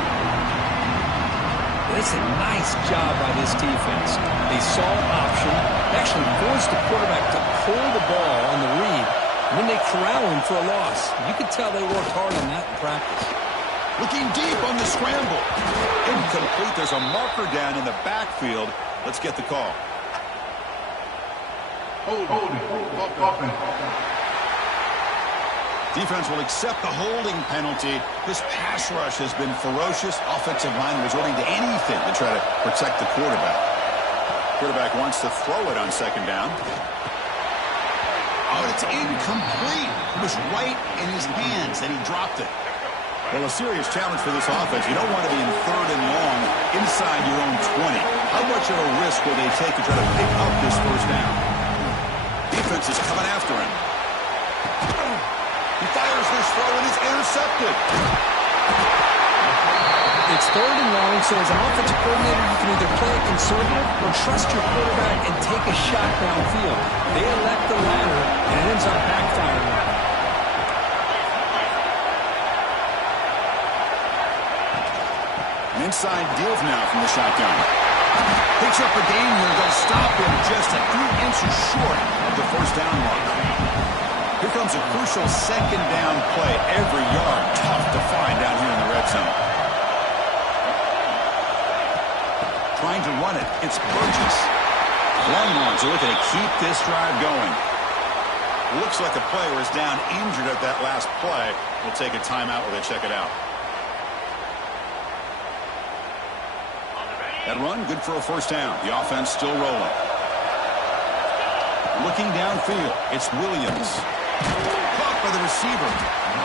It's a nice job by this defense. They saw an option. They actually forced the quarterback to pull the ball on the read. When they corral him for a loss, you could tell they worked hard on that in practice. Looking deep on the scramble. Incomplete. There's a marker down in the backfield. Let's get the call. Holding. Defense will accept the holding penalty. This pass rush has been ferocious. Offensive line resorting to anything to try to protect the quarterback. Quarterback wants to throw it on second down. Oh, it's incomplete. It was right in his hands, and he dropped it. Well, a serious challenge for this offense. You don't want to be in 3rd and long inside your own 20. How much of a risk will they take to try to pick up this first down? Defense is coming after him. He fires this throw and is intercepted. It's 3rd and long, so as an offensive coordinator, you can either play it conservative or trust your quarterback and take a shot downfield. They elect the latter, and it ends up backfiring. An inside deals now from the shotgun. Picks up a gain here. They'll stop him just a few inches short of the first down mark. Here comes a crucial second down play. Every yard tough to find down here in the red zone. Trying to run it. It's Burgess. Longhorns are looking to keep this drive going. Looks like a player is down injured at that last play. We'll take a timeout while they check it out. That run, good for a first down. The offense still rolling. Looking downfield, it's Williams. Caught by the receiver.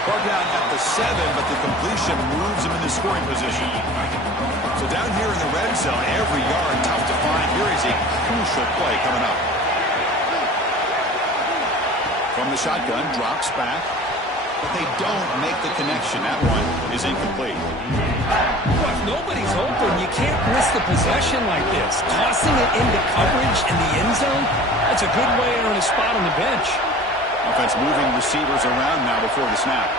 Brought down at the 7, but the completion moves him into scoring position. So down here in the red zone, every yard tough to find. Here is a crucial play coming up. From the shotgun, drops back. But they don't make the connection. That one is incomplete. Well, if nobody's open, you can't miss the possession like this. Tossing it into coverage in the end zone, that's a good way to earn a spot on the bench. Offense moving receivers around now before the snap.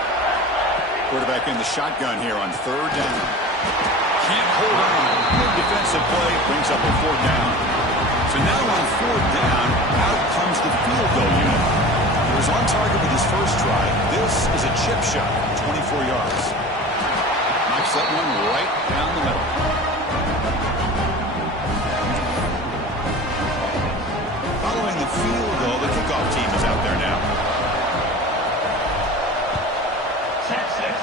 Quarterback in the shotgun here on 3rd down. Can't hold on. Good defensive play. Brings up a 4th down. So now on 4th down, out comes the field goal unit. He was on target with his first try. This is a chip shot, 24 yards. Knocks that one right down the middle. Following the field goal, the kickoff team is out there now. Texas.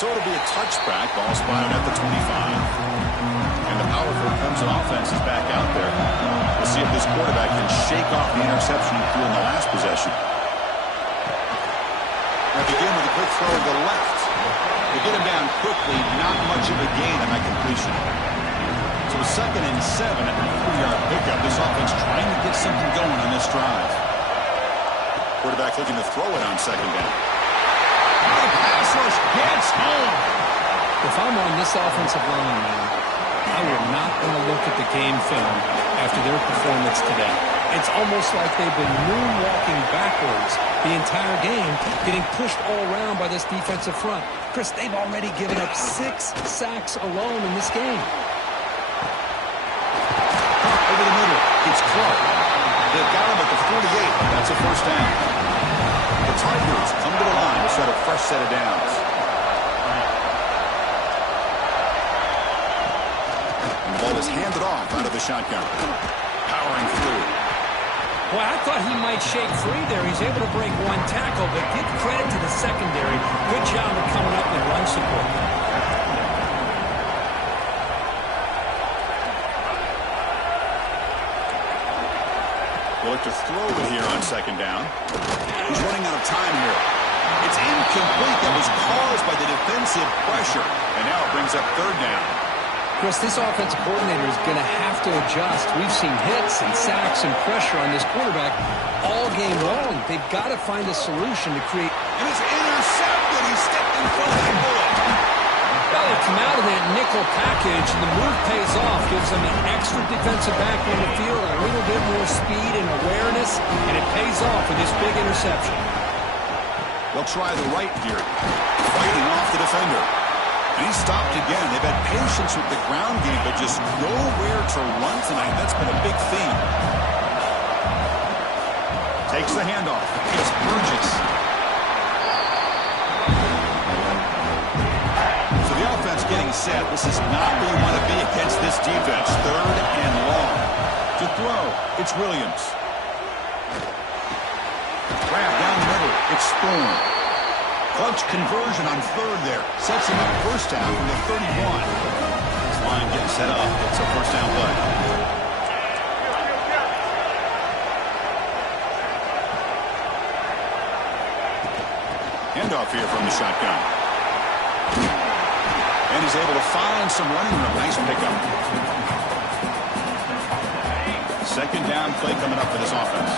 So it'll be a touchback. Ball spotted at the 25. And the power for Clemson offense is back out there. We'll see if this quarterback can shake off the interception he threw in the last possession. Now begin with a quick throw to the left. To get him down quickly, not much of a gain on that completion. So a 2nd and 7 at the 4-yard pickup. This offense trying to get something going on this drive. Quarterback looking to throw it on 2nd down. The pass rush gets home. If I'm on this offensive line now, I will not want to look at the game film after their performance today. It's almost like they've been moonwalking backwards the entire game, getting pushed all around by this defensive front. Chris, they've already given up 6 sacks alone in this game. Over the middle, it's Clark. They've got him at the 48. That's a first down. The Tigers come to the line to set a fresh set of downs. And the ball is handed off out of the shotgun. Powering through. Well, I thought he might shake free there. He's able to break 1 tackle, but give credit to the secondary. Good job of coming up with run support. They'll look to throw it here on 2nd down. He's running out of time here. It's incomplete. That was caused by the defensive pressure. And now it brings up 3rd down. Chris, this offensive coordinator is going to have to adjust. We've seen hits and sacks and pressure on this quarterback all game long. They've got to find a solution to create. And it's intercepted. He stepped in front of that bullet. Well, they come out of that nickel package, and the move pays off. Gives them an extra defensive back on the field, a little bit more speed and awareness, and it pays off with this big interception. They'll try the right here. Fighting off the defender. And he stopped again. They've had patience with the ground game, but just nowhere to run tonight. That's been a big theme. Takes the handoff. It's Burgess. So the offense getting set. This is not where you want to be against this defense. 3rd and long. To throw, it's Williams. Grab down the middle. It's Spoon. Clutch conversion on 3rd there. Sets him up first down from the 31. This line getting set up. It's a first down play. Handoff here from the shotgun. And he's able to find some running room. Nice pickup. 2nd down play coming up for this offense.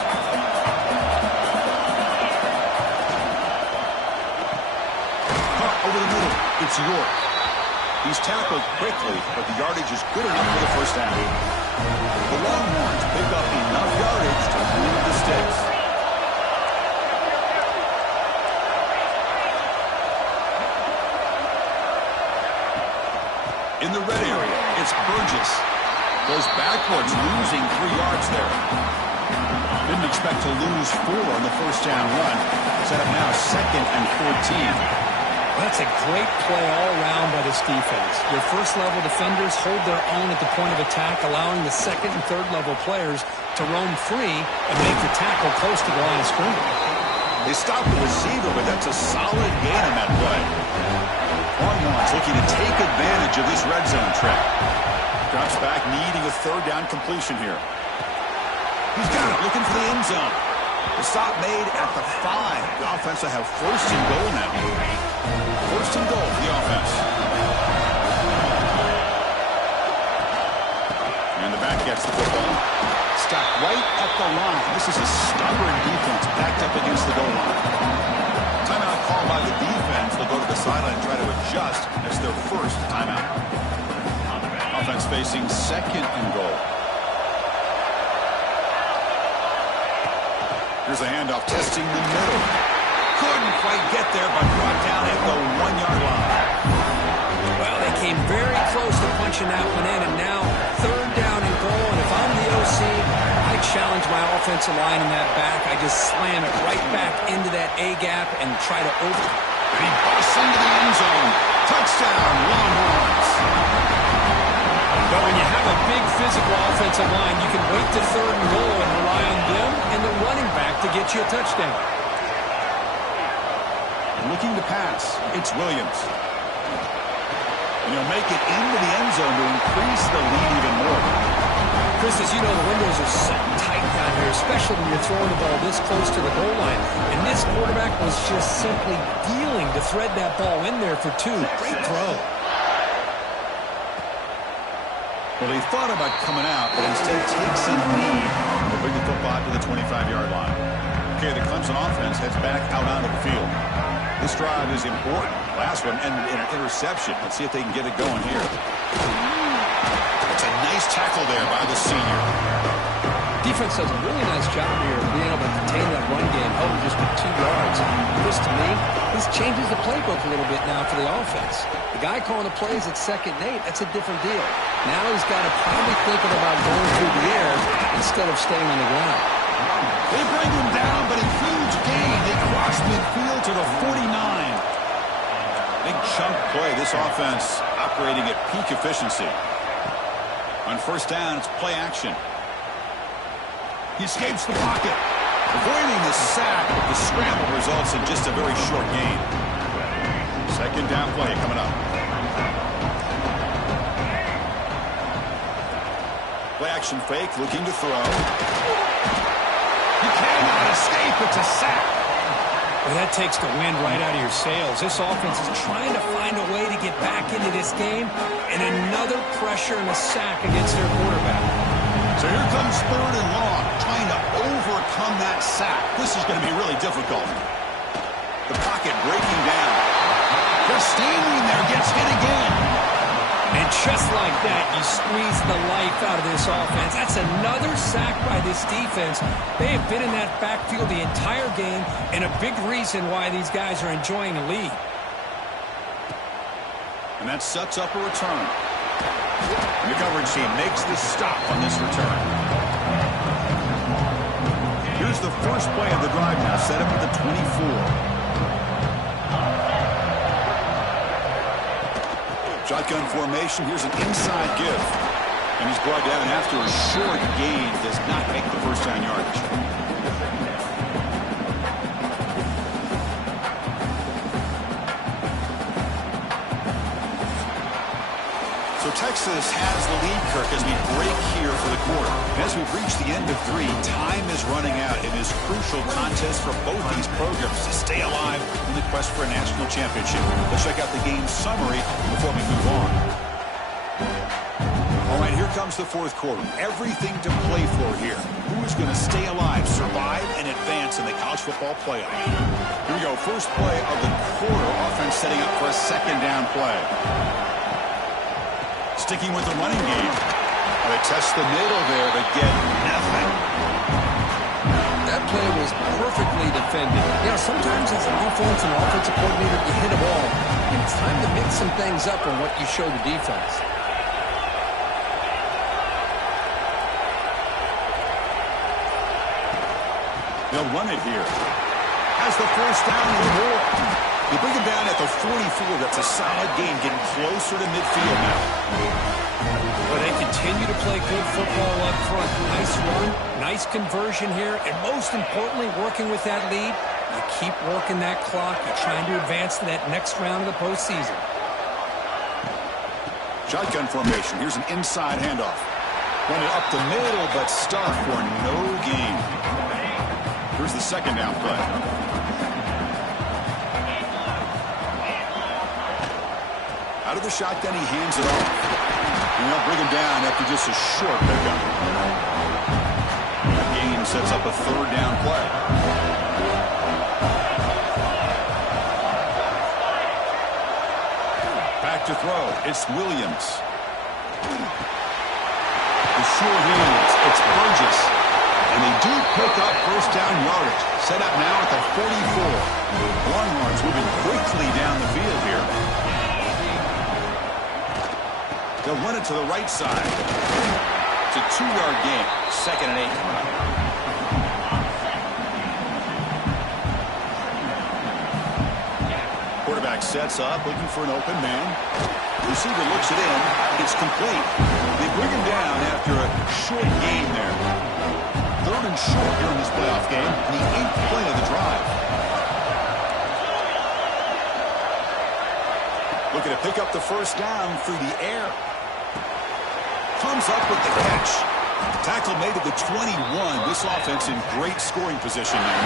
Over the middle, it's York. He's tackled quickly, but the yardage is good enough for the first down. The Longhorns pick up enough yardage to move the sticks. In the red area, it's Burgess. Goes backwards, losing 3 yards there. Didn't expect to lose 4 on the first down run. Set up now 2nd and 14. That's a great play all around by this defense. Your first-level defenders hold their own at the point of attack, allowing the second and third-level players to roam free and make the tackle close to the line of scrimmage. They stop the receiver, but that's a solid gain on that play. Longhorns looking to take advantage of this red zone trap. Drops back, needing a 3rd down completion here. He's got it, looking for the end zone. The stop made at the 5. The offense will have 1st and goal now. 1st and goal for the offense. And the back gets the football. Stopped right at the line. This is a stubborn defense backed up against the goal line. Timeout called by the defense. They'll go to the sideline and try to adjust. That's their 1st timeout. Offense facing 2nd and goal. Here's a handoff, testing the middle. Couldn't quite get there, but brought down at the 1-yard line. Well, they came very close to punching that one in, and now 3rd down and goal. And if I'm the OC, I challenge my offensive line in that back. I just slam it right back into that A-gap and try to over. And he busts into the end zone. Touchdown, Longhorns. But when you have a big physical offensive line, you can wait to 3rd and goal and rely on them and the running back to get you a touchdown. Looking to pass, it's Williams. And he'll make it into the end zone to increase the lead even more. Chris, as you know, the windows are so tight down here, especially when you're throwing the ball this close to the goal line. And this quarterback was just simply dealing to thread that ball in there for 2. Great throw. Well, he thought about coming out, but instead takes a knee to bring the football to the 25-yard line. Okay, the Clemson offense heads back out onto the field. This drive is important. Last one ended in an interception. Let's see if they can get it going here. It's a nice tackle there by the senior. Defense does a really nice job here of being able to contain that run game, held him just with 2 yards. Chris, to me, this changes the playbook a little bit now for the offense. The guy calling the plays at 2nd and 8, that's a different deal. Now he's got to probably think about going through the air instead of staying on the ground. They bring him down, but a huge gain. They cross midfield to the 49. Big chunk play. This offense operating at peak efficiency. On 1st down, it's play action. He escapes the pocket, avoiding the sack, but the scramble results in just a very short gain. 2nd down play coming up. Play action fake, looking to throw. He cannot escape. It's a sack. Well, that takes the wind right out of your sails. This offense is trying to find a way to get back into this game, and another pressure and a sack against their quarterback. So here comes 3rd and long, trying to overcome that sack. This is going to be really difficult. The pocket breaking down. They're standing there, gets hit again. And just like that, you squeeze the life out of this offense. That's another sack by this defense. They have been in that backfield the entire game, and a big reason why these guys are enjoying a lead. And that sets up a return. The coverage team makes the stop on this return. Here's the first play of the drive now, set up at the 24. Shotgun formation. Here's an inside give. And he's brought down after a short gain. Does not make the 1st down yardage. So Texas has the lead, Kirk, as we break here for the quarter. And as we've reached the end of 3, time is running out in this crucial contest for both these programs to stay alive in the quest for a national championship. Let's check out the game summary before we move on. A All right, here comes the fourth quarter. Everything to play for here. Who's going to stay alive, survive, and advance in the college football playoff? Here we go. First play of the quarter. Offense setting up for a second down play. Sticking with the running game. They test the middle there, but get nothing. That play was perfectly defended. You know, sometimes as an offensive coordinator, you hit a ball, and it's time to mix some things up on what you show the defense. They'll run it here. Has the first down and more. They bring him down at the 44. That's a solid game, getting closer to midfield now. Well, they continue to play good football up front. Nice run, nice conversion here, and most importantly, working with that lead, you keep working that clock. You're trying to advance to that next round of the postseason. Shotgun formation. Here's an inside handoff. Run it up the middle, but stuff for no gain. Here's the second down play. Out of the shotgun, he hands it off. And they'll bring him down after just a short pickup. That gain sets up a third down play. Back to throw. It's Williams. The sure hands. It's Burgess. And they do pick up first down yardage. Set up now at the 44. Longhorns moving quickly down the field here. They'll run it to the right side. It's a 2-yard gain. 2nd and 8. Quarterback sets up, looking for an open man. Receiver looks it in. It's complete. They bring him down after a short gain there. 3rd and short here in this playoff game. And the 8th play of the drive. Looking to pick up the first down through the air. Comes up with the catch. Tackle made at the 21. This offense in great scoring position now.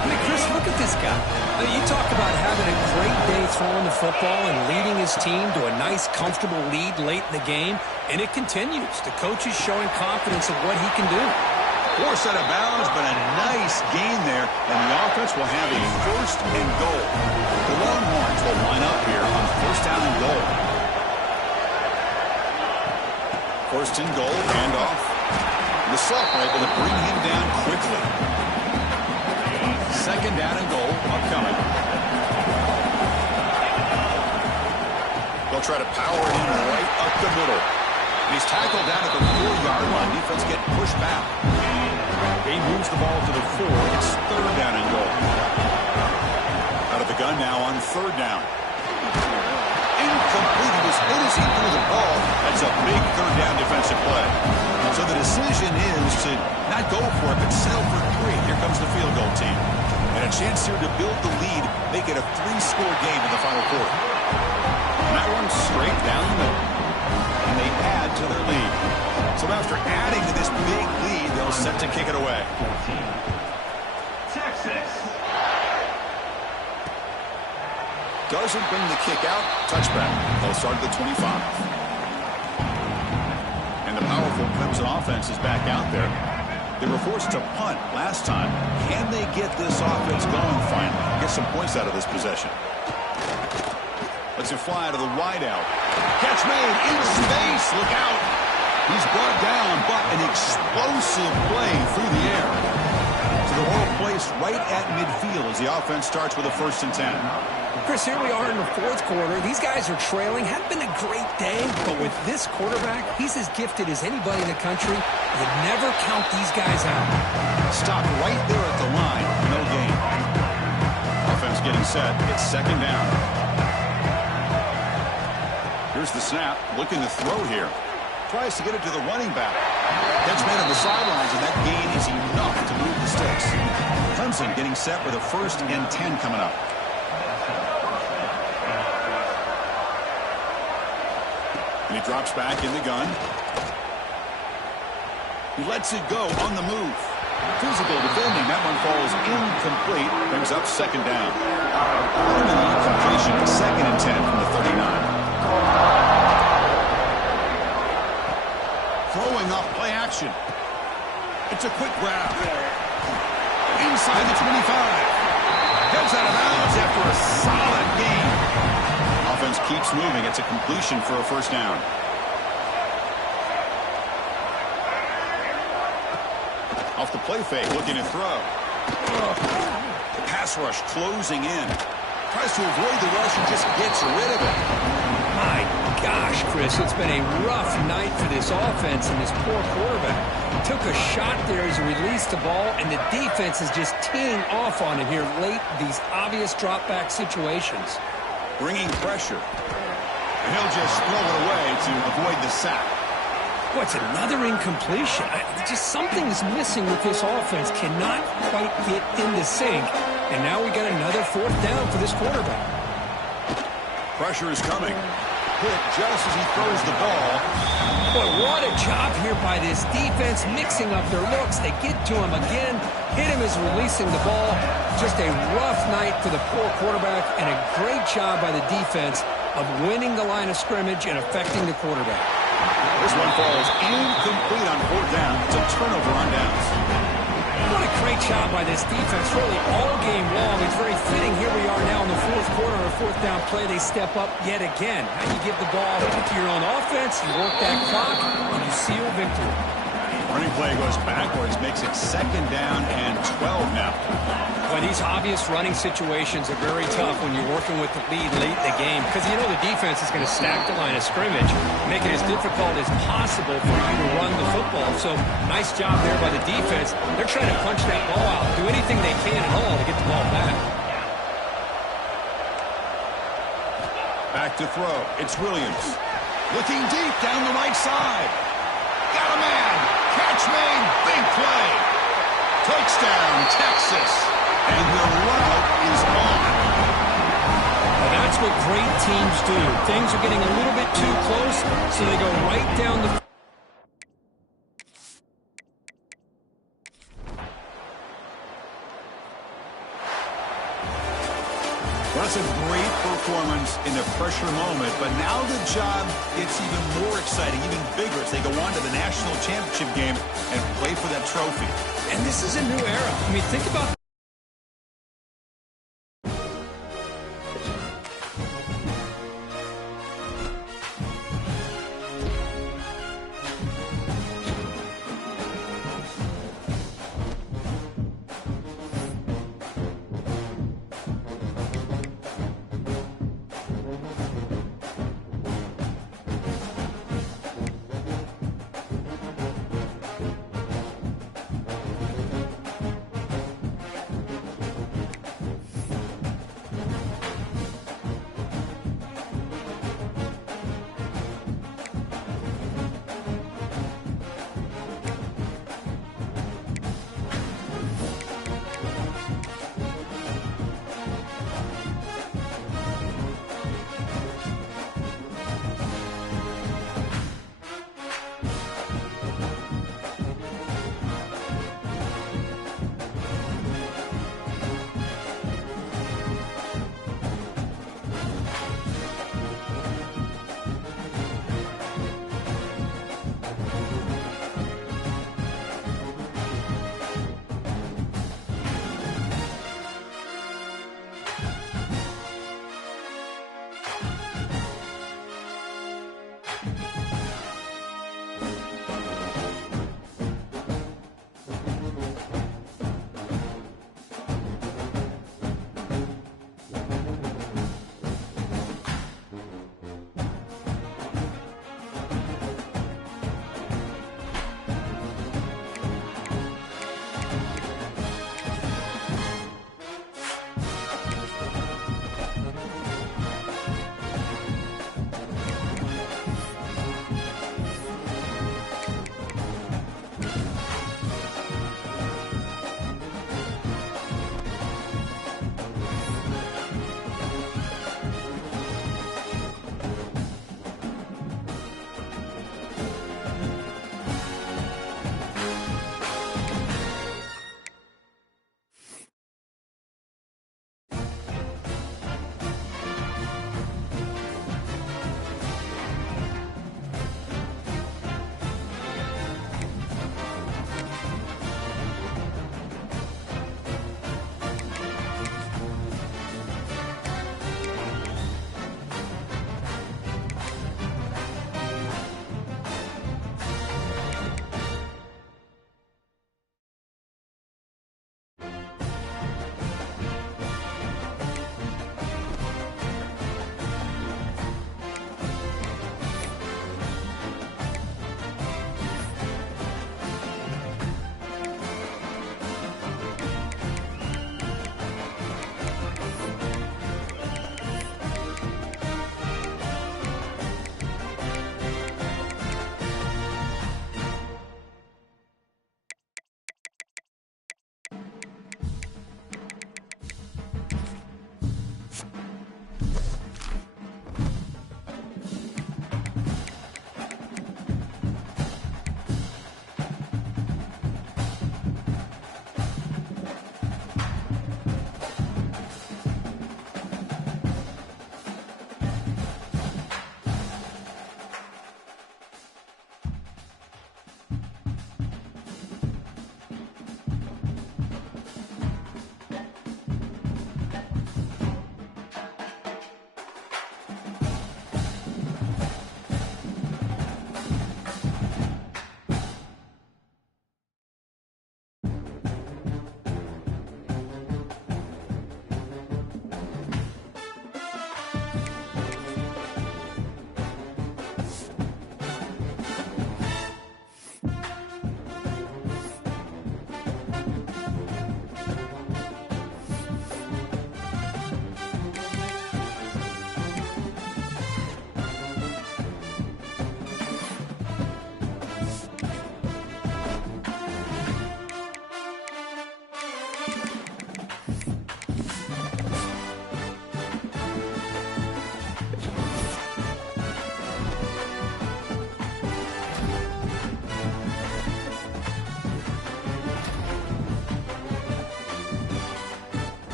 I mean, Chris, look at this guy. Now, you talk about having a great day throwing the football and leading his team to a nice, comfortable lead late in the game, and it continues. The coach is showing confidence of what he can do. Force out of bounds, but a nice gain there, and the offense will have a first and goal. The Longhorns will line up here on first down and goal. First and goal, handoff. The sophomore able to bring him down quickly. Second down and goal upcoming. They'll try to power it in right up the middle. He's tackled down at the 4-yard line. Defense getting pushed back. He moves the ball to the 4. It's 3rd down and goal. Out of the gun now on 3rd down. Incomplete. He was hit as he threw the ball. That's a big 3rd down defensive play. So the decision is to not go for it, but settle for 3. Here comes the field goal team. And a chance here to build the lead, make it a 3-score game in the final quarter. And that one straight down the middle. And they add to their lead. So after adding to this big lead, they'll set to kick it away. Texas. Doesn't bring the kick out. Touchback. They'll start at the 25. And the powerful Clemson offense is back out there. They were forced to punt last time. Can they get this offense going finally? Get some points out of this possession. Let's it fly to the wide out. Catch made in space. Look out. He's brought down, but an explosive play through the air. So the ball placed right at midfield as the offense starts with a 1st and 10. Chris, here we are in the 4th quarter. These guys are trailing. Hadn't been a great day, but with this quarterback, he's as gifted as anybody in the country. You never count these guys out. Stop right there at the line. No gain. Offense getting set. It's 2nd down. Here's the snap. Looking to throw here. Tries to get it to the running back. Catch made on the sidelines, and that gain is enough to move the sticks. Clemson getting set with a 1st and 10 coming up. And he drops back in the gun. He lets it go on the move. Physical defending. That one falls incomplete. Brings up 2nd down. Completion. 2nd and 10 from the 39. Throwing off play action. It's a quick grab. Inside the 25. Heads out of bounds after a solid gain. Offense keeps moving. It's a completion for a first down. Off the play fake, looking to throw. Pass rush closing in. Tries to avoid the rush and just gets rid of it. My gosh, Chris, it's been a rough night for this offense and this poor quarterback. Took a shot there as he released the ball, and the defense is just teeing off on him here late, these obvious drop-back situations. Bringing pressure. And he'll just throw it away to avoid the sack. What's another incompletion? Just something's missing with this offense. Cannot quite get into sync. And now we got another fourth down for this quarterback. Pressure is coming. Hit just as he throws the ball. Boy, what a job here by this defense, mixing up their looks. They get to him again. Hit him as releasing the ball. Just a rough night for the poor quarterback, and a great job by the defense of winning the line of scrimmage and affecting the quarterback. This one falls incomplete on fourth down. It's a turnover on downs. What a great job by this defense, really all game long. It's very fitting. Here we are now in the fourth quarter, a fourth down play. They step up yet again. Now you give the ball to your own offense, you work that clock, and you seal victory. Running play goes backwards, makes it second down and 12 now. Well, these obvious running situations are very tough when you're working with the lead late in the game, because you know the defense is going to stack the line of scrimmage, make it as difficult as possible for you to run the football. So nice job there by the defense. They're trying to punch that ball out, do anything they can at all to get the ball back. Back to throw. It's Williams. Looking deep down the right side. Got a man. Catch made. Big play. Touchdown, Texas. And the route is on. Well, that's what great teams do. Things are getting a little bit too close, so they go right down the... Well, that's a great performance in the pressure moment, but now the job gets even more exciting, even bigger as they go on to the national championship game and play for that trophy. And this is a new era. I mean, think about...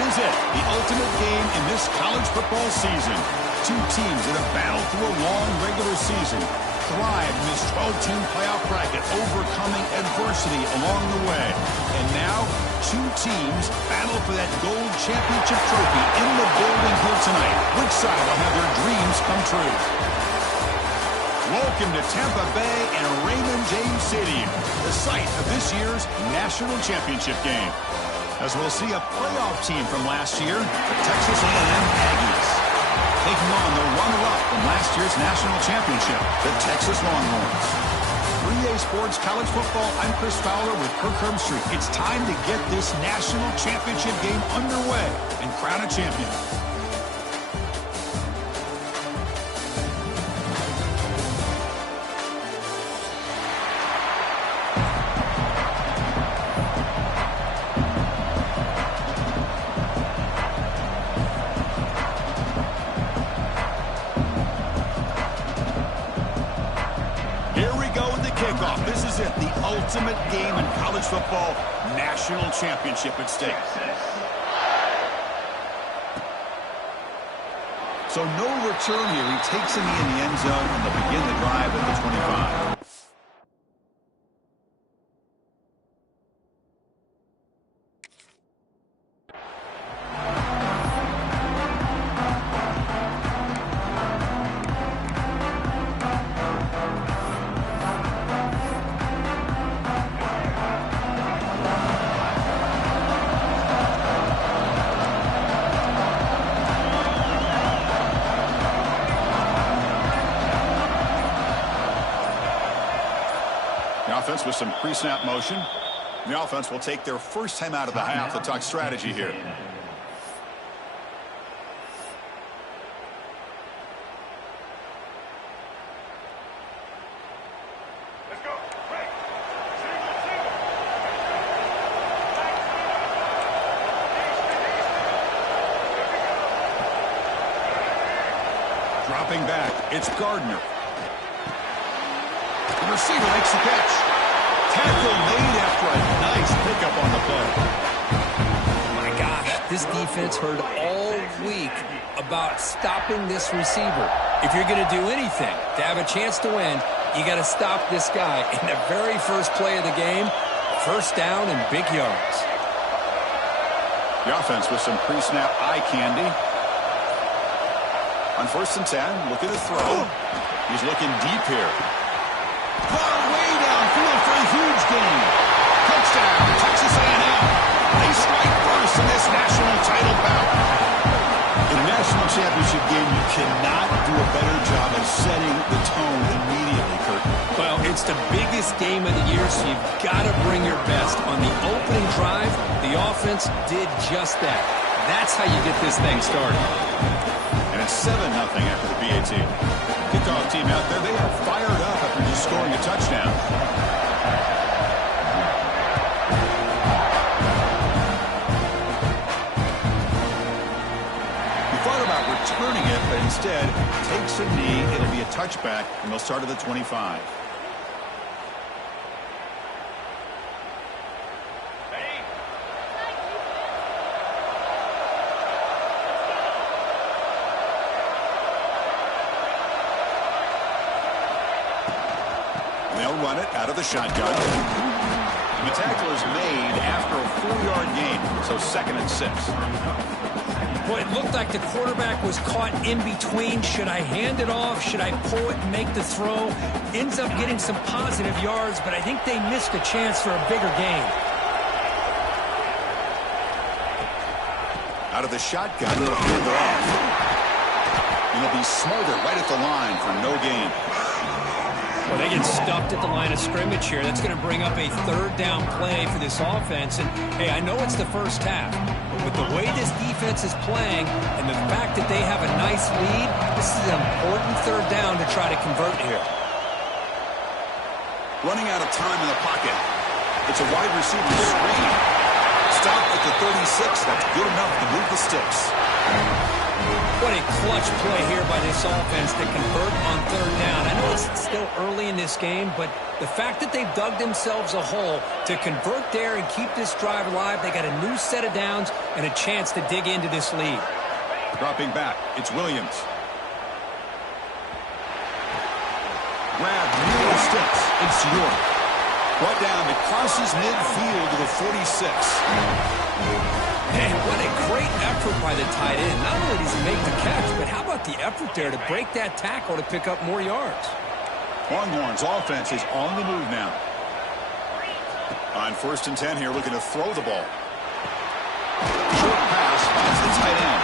is it, the ultimate game in this college football season. Two teams that have battled through a long regular season, thrived in this 12-team playoff bracket, overcoming adversity along the way. And now, two teams battle for that gold championship trophy in the building here tonight. Which side will have their dreams come true? Welcome to Tampa Bay and Raymond James Stadium, the site of this year's national championship game. As we'll see a playoff team from last year, the Texas A&M Aggies, taking on the runner-up from last year's national championship, the Texas Longhorns. 3A Sports College Football, I'm Chris Fowler with Kirk Herbstreit. It's time to get this national championship game underway and crown a champion. This is it, the ultimate game in college football, national championship at stake. So no return here. He takes a knee in the end zone, and they'll begin the drive at the 25. Offense with some pre-snap motion. The offense will take their first time out of the half to talk strategy here. Let's go. Break. Dropping back, it's Gardner. The receiver makes the catch. Tackle made after a nice pickup on the play. My gosh, this defense heard all week about stopping this receiver. If you're going to do anything to have a chance to win, you got to stop this guy. In the very first play of the game, first down and big yards. The offense with some pre-snap eye candy. On 1st and 10, looking to throw. He's looking deep here. Ball way downfield for a huge gain. Touchdown, Texas A&M. They strike first in this national title bout. In a national championship game, you cannot do a better job of setting the tone immediately, Kurt. Well, it's the biggest game of the year, so you've got to bring your best. On the opening drive, the offense did just that. That's how you get this thing started. And it's 7-0 after the PAT. Kickoff team out there, they are fired up after just scoring a touchdown. He thought about returning it, but instead takes a knee. It'll be a touchback, and they'll start at the 25. They'll run it out of the shotgun. The tackle is made after a 4-yard gain, so 2nd and 6. Boy, it looked like the quarterback was caught in between. Should I hand it off? Should I pull it and make the throw? Ends up getting some positive yards, but I think they missed a chance for a bigger gain. Out of the shotgun, they'll hand it off. And it'll be Smolder right at the line for no gain. Well, they get stuffed at the line of scrimmage here. That's going to bring up a 3rd down play for this offense. And, hey, I know it's the first half, but the way this defense is playing and the fact that they have a nice lead, this is an important 3rd down to try to convert here. Running out of time in the pocket. It's a wide receiver screen. Stopped at the 36. That's good enough to move the sticks. What a clutch play here by this offense to convert on third down. I know it's still early in this game, but the fact that they've dug themselves a hole to convert there and keep this drive alive, they got a new set of downs and a chance to dig into this lead. Dropping back, it's Williams. Grab near the sticks. It's York. Brought down, it crosses midfield to the 46. Man, what a great effort by the tight end. Not only does he make the catch, but how about the effort there to break that tackle to pick up more yards? Longhorns offense is on the move now. On 1st and 10 here, looking to throw the ball. Short pass finds the tight end.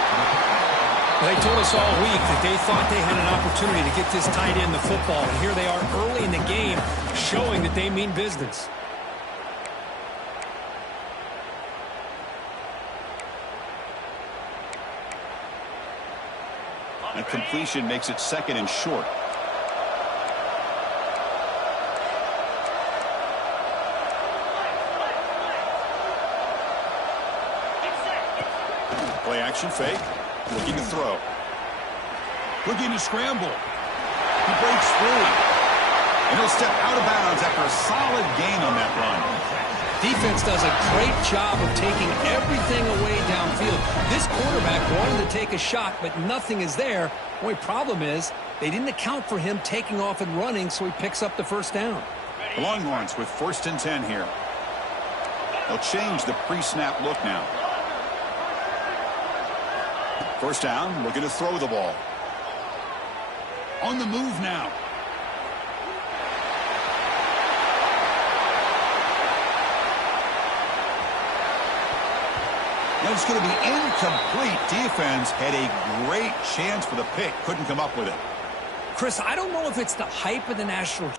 They told us all week that they thought they had an opportunity to get this tight end the football, and here they are early in the game showing that they mean business. And completion makes it 2nd and short. Play action fake. Looking to throw. Looking to scramble. He breaks through. And he'll step out of bounds after a solid gain on that run. Defense does a great job of taking everything away downfield. This quarterback wanted to take a shot, but nothing is there. The only problem is they didn't account for him taking off and running, so he picks up the first down. The Longhorns with 1st and 10 here. They'll change the pre-snap look now. First down, looking to throw the ball. On the move now. And it's going to be incomplete. Defense had a great chance for the pick. Couldn't come up with it. Chris, I don't know if it's the hype of the national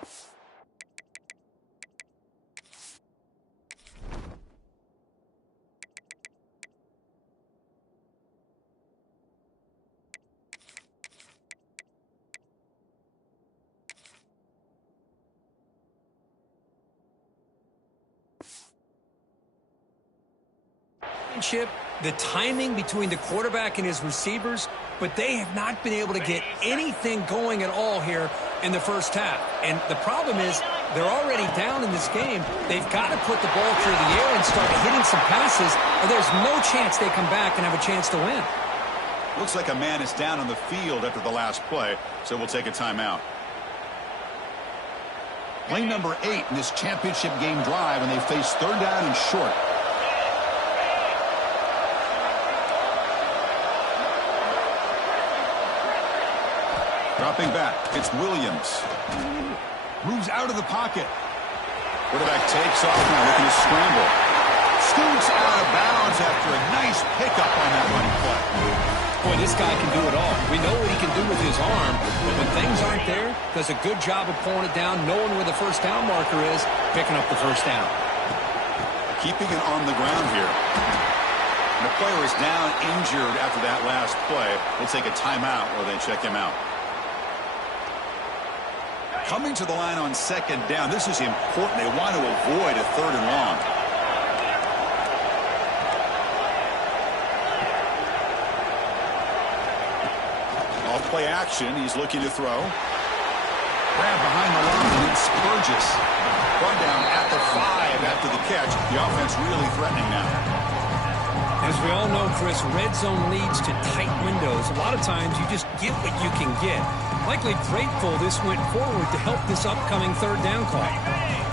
championship, the timing between the quarterback and his receivers, but they have not been able to get anything going at all here in the first half. And the problem is they're already down in this game. They've got to put the ball through the air and start hitting some passes, or there's no chance they come back and have a chance to win. Looks like a man is down on the field after the last play, so we'll take a timeout. Play number 8 in this championship game drive, and they face 3rd down and short. Dropping back, it's Williams. Moves out of the pocket. Quarterback takes off now, looking to scramble. Scoots out of bounds after a nice pickup on that running play. Boy, this guy can do it all. We know what he can do with his arm, but when things aren't there, does a good job of pulling it down, knowing where the first down marker is, picking up the first down. Keeping it on the ground here. And the player is down injured after that last play. We'll take a timeout while they check him out. Coming to the line on 2nd down. This is important. They want to avoid a 3rd and long. Off play action. He's looking to throw. Grab behind the line, and it's Burgess. Run down at the 5 after the catch. The offense really threatening now. As we all know, Chris, red zone leads to tight windows. A lot of times you just get what you can get. Likely grateful this went forward to help this upcoming 3rd down call.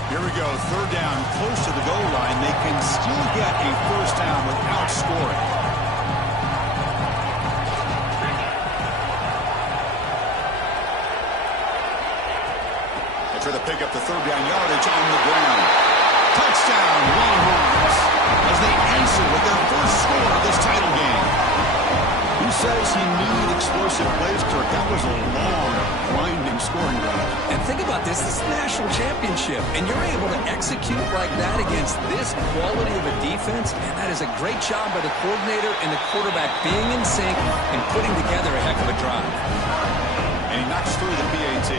Here we go, 3rd down, close to the goal line. They can still get a first down without scoring. They try to pick up the 3rd down yardage on the ground. Touchdown, Longhorns, as they answer with their first score of this title game. Who says you need explosive plays, Kirk? That was a long, winding scoring drive. And think about this. This is the national championship, and you're able to execute like that against this quality of a defense, and that is a great job by the coordinator and the quarterback being in sync and putting together a heck of a drive. And he knocks through the PAT.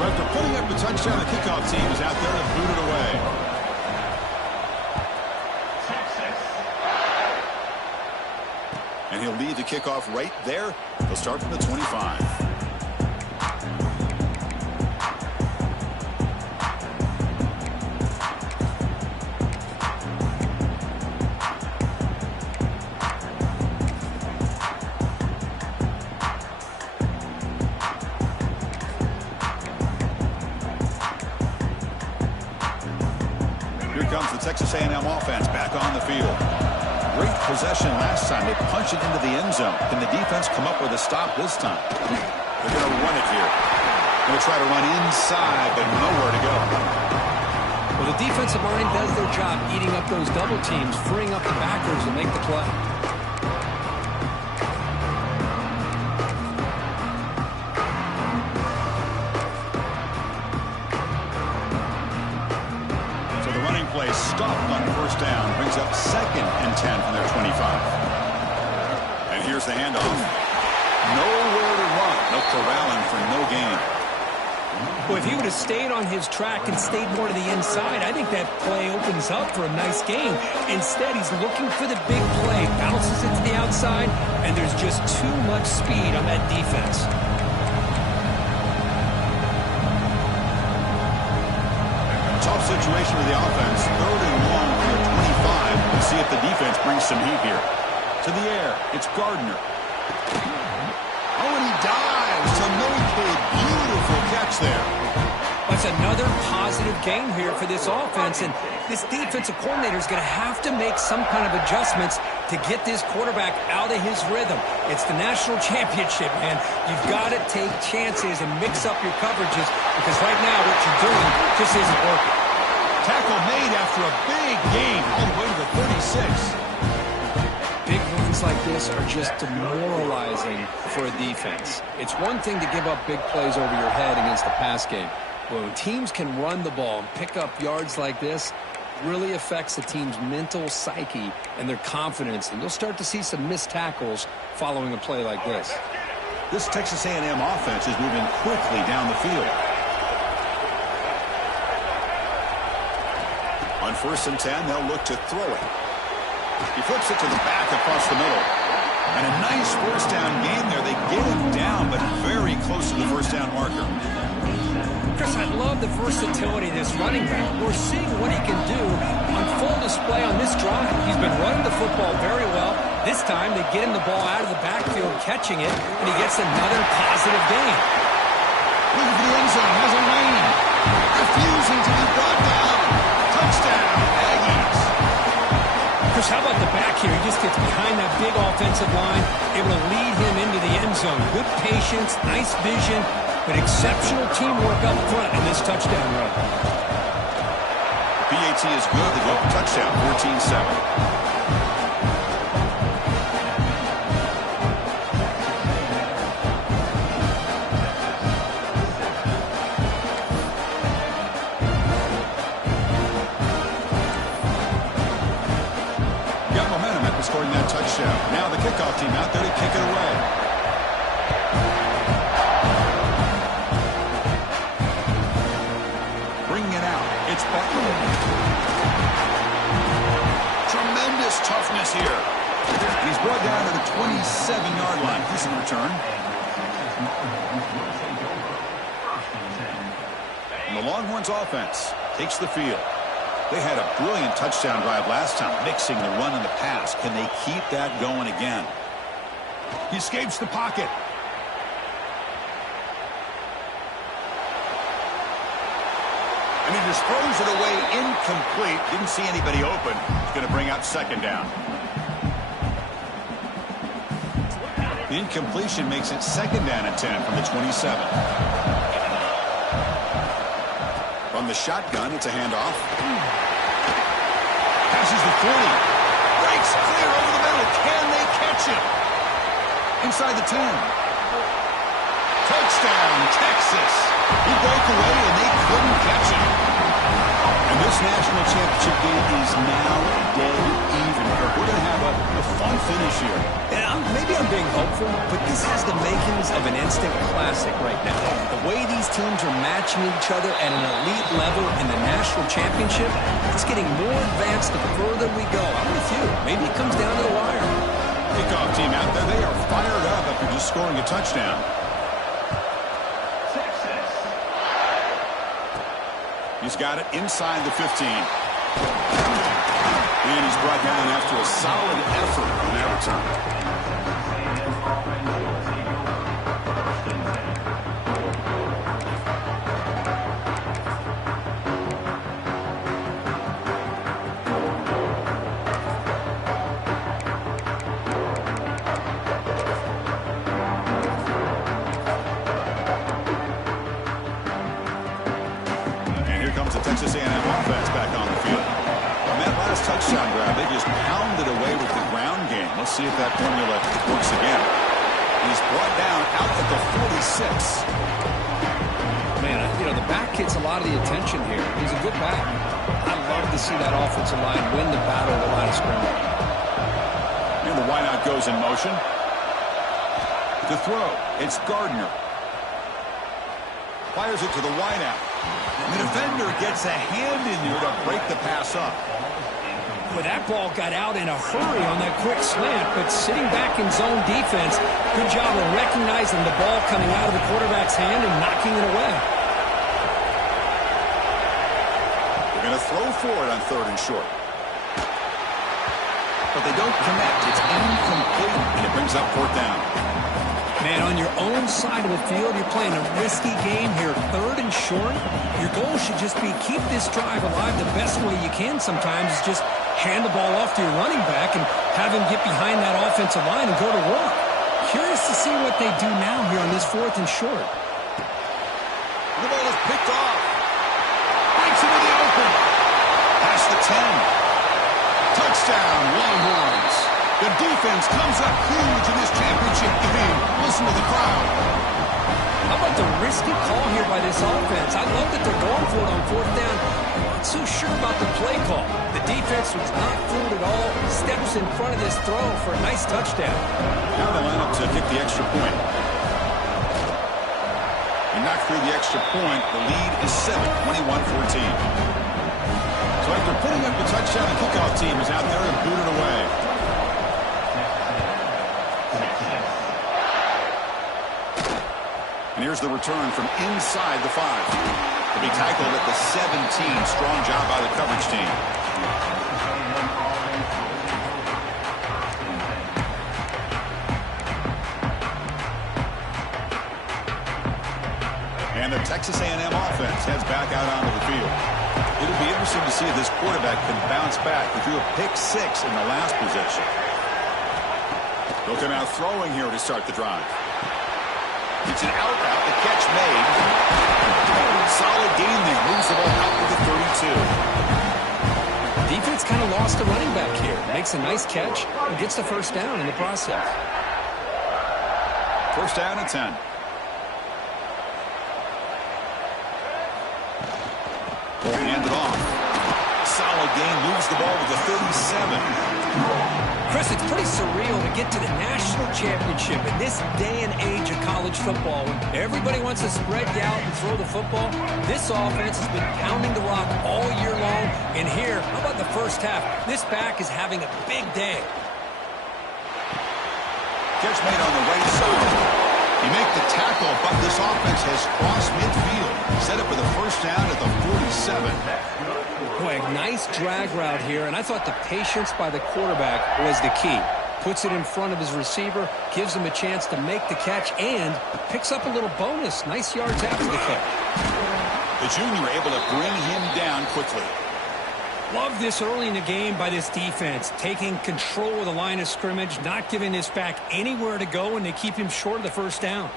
After putting up the touchdown. The kickoff team is out there to boot it away. And he'll lead the kickoff right there. He'll start from the 25. Here comes the Texas A&M offense back on the field. Great possession last time. They punched it into the end zone. Can the defense come up with a stop this time? They're going to run it here. Going to try to run inside, but nowhere to go. Well, the defensive line does their job eating up those double teams, freeing up the backers to make the play. Play stopped on first down, brings up 2nd and 10 from their 25. And here's the handoff. Nowhere to run. No corralling for no gain. Well, if he would have stayed on his track and stayed more to the inside, I think that play opens up for a nice gain. Instead, he's looking for the big play, bounces it to the outside, and there's just too much speed on that defense. Tough situation with the offense. 3rd and long from their 25. Let's see if the defense brings some heat here. To the air. It's Gardner. Oh, and he dives to make a beautiful catch there. That's another positive game here for this offense, and this defensive coordinator is going to have to make some kind of adjustments to get this quarterback out of his rhythm. It's the national championship, man. You've got to take chances and mix up your coverages because right now what you're doing just isn't working. Tackle made after a big gain all the way to the 36. Big runs like this are just demoralizing for a defense. It's one thing to give up big plays over your head against the pass game. But when teams can run the ball and pick up yards like this, it really affects the team's mental psyche and their confidence. And you'll start to see some missed tackles following a play like this. This Texas A&M offense is moving quickly down the field. On 1st and 10, they'll look to throw it. He flips it to the back across the middle. And a nice first down gain there. They get him down, but very close to the first down marker. Chris, I love the versatility of this running back. We're seeing what he can do on full display on this drive. He's been running the football very well. This time, they get him the ball out of the backfield, catching it, and he gets another positive gain. Looking for the end zone, has a lane. Refusing to be brought down. Touchdown, Aggies. Chris, how about the back here? He just gets behind that big offensive line, able to lead him into the end zone. Good patience, nice vision, but exceptional teamwork up front in this touchdown run. PAT is good. They go for touchdown, 14-7. Scoring that touchdown. Now the kickoff team out there to kick it away. Bringing it out. It's Butler. Tremendous toughness here. He's brought down to the 27-yard line. Decent return. And the Longhorns offense takes the field. They had a brilliant touchdown drive last time, mixing the run and the pass. Can they keep that going again? He escapes the pocket. And he just throws it away incomplete. Didn't see anybody open. He's going to bring up 2nd down. The incompletion makes it 2nd down and 10 from the 27. From the shotgun, it's a handoff. Passes the 40. Breaks clear over the middle. Can they catch him? Inside the 10. Touchdown, Texas. He broke away, and they couldn't catch him. And this national championship game is now dead even. We're going to have a fun finish here. And maybe I'm being hopeful, but this has the makings of an instant classic right now. The way these teams are matching each other at an elite level in the national championship, it's getting more advanced the further we go. I'm with you. Maybe it comes down to the wire. Kickoff team out there. They are fired up after just scoring a touchdown. He's got it inside the 15. And he's brought down after a solid effort on that return. Texas A&M offense back on the field. On that last touchdown grab, they just pounded away with the ground game. Let's see if that formula works again. He's brought down out at the 46. Man, the back gets a lot of the attention here. He's a good back. I'd love to see that offensive line win the battle of the line of scrimmage. And the wideout goes in motion. The throw, it's Gardner. Fires it to the wideout. The defender gets a hand in there to break the pass up. Well, that ball got out in a hurry on that quick slant, but sitting back in zone defense, good job of recognizing the ball coming out of the quarterback's hand and knocking it away. They're going to throw for it on 3rd and short. But they don't connect. It's incomplete, and it brings up 4th down. Man, on your own side of the field, you're playing a risky game here. 3rd and short. Your goal should just be keep this drive alive the best way you can sometimes is just hand the ball off to your running back and have him get behind that offensive line and go to work. Curious to see what they do now here on this 4th and short. The ball is picked off. Breaks into the open. Past the 10. Touchdown, Longhorns. The defense comes up huge in this championship game. Listen to the crowd. How about the risky call here by this offense? I love that they're going for it on 4th down. I'm not so sure about the play call. The defense was not fooled at all. Steps in front of this throw for a nice touchdown. Now they line up to kick the extra point. And knock through the extra point. The lead is 7, 21-14. So after putting up the touchdown, the kickoff team is out there and booted away. And here's the return from inside the 5. To be tackled at the 17. Strong job by the coverage team. And the Texas A&M offense heads back out onto the field. It'll be interesting to see if this quarterback can bounce back. He threw a pick 6 in the last possession. They'll come out throwing here to start the drive. It's an out route, the catch made. Solid gain there, moves the ball out with the 32. Defense kind of lost the running back here. Makes a nice catch and gets the 1st down in the process. 1st down and 10. Hand it off. Solid gain, moves the ball with the 37. Chris, it's pretty surreal to get to the national championship in this day and age of college football when everybody wants to spread you out and throw the football. This offense has been pounding the rock all year long. And here, how about the 1st half? This back is having a big day. Catch made on the right side. You make the tackle, but this offense has crossed midfield. Set up for the 1st down at the 47. Boy, a nice drag route here, and I thought the patience by the quarterback was the key. Puts it in front of his receiver, gives him a chance to make the catch, and picks up a little bonus. Nice yards after the catch. The junior able to bring him down quickly. Love this early in the game by this defense, taking control of the line of scrimmage, not giving this back anywhere to go, and they keep him short of the 1st down.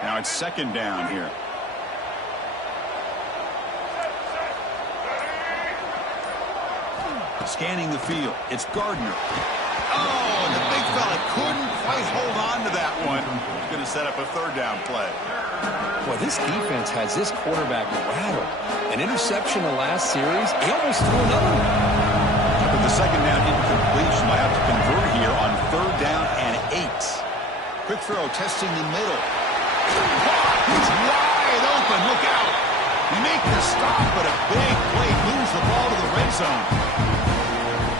Now it's 2nd down here. Scanning the field. It's Gardner. Oh, and the big fella couldn't quite hold on to that. that one. He's going to set up a third down play. Well, this defense has this quarterback rattled. An interception the last series. He almost threw another one. With the second down incompletion, I have to convert here on third down and 8. Quick throw, testing the middle. He's wide open. Look out. You make the stop, but a big play moves the ball to the red zone.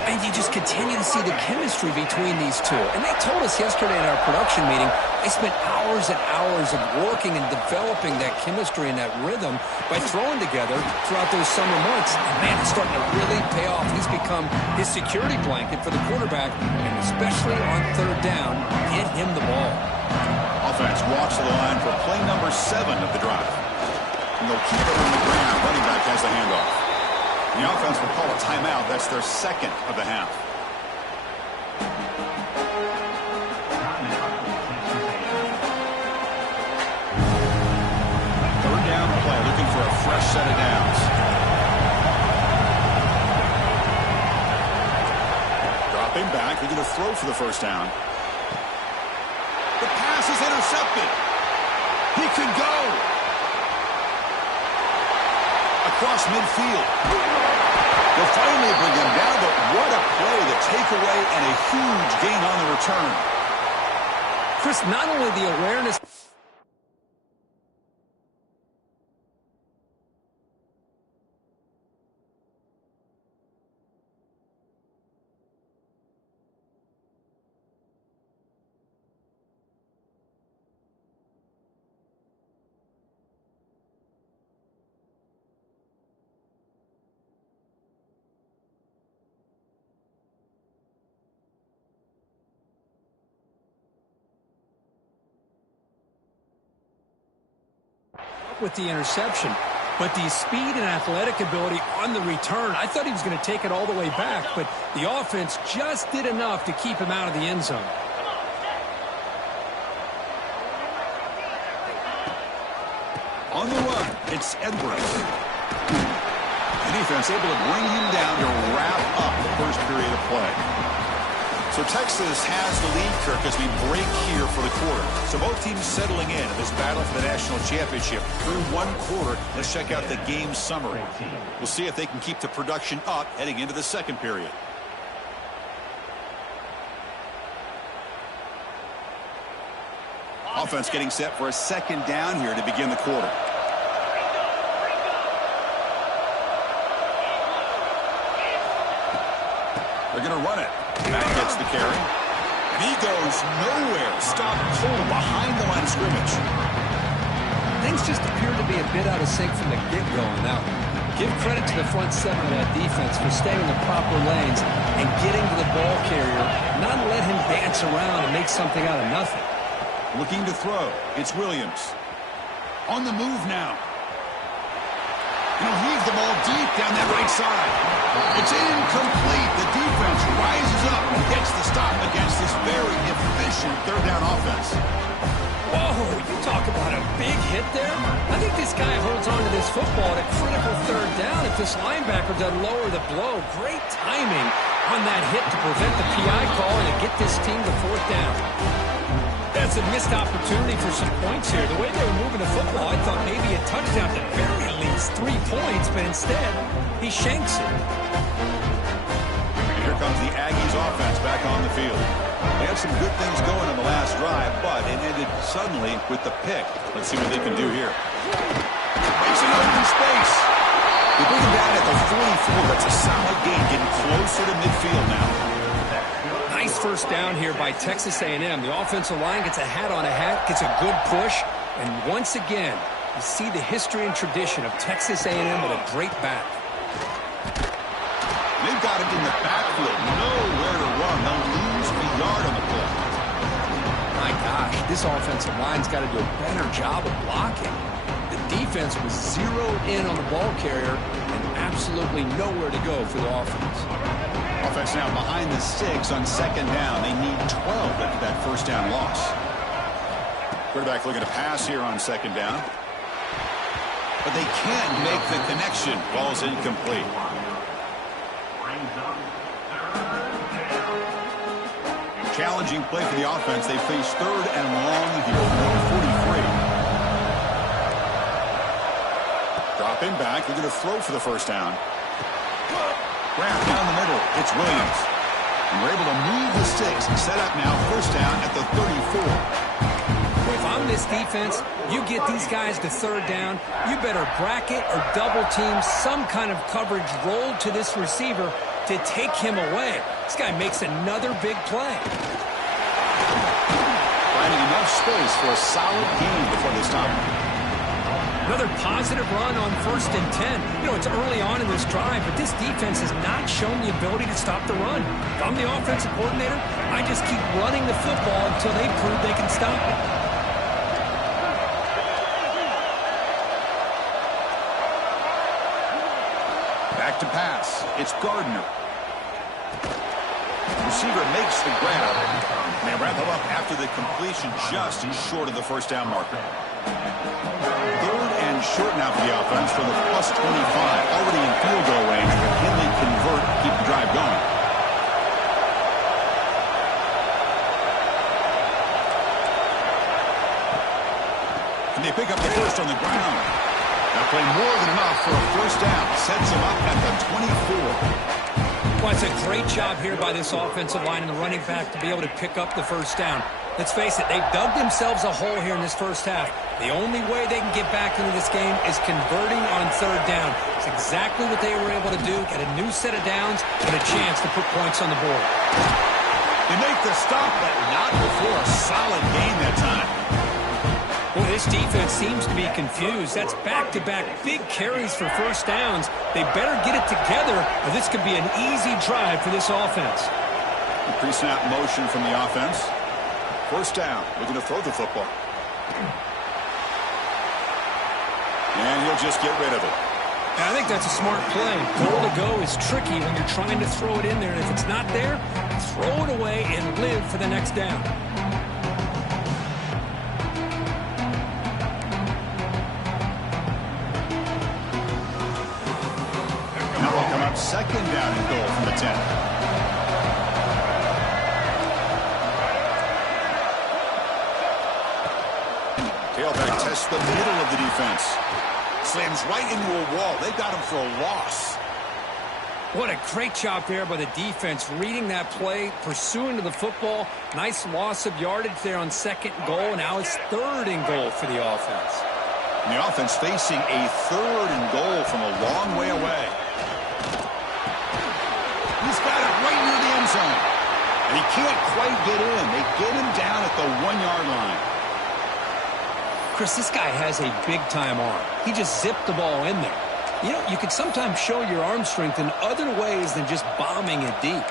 And you just continue to see the chemistry between these two. And they told us yesterday in our production meeting, they spent hours and hours of working and developing that chemistry and that rhythm by throwing together throughout those summer months. And man, it's starting to really pay off. He's become his security blanket for the quarterback, and especially on third down, get him the ball. Offense walks to the line for play number 7 of the drive. And they'll keep it on the ground. Running back has the handoff. The offense will call a timeout. That's their second of the half. Third down play, looking for a fresh set of downs. Dropping back, looking to throw for the first down. The pass is intercepted. He could go across midfield. They'll finally bring him down, but what a play, the takeaway, and a huge gain on the return. Chris, not only the awareness... with the interception, but the speed and athletic ability on the return, I thought he was going to take it all the way back, but the offense just did enough to keep him out of the end zone. On the run, it's Edwards. The defense able to bring him down to wrap up the first period of play. So Texas has the lead, Kirk, as we break here for the quarter. So both teams settling in this battle for the national championship through one quarter. Let's check out the game summary. We'll see if they can keep the production up heading into the second period. Offense getting set for a second down here to begin the quarter. They're going to run it. Matt gets the carry. And he goes nowhere. Stopped cold behind the line of scrimmage. Things just appear to be a bit out of sync from the get-go. Now, give credit to the front seven of that defense for staying in the proper lanes and getting to the ball carrier, not let him dance around and make something out of nothing. Looking to throw. It's Williams. On the move now. He'll heave the ball deep down that right side. It's incomplete. The defense rises up and gets the stop against this very efficient third down offense. Whoa, you talk about a big hit there. I think this guy holds on to this football at a critical third down if this linebacker doesn't lower the blow. Great timing on that hit to prevent the PI call and to get this team to fourth down. That's a missed opportunity for some points here. The way they were moving the football, I thought maybe a touchdown at the very least 3 points, but instead, he shanks it. And here comes the Aggies offense back on the field. They had some good things going on the last drive, but it ended suddenly with the pick. Let's see what they can do here. Makes an open space. They bring him down at the 44. That's a solid gain, getting closer to midfield now. Nice first down here by Texas A&M. The offensive line gets a hat on a hat, gets a good push, and once again, you see the history and tradition of Texas A&M with a great back. They've got it in the backfield, nowhere to run. They'll lose a yard on the play. My gosh, this offensive line's got to do a better job of blocking. The defense was zeroed in on the ball carrier and absolutely nowhere to go for the offense. Offense now behind the 6 on second down. They need 12 after that first down loss. Quarterback looking to pass here on second down. But they can't make the connection. Ball's incomplete. Challenging play for the offense. They face third and long here. No 43. Dropping back. They're going to throw for the first down. Grab down the middle. It's Williams. And we're able to move the sticks. Set up now. First down at the 34. If I'm this defense, you get these guys to third down, you better bracket or double team some kind of coverage roll to this receiver to take him away. This guy makes another big play. Finding enough space for a solid gain before they stop him. Another positive run on 1st and 10. You know, it's early on in this drive, but this defense has not shown the ability to stop the run. If I'm the offensive coordinator, I just keep running the football until they prove they can stop it. Back to pass. It's Gardner. Receiver makes the grab. They wrap him up after the completion just short of the first down marker. Third and short now for the offense from the +25. Already in field goal range, but can they convert, keep the drive going? And they pick up the first on the ground. That play more than enough for a first down. Sets him up at the 24. Well, it's a great job here by this offensive line and the running back to be able to pick up the first down. Let's face it, they've dug themselves a hole here in this first half. The only way they can get back into this game is converting on third down. It's exactly what they were able to do. Get a new set of downs and a chance to put points on the board. They make the stop, but not before a solid gain that time. Well, this defense seems to be confused. That's back-to-back big carries for first downs. They better get it together, or this could be an easy drive for this offense. Pre-snap motion from the offense. First down. Looking to throw the football. And he'll just get rid of it. I think that's a smart play. Goal to go is tricky when you're trying to throw it in there. And if it's not there, throw it away and live for the next down. Now will come up second down and goal from the 10. Tailback tests the middle of the defense. Slams right into a wall. They got him for a loss. What a great job there by the defense, reading that play, pursuing to the football. Nice loss of yardage there on second goal. Now it's third and goal for the offense. And the offense facing a third and goal from a long way away. He's got it right near the end zone. And he can't quite get in. They get him down at the 1-yard line. Chris, this guy has a big-time arm. He just zipped the ball in there. You know, you can sometimes show your arm strength in other ways than just bombing it deep.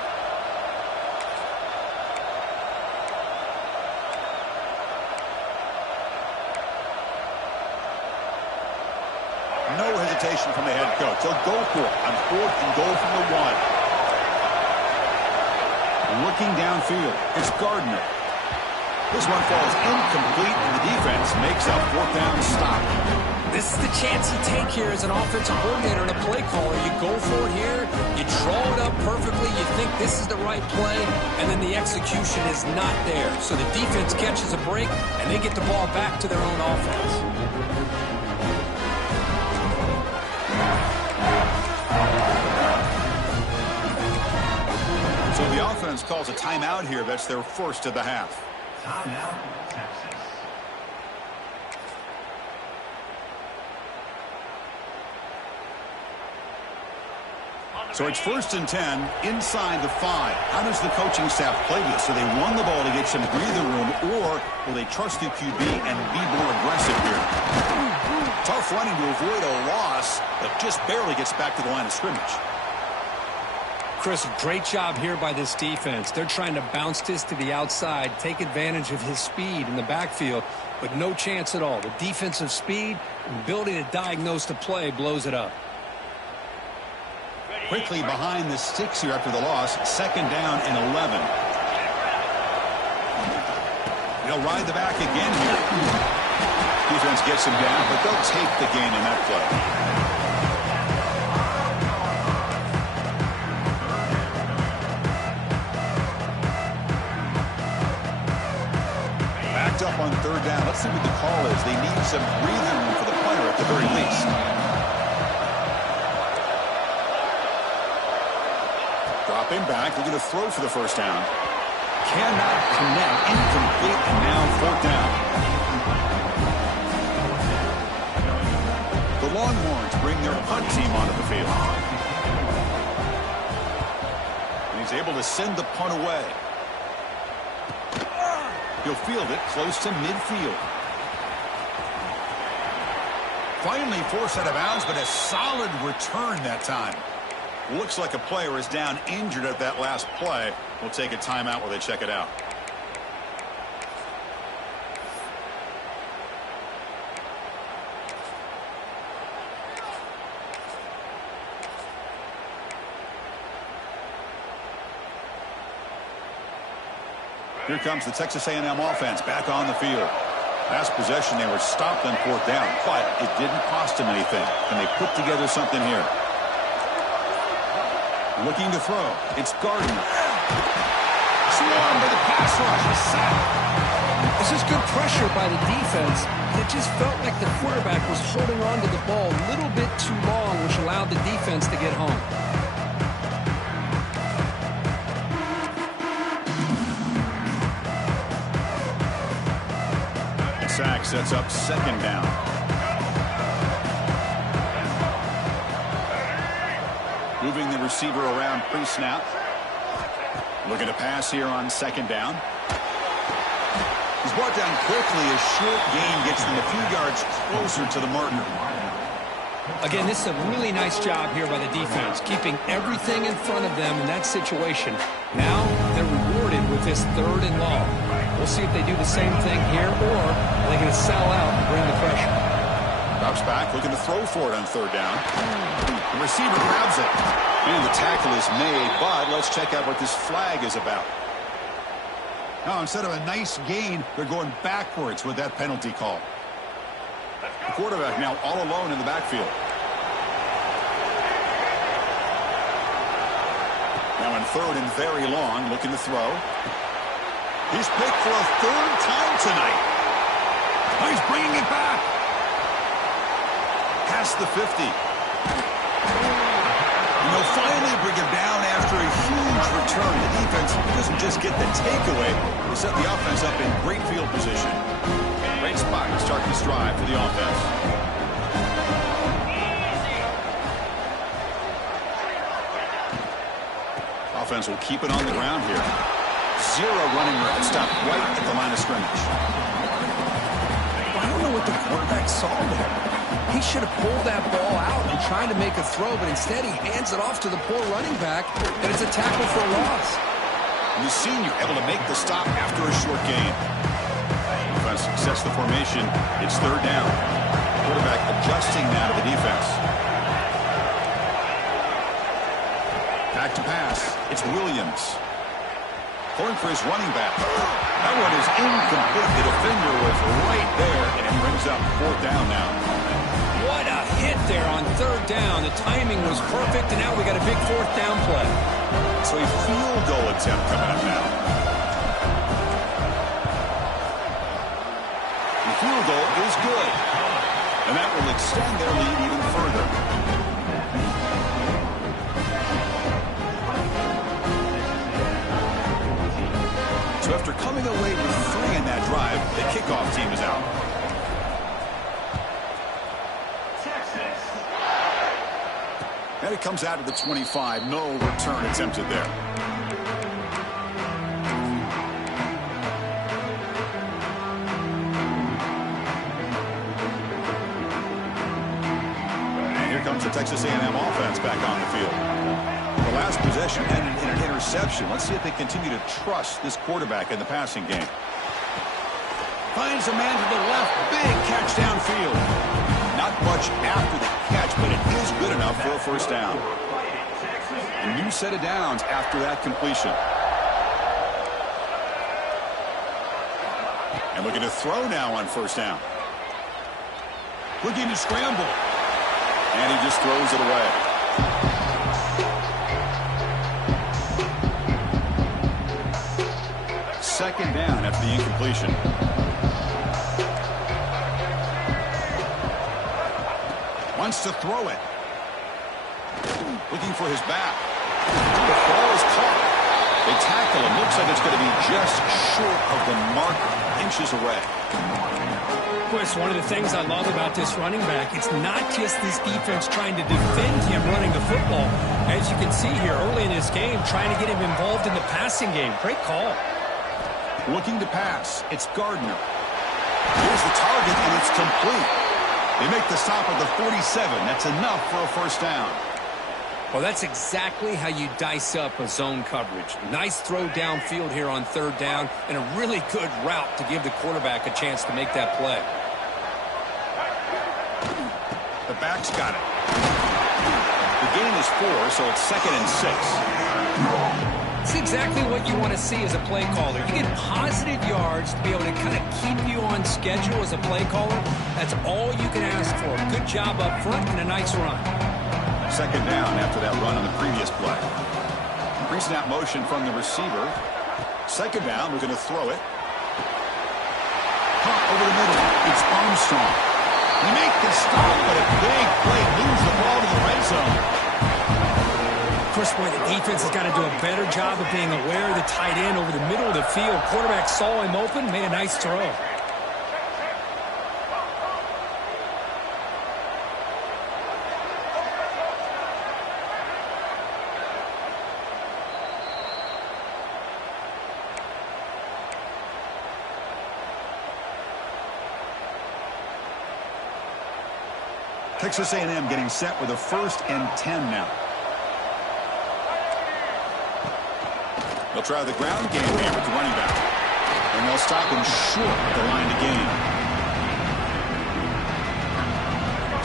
No hesitation from the head coach. They'll go for it on fourth and goal from the 1. Looking downfield, it's Gardner. This one falls incomplete, and the defense makes a fourth down stop. This is the chance you take here as an offensive coordinator and a play caller. You go for it here, you draw it up perfectly, you think this is the right play, and then the execution is not there. So the defense catches a break, and they get the ball back to their own offense. So the offense calls a timeout here. That's their first of the half. So it's 1st and 10 inside the 5. How does the coaching staff play this? So they run the ball to get some breather room, or will they trust the QB and be more aggressive here? Tough running to avoid a loss, but just barely gets back to the line of scrimmage. Chris, great job here by this defense. They're trying to bounce this to the outside, take advantage of his speed in the backfield, but no chance at all. The defensive speed and ability to diagnose the play blows it up. Quickly behind the sticks here after the loss. Second down and 11. They'll ride the back again here. Defense gets him down, but they'll take the gain in that play. picked up on third down. Let's see what the call is. They need some breathing room for the punter at the very least. Dropping back, looking to throw for the first down. Cannot connect, incomplete, and now fourth down. The Longhorns bring their punt team onto the field. And he's able to send the punt away. He'll field it close to midfield. Finally forced out of bounds, but a solid return that time. Looks like a player is down injured at that last play. We'll take a timeout while they check it out. Here comes the Texas A&M offense back on the field. Last possession, they were stopped on fourth down, but it didn't cost them anything. And they put together something here. Looking to throw. It's Gardner. Swarmed by the pass rush. A sack. This is good pressure by the defense. It just felt like the quarterback was holding on to the ball a little bit too long, which allowed the defense to get home. Sack sets up second down. Moving the receiver around pre-snap. Looking to pass here on second down. He's brought down quickly. A short gain gets them a few yards closer to the marker. Again, this is a really nice job here by the defense, keeping everything in front of them in that situation. Now they're rewarded with this third and long. We'll see if they do the same thing here, or are they going to sell out and bring the pressure. Drops back, looking to throw for it on third down. The receiver grabs it. And the tackle is made, but let's check out what this flag is about. Now, instead of a nice gain, they're going backwards with that penalty call. The quarterback now all alone in the backfield. Now in third and very long, looking to throw. He's picked for a third time tonight. Oh, he's bringing it back. Past the 50. And they'll finally bring him down after a huge return. The defense doesn't just get the takeaway. They set the offense up in great field position. Great spot to start this drive for the offense. Offense will keep it on the ground here. Zero running room. Stop right at the line of scrimmage. I don't know what the quarterback saw there. He should have pulled that ball out and tried to make a throw, but instead he hands it off to the poor running back, and it's a tackle for a loss. And the senior able to make the stop after a short gain. Offense sets the formation. It's third down. Quarterback adjusting now to the defense. Back to pass. It's Williams. Going for his running back. That one is incomplete. The defender was right there, and it brings up fourth down now. What a hit there on third down. The timing was perfect, and now we got a big fourth down play. So a field goal attempt coming up now. The field goal is good, and that will extend their lead even further. So after coming away with 3 in that drive, the kickoff team is out. And it comes out of the 25. No return attempted there. And here comes the Texas A&M offense back on the field. The last possession ended in an interception. Let's see if they continue to trust this quarterback in the passing game. Finds a man to the left. Big catch downfield. Not much after the catch, but it is good enough for a first down. A new set of downs after that completion. And looking to throw now on first down. Looking to scramble. And he just throws it away. Second down after the incompletion. Wants to throw it. Looking for his back. The ball is caught. They tackle him. Looks like it's going to be just short of the marker. Inches away. Chris, one of the things I love about this running back, it's not just this defense trying to defend him running the football. As you can see here early in this game, trying to get him involved in the passing game. Great call. Looking to pass. It's Gardner. Here's the target, and it's complete. They make the stop at the 47. That's enough for a first down. Well, that's exactly how you dice up a zone coverage. Nice throw downfield here on third down, and a really good route to give the quarterback a chance to make that play. The back's got it. The gain is 4, so it's 2nd and 6. It's exactly what you want to see as a play caller. You get positive yards to be able to kind of keep you on schedule as a play caller. That's all you can ask for. Good job up front and a nice run. 2nd down after that run on the previous play. Pre-snap motion from the receiver. 2nd down, we're going to throw it. Pop over the middle. It's Armstrong. They make the stop, but a big play moves the ball to the red zone. Chris, boy, the defense has got to do a better job of being aware of the tight end over the middle of the field. Quarterback saw him open, made a nice throw. Texas A&M getting set with a 1st and 10 now. They'll try the ground game here with the running back. And they'll stop him short at the line to gain.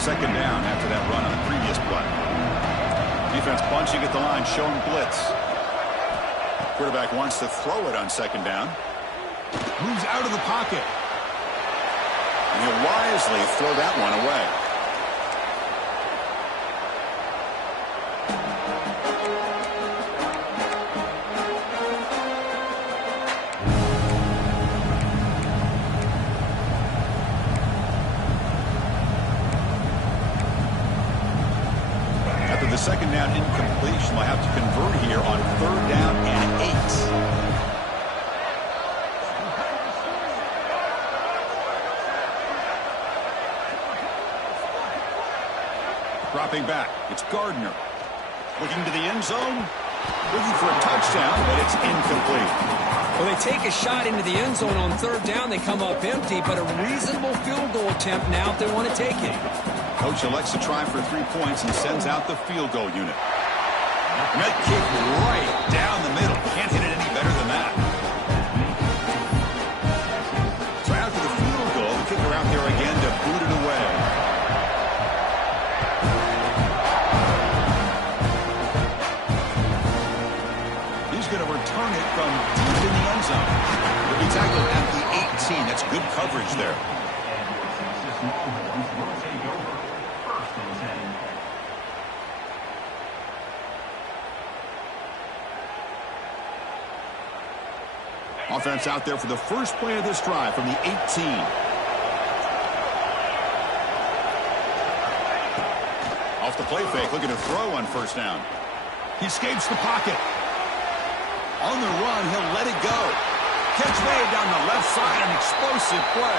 2nd down after that run on the previous play. Defense bunching at the line, showing blitz. Quarterback wants to throw it on 2nd down. Moves out of the pocket. And he'll wisely throw that one away. The 2nd down incompletion. They'll have to convert here on 3rd down and 8. Dropping back. It's Gardner. Looking to the end zone. Looking for a touchdown, but it's incomplete. Well, they take a shot into the end zone on 3rd down. They come up empty, but a reasonable field goal attempt now if they want to take it. Coach elects to try for 3 points and sends out the field goal unit. Net kick right down the middle. Can't hit it any better than that. So after the field goal, the kicker out there again to boot it away. He's going to return it from deep in the end zone. He'll be tackled at the 18. That's good coverage there. Offense out there for the first play of this drive from the 18. Off the play fake, looking to throw on 1st down. He escapes the pocket. On the run, he'll let it go. Catch made down the left side, an explosive play.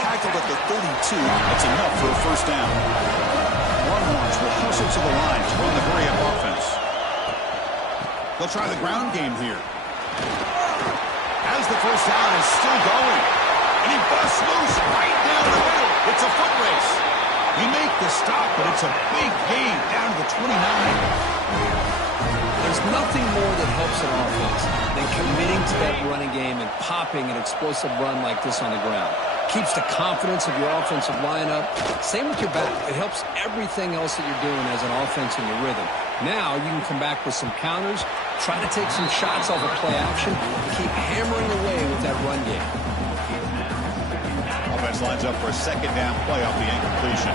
Tackled at the 32. That's enough for a 1st down. Longhorns will hustle to the line to run the hurry-up offense. They'll try the ground game here. As the 1st down is still going. And he busts loose right down the middle. It's a foot race. We make the stop, but it's a big gain down to the 29. There's nothing more that helps an offense than committing to that running game and popping an explosive run like this on the ground. Keeps the confidence of your offensive lineup. Same with your back. It helps everything else that you're doing as an offense in your rhythm. Now you can come back with some counters, try to take some shots off of play action, and keep hammering away with that run game. Offense lines up for a 2nd down play off the incompletion.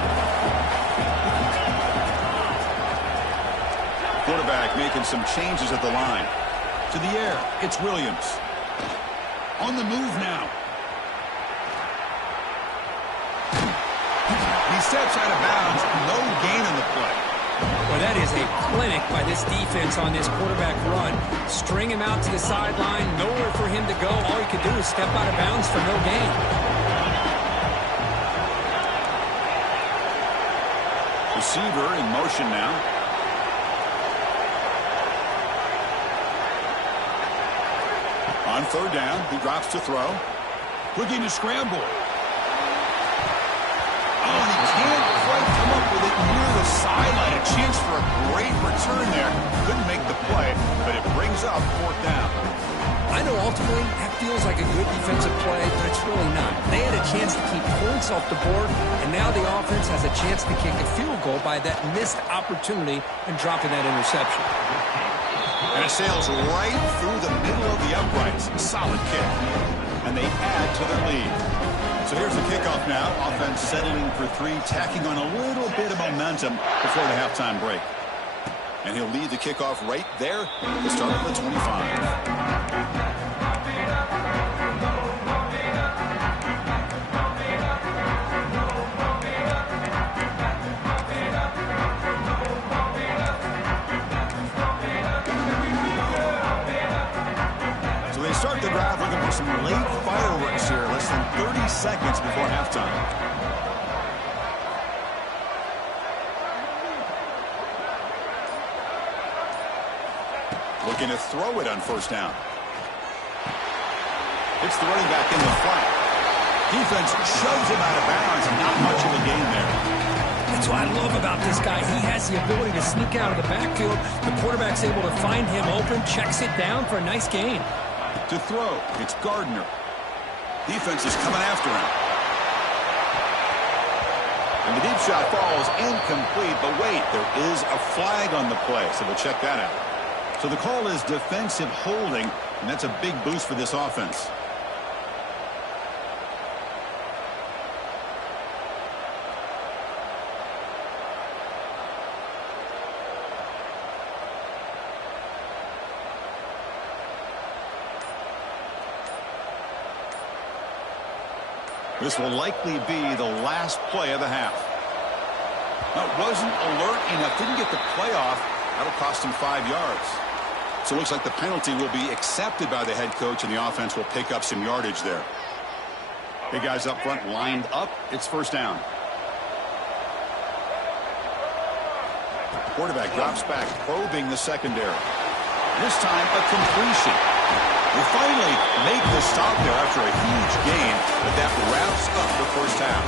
Quarterback making some changes at the line. To the air, it's Williams. On the move now. He steps out of bounds, no gain on the play. Well, that is a clinic by this defense on this quarterback run. String him out to the sideline, nowhere for him to go. All he could do is step out of bounds for no gain. Receiver in motion now. On third down, he drops to throw. Looking to scramble. Oh, and he can't quite come up with it near the sideline. A chance for a great return there. Couldn't make the play, but it brings up fourth down. I know ultimately that feels like a good defensive play, but it's really not. They had a chance to keep points off the board, and now the offense has a chance to kick a field goal by that missed opportunity and dropping that interception. And it sails right through the middle of the uprights. Solid kick. And they add to their lead. So here's the kickoff now. Offense settling for three, tacking on a little bit of momentum before the halftime break. And he'll lead the kickoff right there at the start of the 25. Start the drive looking for some late fireworks here, less than 30 seconds before halftime. Looking to throw it on first down. It's the running back in the flat. Defense shoves him out of bounds, and not much of a gain there. That's what I love about this guy. He has the ability to sneak out of the backfield. The quarterback's able to find him open, checks it down for a nice gain. To throw, it's Gardner. Defense is coming after him. And the deep shot falls incomplete, but wait, there is a flag on the play, so we'll check that out. So the call is defensive holding, and that's a big boost for this offense. This will likely be the last play of the half. Now, wasn't alert enough, didn't get the play off. That'll cost him 5 yards. So it looks like the penalty will be accepted by the head coach, and the offense will pick up some yardage there. Big guys up front lined up. It's first down. Quarterback drops back, probing the secondary. This time, a completion. Will finally make the stop there after a huge gain, but that wraps up the first half.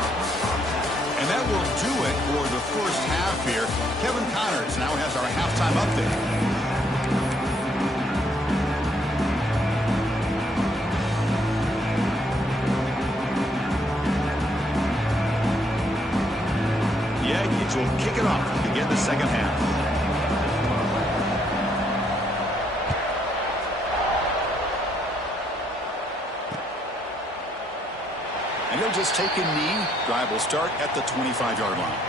And that will do it for the first half here. Kevin Connors now has our halftime update. The Aggies will kick it off to begin the second half. And he'll just take a knee. Drive will start at the 25-yard line.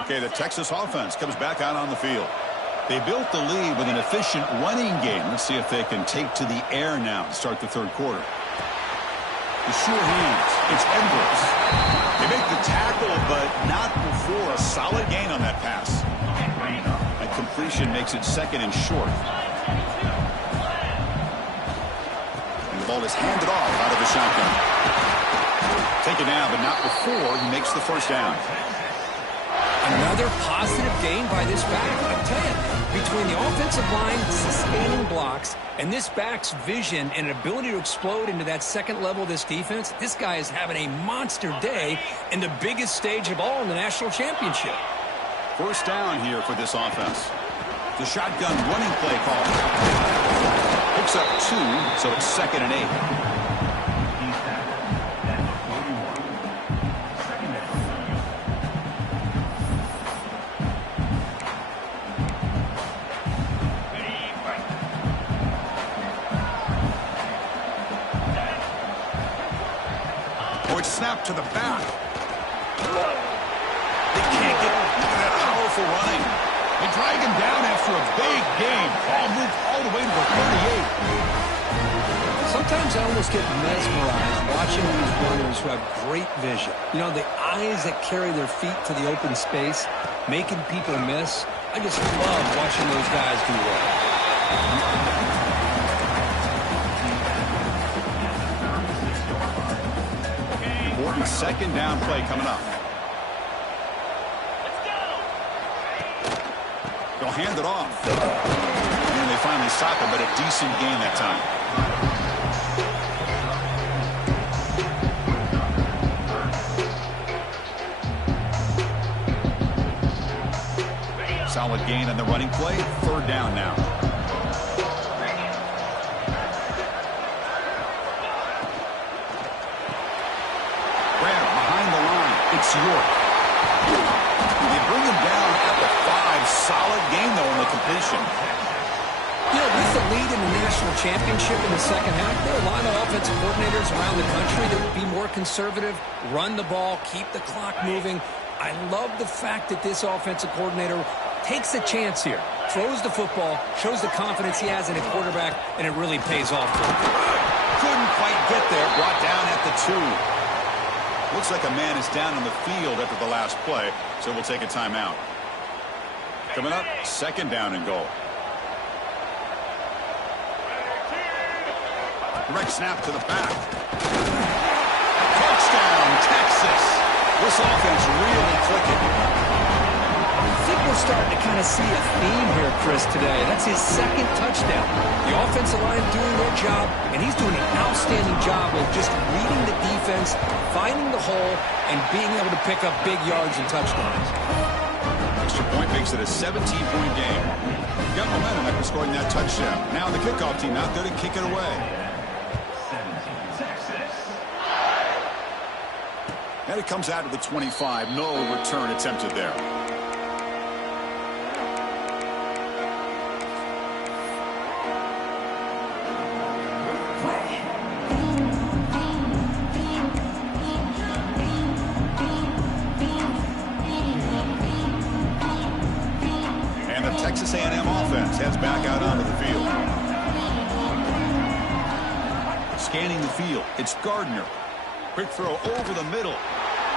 Okay, the Texas offense comes back out on the field. They built the lead with an efficient running game. Let's see if they can take to the air now to start the third quarter. The sure hands. It's Edwards. They make the tackle, but not before a solid gain on that pass. And completion makes it second and short. And the ball is handed off out of the shotgun. Taken down, but not before he makes the first down. Another positive gain by this back. I tell you, between the offensive line sustaining blocks and this back's vision and ability to explode into that second level of this defense, this guy is having a monster day in the biggest stage of all in the national championship. First down here for this offense. The shotgun running play call. Picks up 2, so it's second and 8. Snap to the back. They can't get that powerful running. And drag him down after a big game. Ball moved all the way to the 38. Sometimes I almost get mesmerized watching these runners who have great vision. You know, the eyes that carry their feet to the open space, making people miss. I just love watching those guys do that. Important second down play coming up. They'll hand it off. And they finally stop it, but a decent gain that time. Solid gain on the running play. Third down now. Grab behind the line. It's York. They bring him down at the 5. Solid gain, though, on the completion. You know, with the lead in the national championship in the second half, there are a lot of offensive coordinators around the country that would be more conservative, run the ball, keep the clock moving. I love the fact that this offensive coordinator takes a chance here, throws the football, shows the confidence he has in a quarterback, and it really pays off for him. Couldn't quite get there. Brought down at the 2. Looks like a man is down on the field after the last play, so we'll take a timeout. Coming up, second down and goal. Direct snap to the back. Touchdown, Texas. This offense really clicking. I think we're starting to kind of see a theme here, Chris, today. That's his second touchdown. The offensive line doing their job, and he's doing an outstanding job of just reading the defense, finding the hole, and being able to pick up big yards and touchdowns. Extra point makes it a 17-point game. Got momentum after scoring that touchdown. Now the kickoff team out there to kick it away. And it comes out of the 25. No return attempted there. And the Texas A&M offense heads back out onto the field. Scanning the field. It's Gardner. Quick throw over the middle.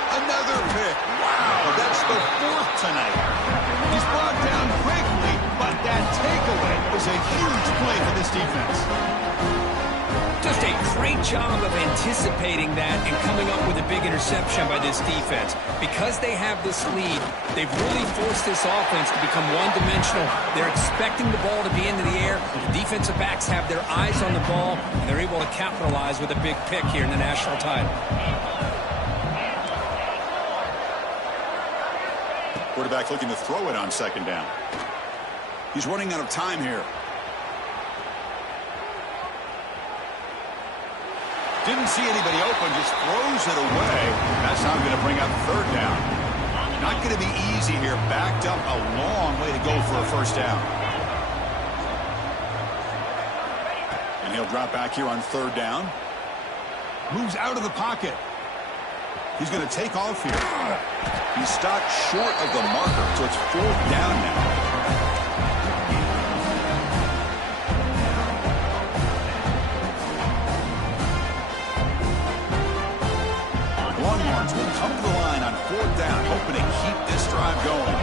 Another pick. Wow, that's the 4th tonight. He's brought down quickly, but that takeaway was a huge play for this defense. Just a great job of anticipating that and coming up with a big interception by this defense. Because they have this lead, they've really forced this offense to become one-dimensional. They're expecting the ball to be into the air. The defensive backs have their eyes on the ball, and they're able to capitalize with a big pick here in the national title. Quarterback looking to throw it on second down. He's running out of time here. Didn't see anybody open, just throws it away. That's how I'm going to bring up third down. Not going to be easy here. Backed up a long way to go for a first down. And he'll drop back here on third down. Moves out of the pocket. He's going to take off here. He's stopped short of the marker, so it's fourth down now. Longhorns will come to the line on fourth down, hoping to keep this drive going.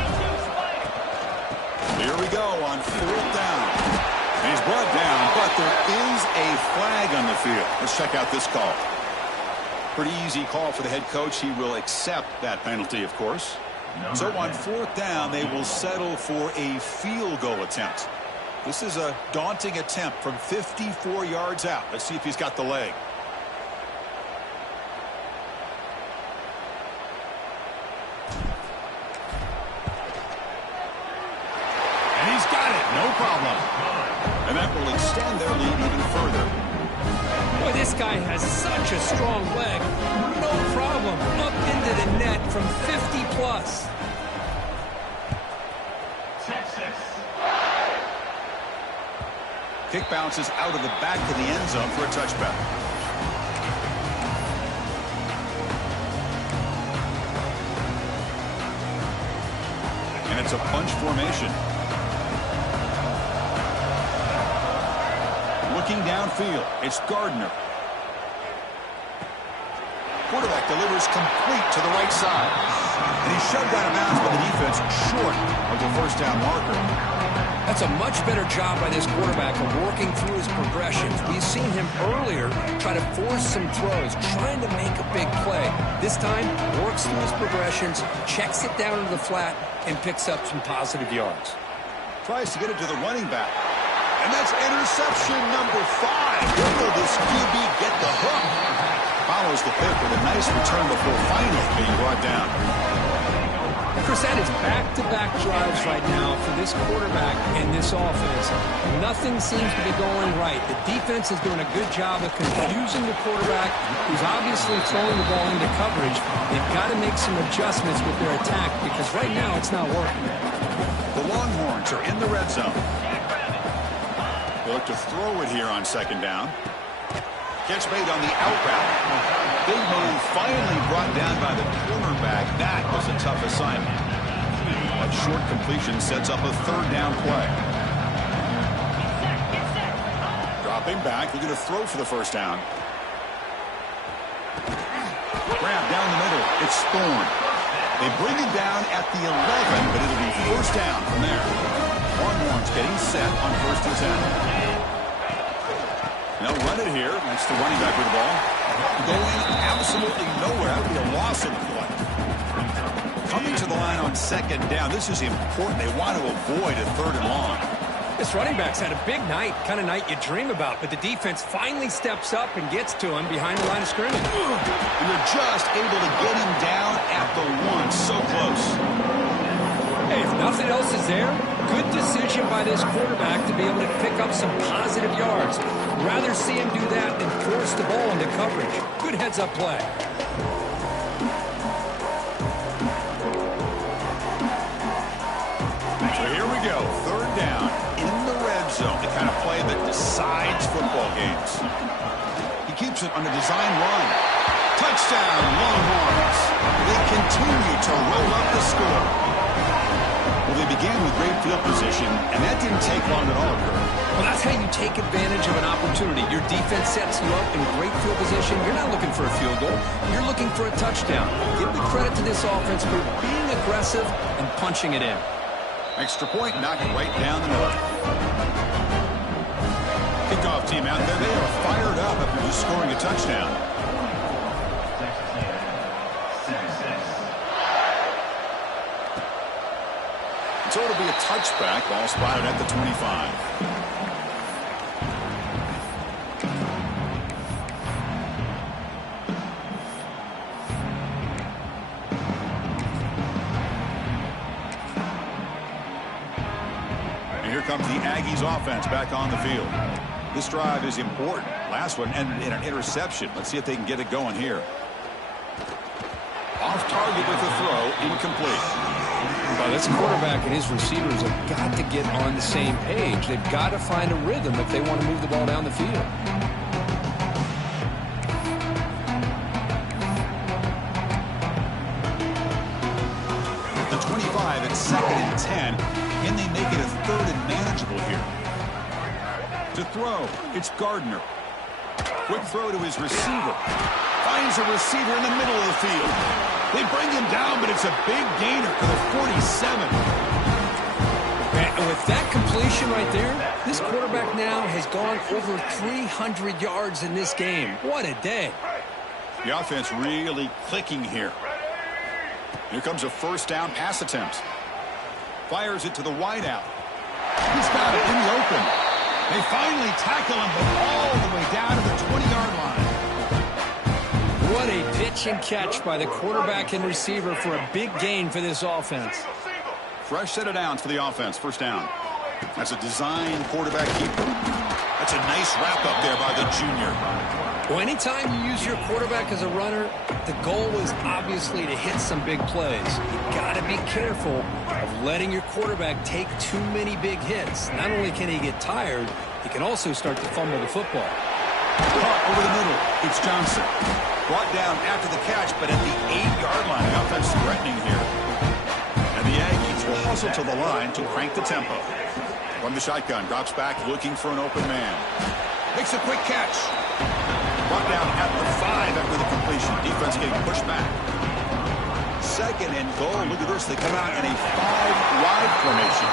Here we go on fourth down. And he's brought down, but there is a flag on the field. Let's check out this call. Pretty easy call for the head coach. He will accept that penalty, of course. So on fourth down, they will settle for a field goal attempt. This is a daunting attempt from 54 yards out. Let's see if he's got the leg. And he's got it. No problem. And that will extend their lead even further. Boy, this guy has such a strong leg. No problem. Up into the net from 50 plus. Kick bounces out of the back of the end zone for a touchback. And it's a bunch formation. looking downfield. It's Gardner. Quarterback delivers complete to the right side. And he's shoved out of bounds by the defense short of the first down marker. That's a much better job by this quarterback of working through his progressions. We've seen him earlier try to force some throws, trying to make a big play. This time, works through his progressions, checks it down into the flat, and picks up some positive yards. Tries to get it to the running back. And that's interception number 5. Where will this QB get the hook? Follows the pick with a nice return before finally being brought down. Chris, that is back-to-back drives right now for this quarterback and this offense. Nothing seems to be going right. The defense is doing a good job of confusing the quarterback, who's obviously throwing the ball into coverage. They've got to make some adjustments with their attack because right now it's not working. The Longhorns are in the red zone. They look to throw it here on second down. Catch made on the out route. Big move finally brought down by the cornerback. That was a tough assignment. That short completion sets up a third down play. Dropping back, looking to throw for the first down. Grab down the middle. It's Thorne. They bring it down at the 11, but it'll be first down from there. Longhorns getting set on first and 10. They'll run it here. That's the running back with the ball. Going absolutely nowhere. That would be a loss of play. Coming to the line on second down. This is important. They want to avoid a third and long. This running back's had a big night, kind of night you dream about, but the defense finally steps up and gets to him behind the line of scrimmage. And they're just able to get him down at the 1. So close. Hey, if nothing else is there, good decision by this quarterback to be able to pick up some positive yards. Rather see him do that than force the ball into coverage. Good heads-up play. So here we go. Third down in the red zone. The kind of play that decides football games. He keeps it on a design run. Touchdown, Longhorns. They continue to roll up the score. Well, they began with great field position, and that didn't take long at all, Kurt. Well, that's how you take advantage of an opportunity. Your defense sets you up in great field position. You're not looking for a field goal. You're looking for a touchdown. Give the credit to this offense for being aggressive and punching it in. Extra point knocked right down the middle. Kickoff team out there. They are fired up after just scoring a touchdown. So it'll be a touchback, ball spotted at the 25. And here comes the Aggies offense back on the field. This drive is important. Last one ended in an interception. Let's see if they can get it going here. Off target with a throw, incomplete. Well, this quarterback and his receivers have got to get on the same page. They've got to find a rhythm if they want to move the ball down the field. The 25 at second and 10. Can they make it a third and manageable here? To throw, it's Gardner. Quick throw to his receiver. Finds a receiver in the middle of the field. They bring him down, but it's a big gainer for the 47. And with that completion right there, this quarterback now has gone over 300 yards in this game. What a day. The offense really clicking here. Here comes a first down pass attempt. Fires it to the wideout. He's got it in the open. They finally tackle him, but all the way down to the 20-yard line. What a pitch and catch by the quarterback and receiver for a big gain for this offense. Fresh set of downs for the offense. First down. That's a design quarterback keeper. That's a nice wrap up there by the junior. Well, anytime you use your quarterback as a runner, the goal is obviously to hit some big plays. You've got to be careful of letting your quarterback take too many big hits. Not only can he get tired, he can also start to fumble the football. Caught over the middle. It's Johnson. Brought down after the catch, but at the 8-yard line. The offense threatening here. And the Aggies will hustle to the line to crank the tempo. From the shotgun, drops back looking for an open man. Makes a quick catch. Brought down at the 5 after the completion. Defense getting pushed back. 2nd and goal. Look at this. They come out in a 5-wide formation.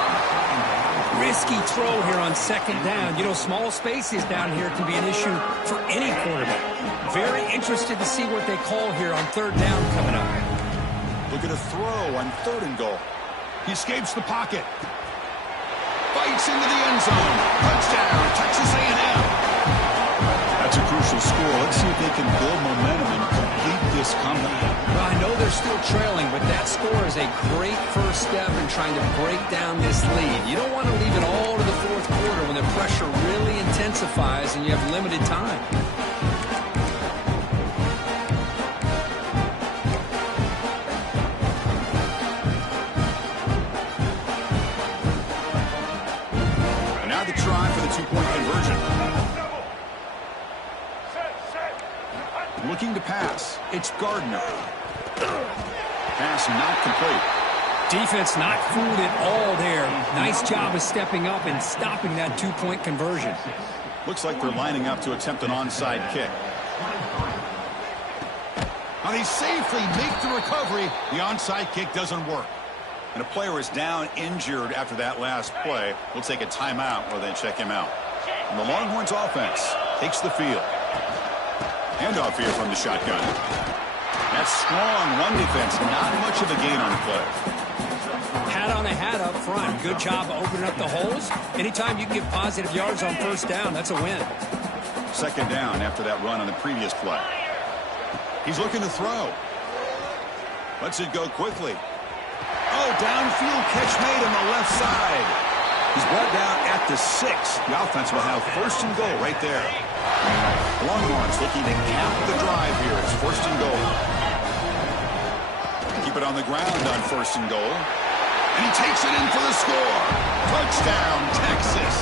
Risky throw here on 2nd down. You know, small spaces down here can be an issue for any quarterback. Very interested to see what they call here on 3rd down coming up. Look at a throw on 3rd and goal. He escapes the pocket. Fights into the end zone. Touchdown, Texas A&M. That's a crucial score. Let's see if they can build momentum and complete this comeback. Well, I know they're still trailing, but that score is a great first step in trying to break down this lead. You don't want to leave it all to the 4th quarter when the pressure really intensifies and you have limited time. And now the try for the 2-point conversion. Looking to pass. It's Gardner. Pass not complete. Defense not fooled at all there. Nice job of stepping up and stopping that 2-point conversion. Looks like they're lining up to attempt an onside kick. Now they safely make the recovery. The onside kick doesn't work. And a player is down injured after that last play. We'll take a timeout while they check him out. And the Longhorns offense takes the field. Handoff here from the shotgun. That's strong run defense. Not much of a gain on the play. Hat on a hat up front. Good job of opening up the holes. Anytime you can get positive yards on 1st down, that's a win. 2nd down after that run on the previous play. He's looking to throw. Lets it go quickly. Oh, downfield catch made on the left side. He's brought down at the 6. The offense will have 1st and goal right there. Longhorns looking to cap the drive here. It's 1st and goal. Keep it on the ground on 1st and goal. And he takes it in for the score. Touchdown, Texas.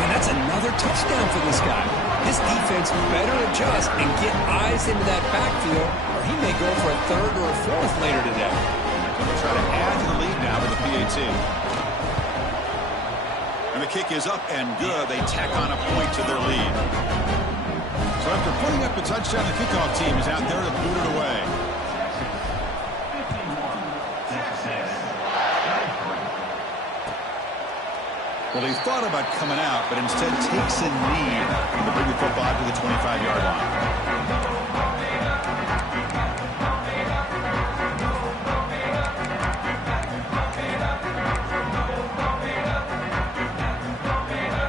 And that's another touchdown for this guy. His defense better adjust and get eyes into that backfield, or he may go for a 3rd or a 4th later today. They'll try to add to the lead now with the PAT. And the kick is up and good. They tack on a point to their lead. So after putting up the touchdown, the kickoff team is out there to boot it away. Well, he thought about coming out, but instead takes a knee to bring the football to the 25-yard line.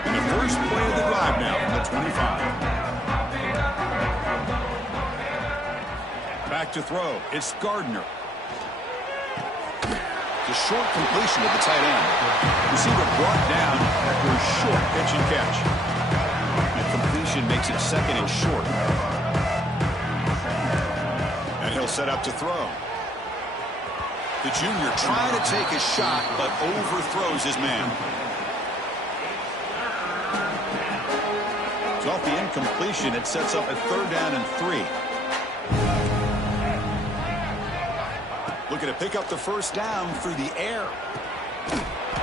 And the first play of the drive now from the 25. Back to throw. It's Gardner. A short completion to the tight end. Receiver brought down after a short pitch and catch. That completion makes it 2nd and short. And he'll set up to throw. The junior trying to take a shot, but overthrows his man. So off the incompletion, it sets up a 3rd down and 3. Looking to pick up the 1st down through the air.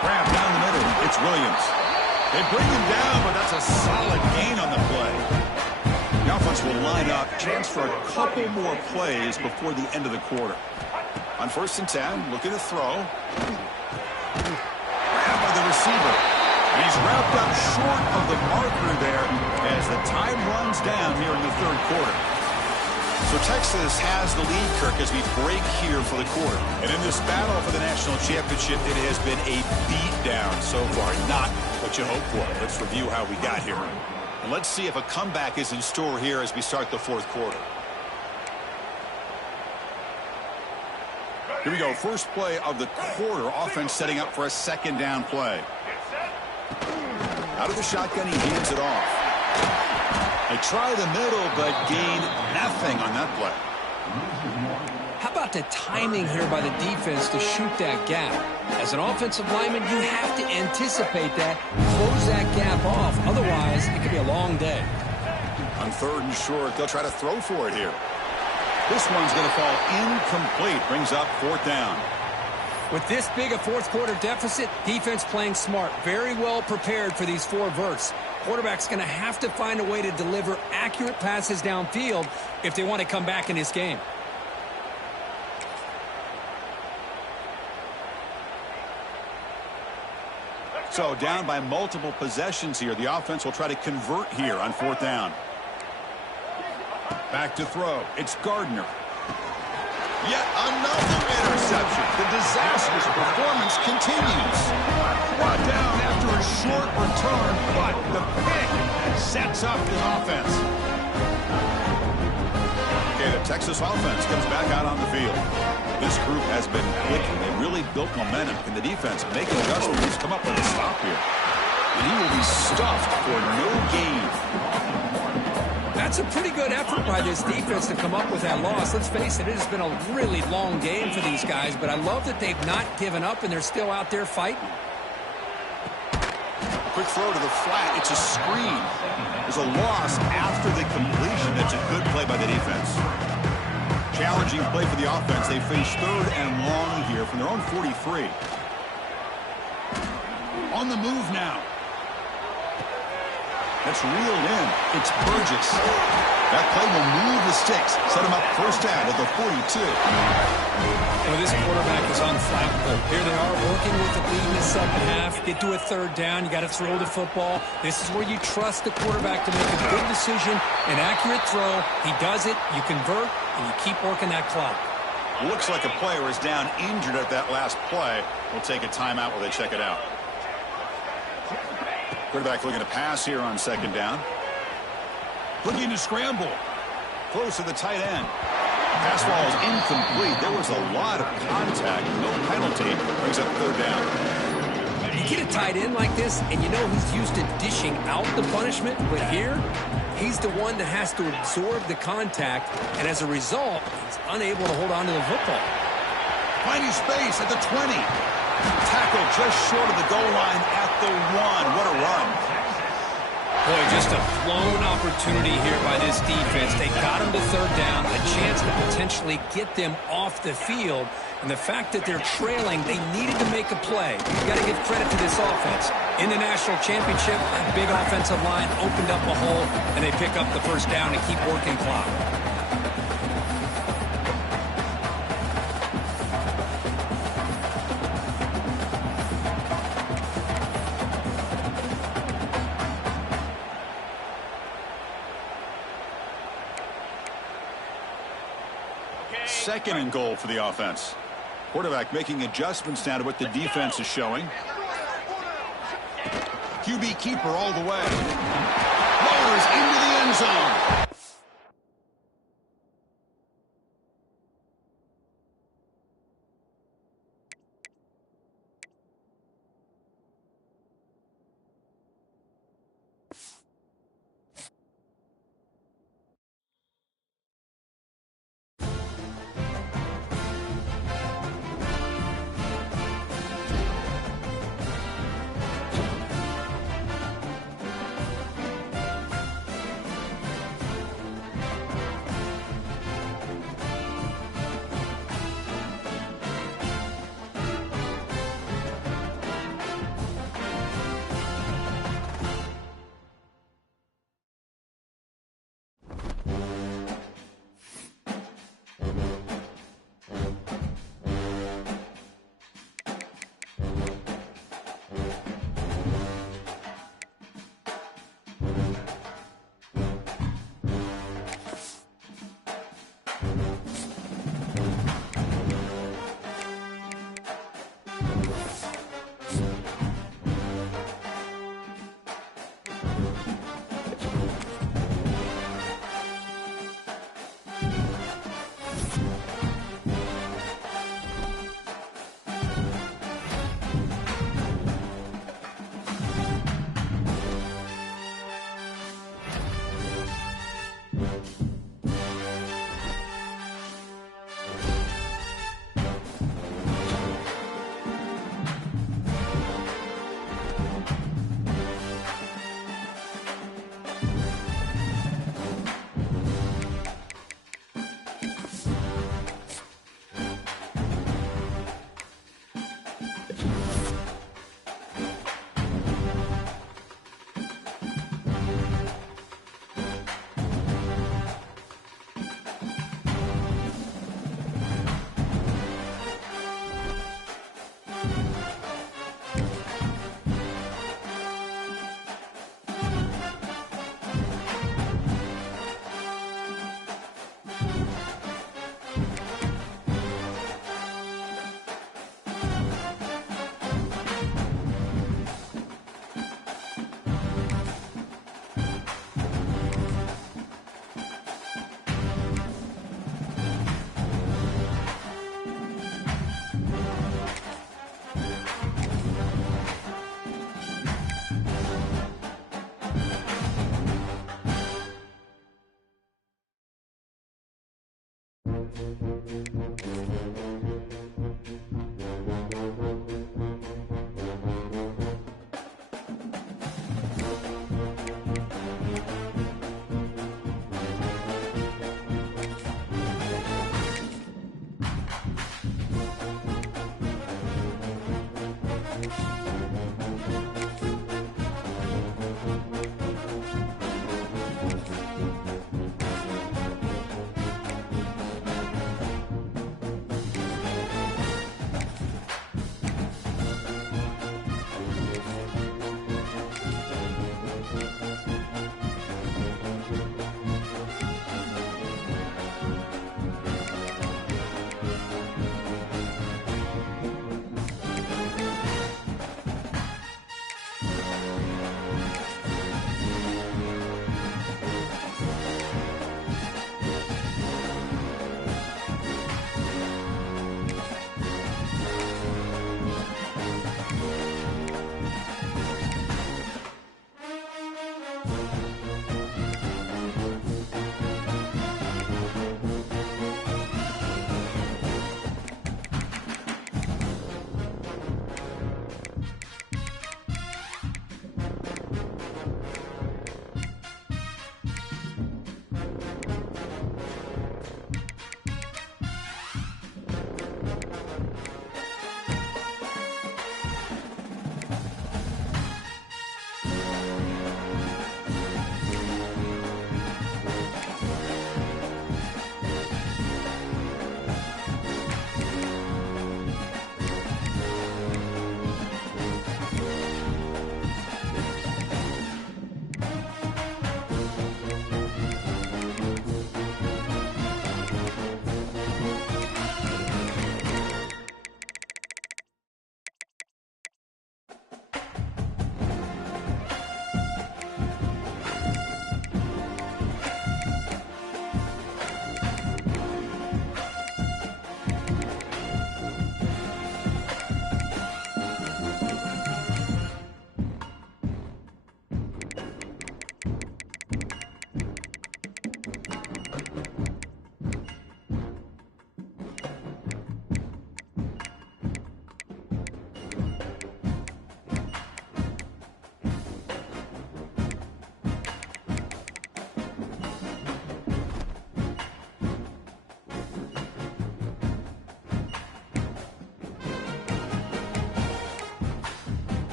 Grab down the middle. It's Williams. They bring him down, but that's a solid gain on the play. The offense will line up. Chance for a couple more plays before the end of the quarter. On 1st and 10, looking to throw. Grab by the receiver. And he's wrapped up short of the marker there as the time runs down here in the 3rd quarter. So Texas has the lead, Kirk, as we break here for the quarter. And in this battle for the national championship, it has been a beatdown so far. Not what you hoped for. Let's review how we got here. And let's see if a comeback is in store here as we start the 4th quarter. Here we go. First play of the quarter. Offense setting up for a 2nd down play. Out of the shotgun, he hands it off. They try the middle, but gain nothing on that play. How about the timing here by the defense to shoot that gap? As an offensive lineman, you have to anticipate that, close that gap off. Otherwise, it could be a long day. On 3rd and short, they'll try to throw for it here. This one's going to fall incomplete. Brings up 4th down. With this big a 4th quarter deficit, defense playing smart. Very well prepared for these 4 verts. Quarterback's going to have to find a way to deliver accurate passes downfield if they want to come back in this game. So down by multiple possessions here. The offense will try to convert here on 4th down. Back to throw. It's Gardner. Yet another interception. The disastrous performance continues. Brought down after a short return, but the pick sets up his offense. Okay, the Texas offense comes back out on the field. This group has been clicking. They really built momentum. Can the defense make adjustments? Come up with a stop here. And he will be stuffed for no gain. That's a pretty good effort by this defense to come up with that loss. Let's face it, it has been a really long game for these guys, but I love that they've not given up and they're still out there fighting. Quick throw to the flat. It's a screen. There's a loss after the completion. That's a good play by the defense. Challenging play for the offense. They face 3rd and long here from their own 43. On the move now. That's reeled in. It's Burgess. That play will move the sticks. Set him up 1st down at the 42. Well, this quarterback is on flat foot. Here they are working with the lead in the 2nd half. Get to a 3rd down. You got to throw the football. This is where you trust the quarterback to make a good decision, an accurate throw. He does it. You convert, and you keep working that clock. Looks like a player is down injured at that last play. We'll take a timeout while they check it out. Quarterback looking to pass here on 2nd down. Looking to scramble. Close to the tight end. Pass ball is incomplete. There was a lot of contact. No penalty. Brings up 3rd down. You get a tight end like this, and you know he's used to dishing out the punishment, but here, he's the one that has to absorb the contact, and as a result, he's unable to hold on to the football. Finding space at the 20. Tackle just short of the goal line at the 1. What a run. Boy, just a blown opportunity here by this defense. They got him to 3rd down, a chance to potentially get them off the field. And the fact that they're trailing, they needed to make a play. You got to give credit to this offense. In the national championship, that big offensive line opened up a hole, and they pick up the 1st down and keep working clock. Second and goal for the offense. Quarterback making adjustments now to what the defense is showing. QB keeper all the way. Lowers into the end zone.